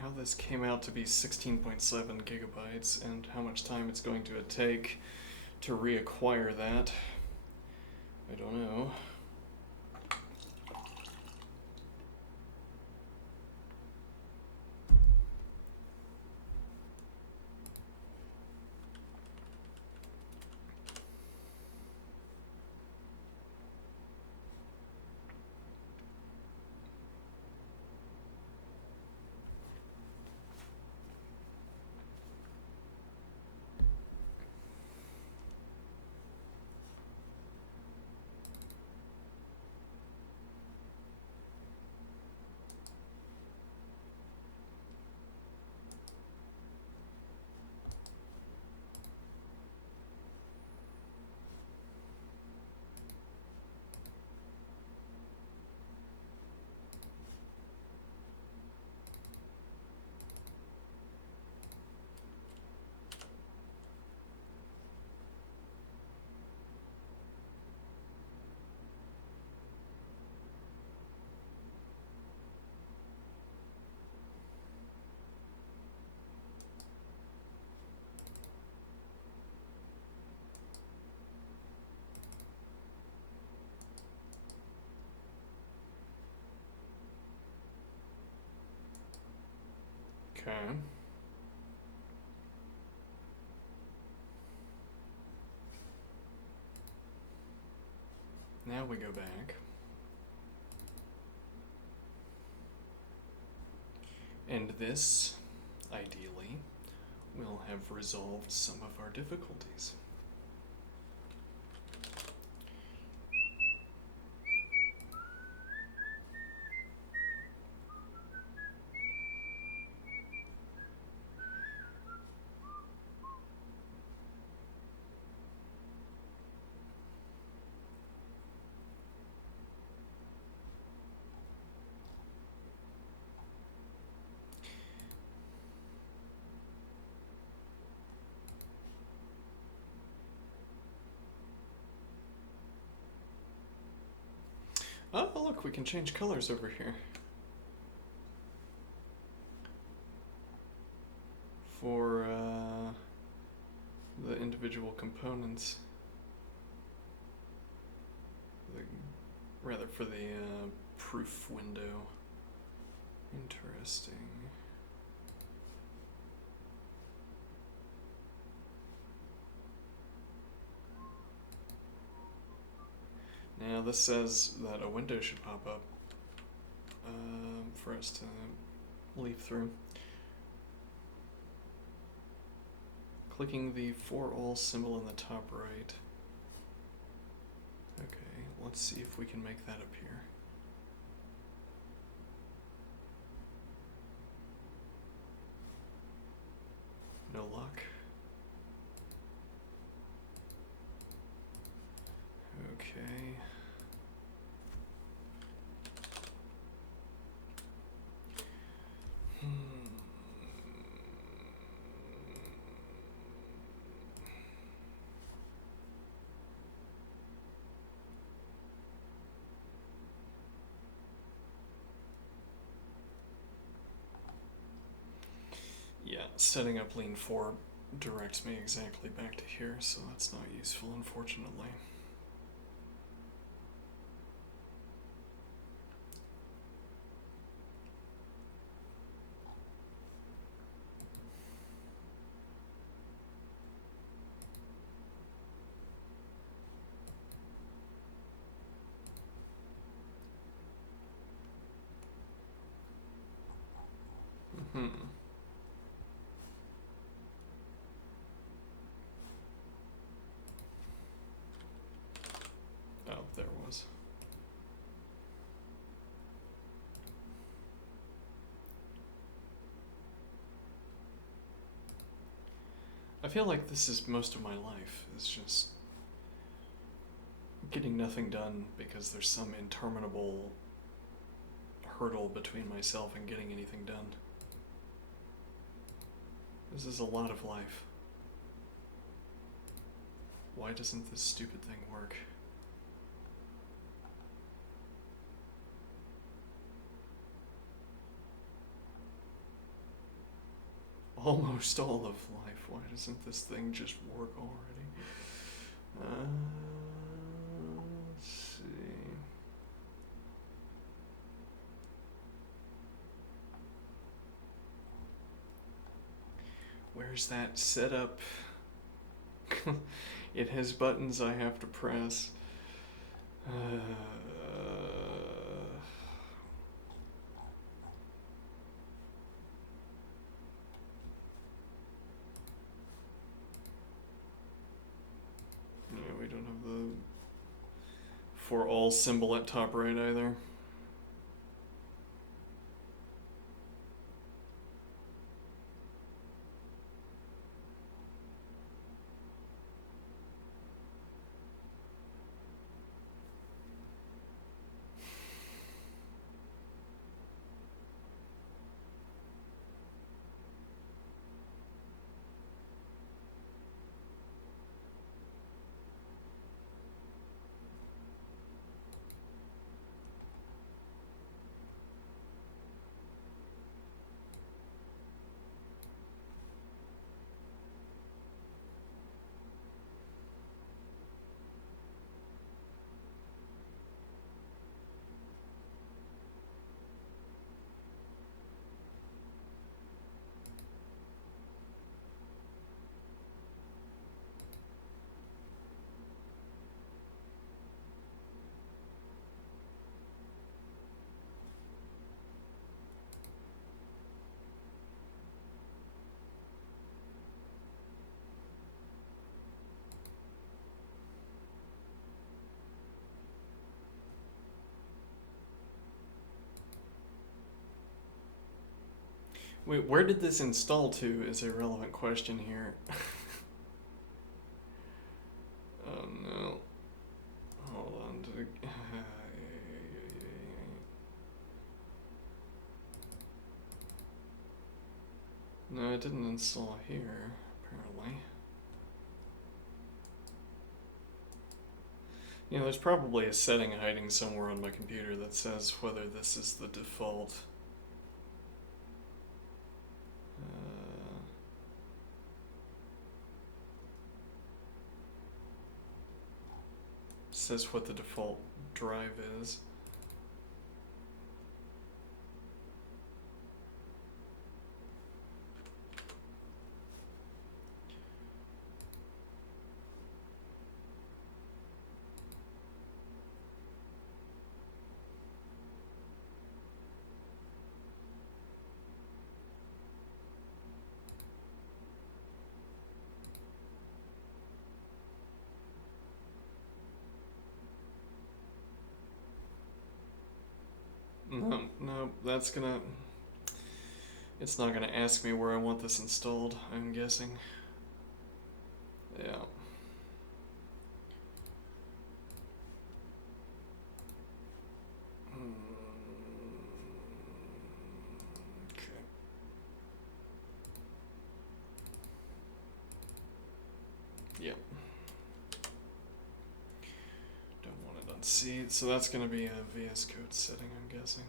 How this came out to be 16.7 gigabytes and how much time it's going to take to reacquire that, I don't know. Okay. Now we go back. And this, ideally, will have resolved some of our difficulties. Oh, look, we can change colors over here. For the individual components. Rather, for the proof window. Interesting. Now this says that a window should pop up for us to leaf through. Clicking the for all symbol in the top right. Okay, let's see if we can make that appear. No luck. Okay. Yeah, setting up lean 4 directs me exactly back to here, so that's not useful, unfortunately. Hmm. Oh, there was. I feel like this is most of my life. It's just getting nothing done because there's some interminable hurdle between myself and getting anything done. This is a lot of life. Why doesn't this stupid thing work? Almost all of life. Why doesn't this thing just work already? Let's see. Where's that setup? It has buttons I have to press. Yeah, we don't have the for all symbol at top right either. Wait, where did this install to is a relevant question here. Oh no. Hold on to No, it didn't install here, apparently. You know, there's probably a setting hiding somewhere on my computer that says whether this is the default. Says what the default drive is. No, that's gonna... It's not gonna ask me where I want this installed, I'm guessing. Yeah. Okay. Yep. Don't want it on C, so that's gonna be a VS Code setting, I'm guessing.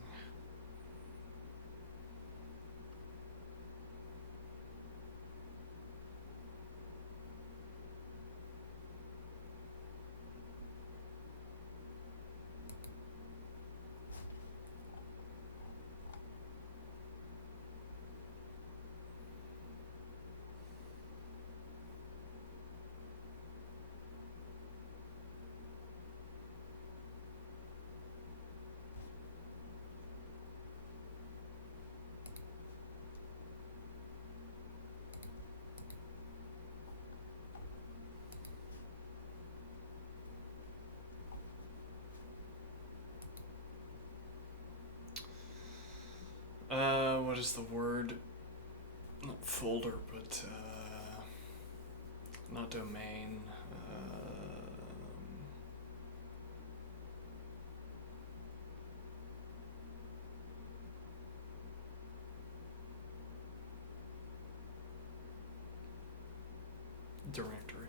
What is the word? Not folder, but, not domain. Directory.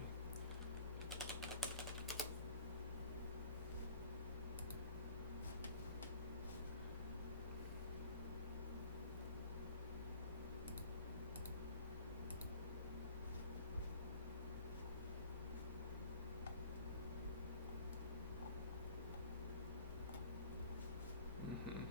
Mm-hmm.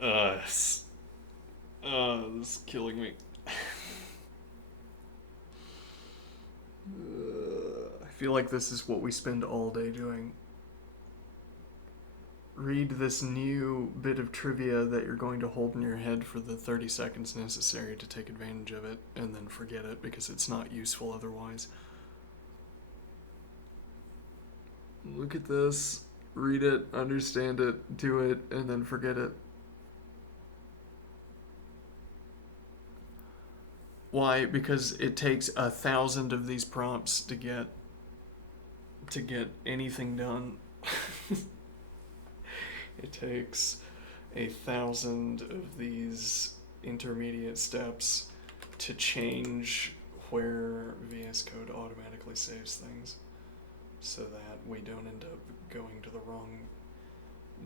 This is killing me. I feel like this is what we spend all day doing. Read this new bit of trivia that you're going to hold in your head for the 30 seconds necessary to take advantage of it, and then forget it because it's not useful otherwise. Look at this, read it, understand it, do it, and then forget it. Why? Because it takes 1,000 of these prompts to get anything done. It takes 1,000 of these intermediate steps to change where VS Code automatically saves things, so that we don't end up going to the wrong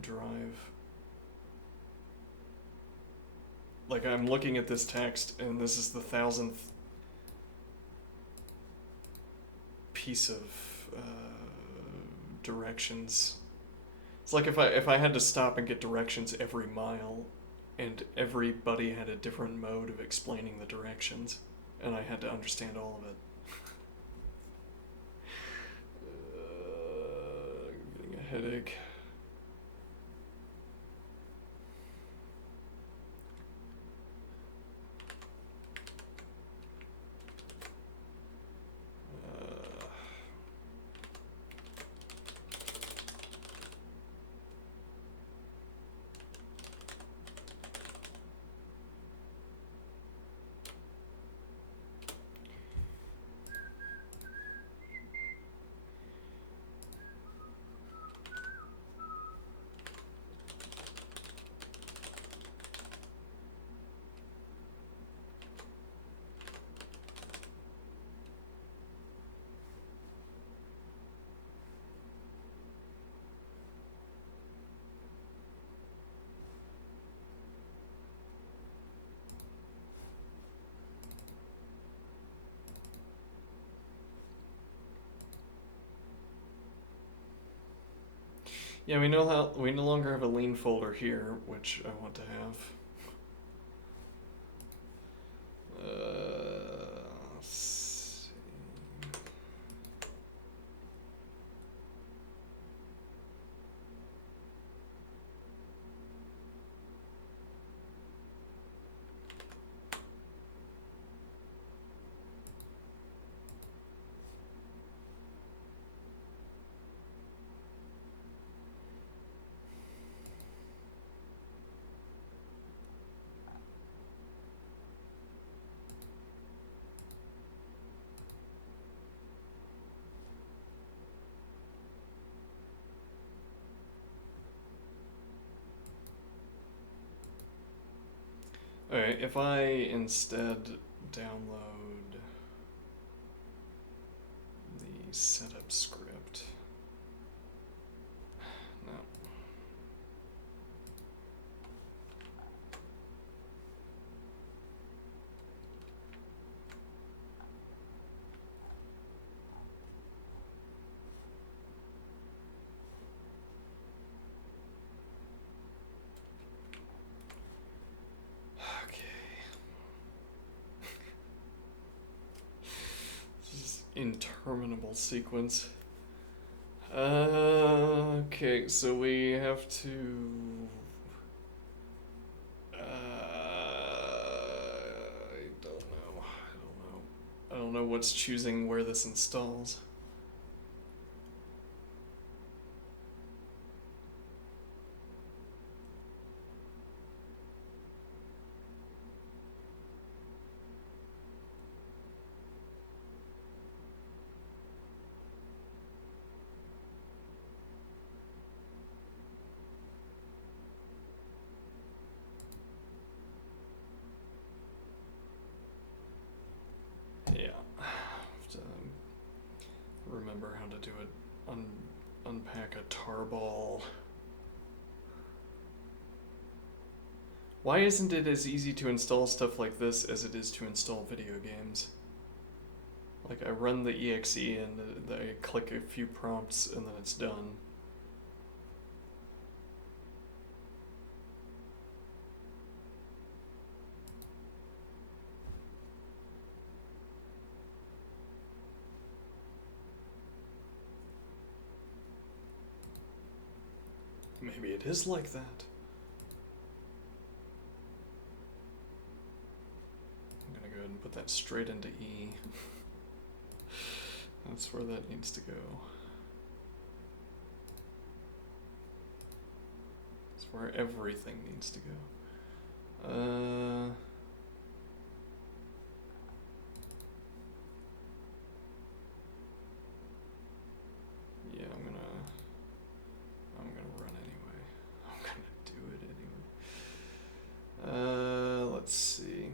drive. Like, I'm looking at this text, and this is the 1,000th piece of directions. It's like if I had to stop and get directions every mile, and everybody had a different mode of explaining the directions, and I had to understand all of it. I'm getting a headache. Yeah, we no longer have a lean folder here, which I want to have. Let's see. Alright, if I instead download the setup script. interminable sequence. Okay, so we have to. I don't know. I don't know what's choosing where this installs. Yeah, have to remember how to do it. Unpack a tarball. Why isn't it as easy to install stuff like this as it is to install video games? Like, I run the exe and I click a few prompts and then it's done. Maybe it is like that. I'm gonna go ahead and put that straight into E. That's where that needs to go. That's where everything needs to go. Yeah, I'm gonna run anyway. I'm gonna do it anyway. Let's see.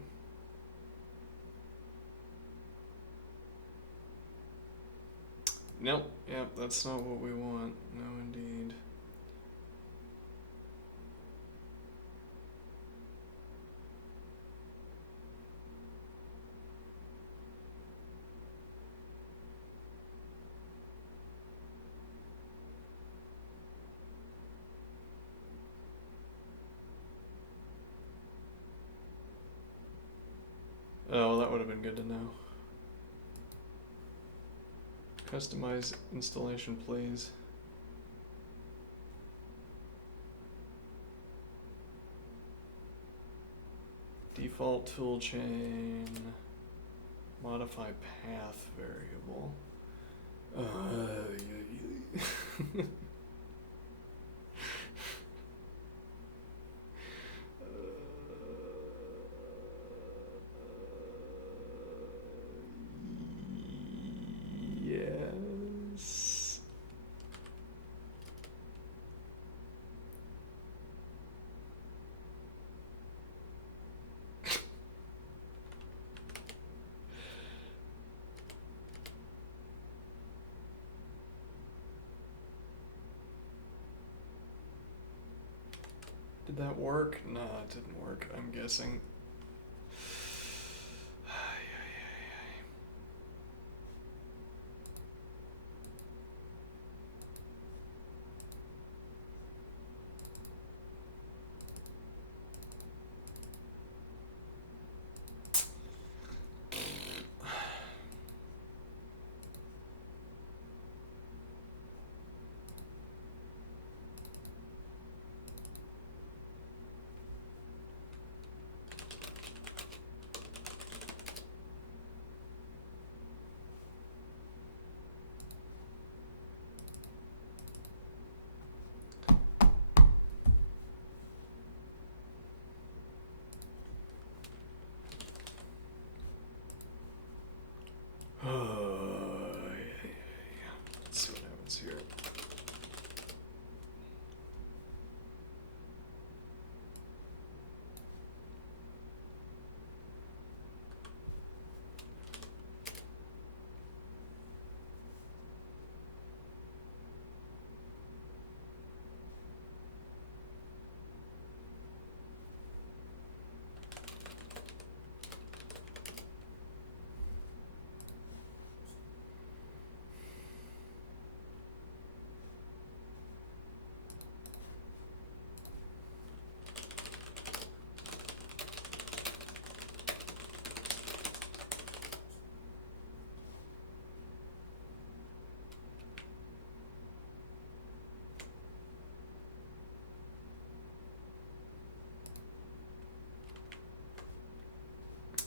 Nope, yep, that's not what we want. No, indeed. Oh, that would have been good to know. Customize installation, please. Default toolchain. Modify path variable. Yes. Did that work? Nah, it didn't work, I'm guessing.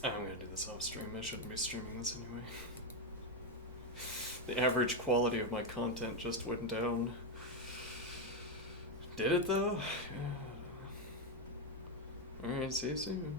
I'm gonna do this off stream. I shouldn't be streaming this anyway. The average quality of my content just went down. Did it though? Alright, see you soon.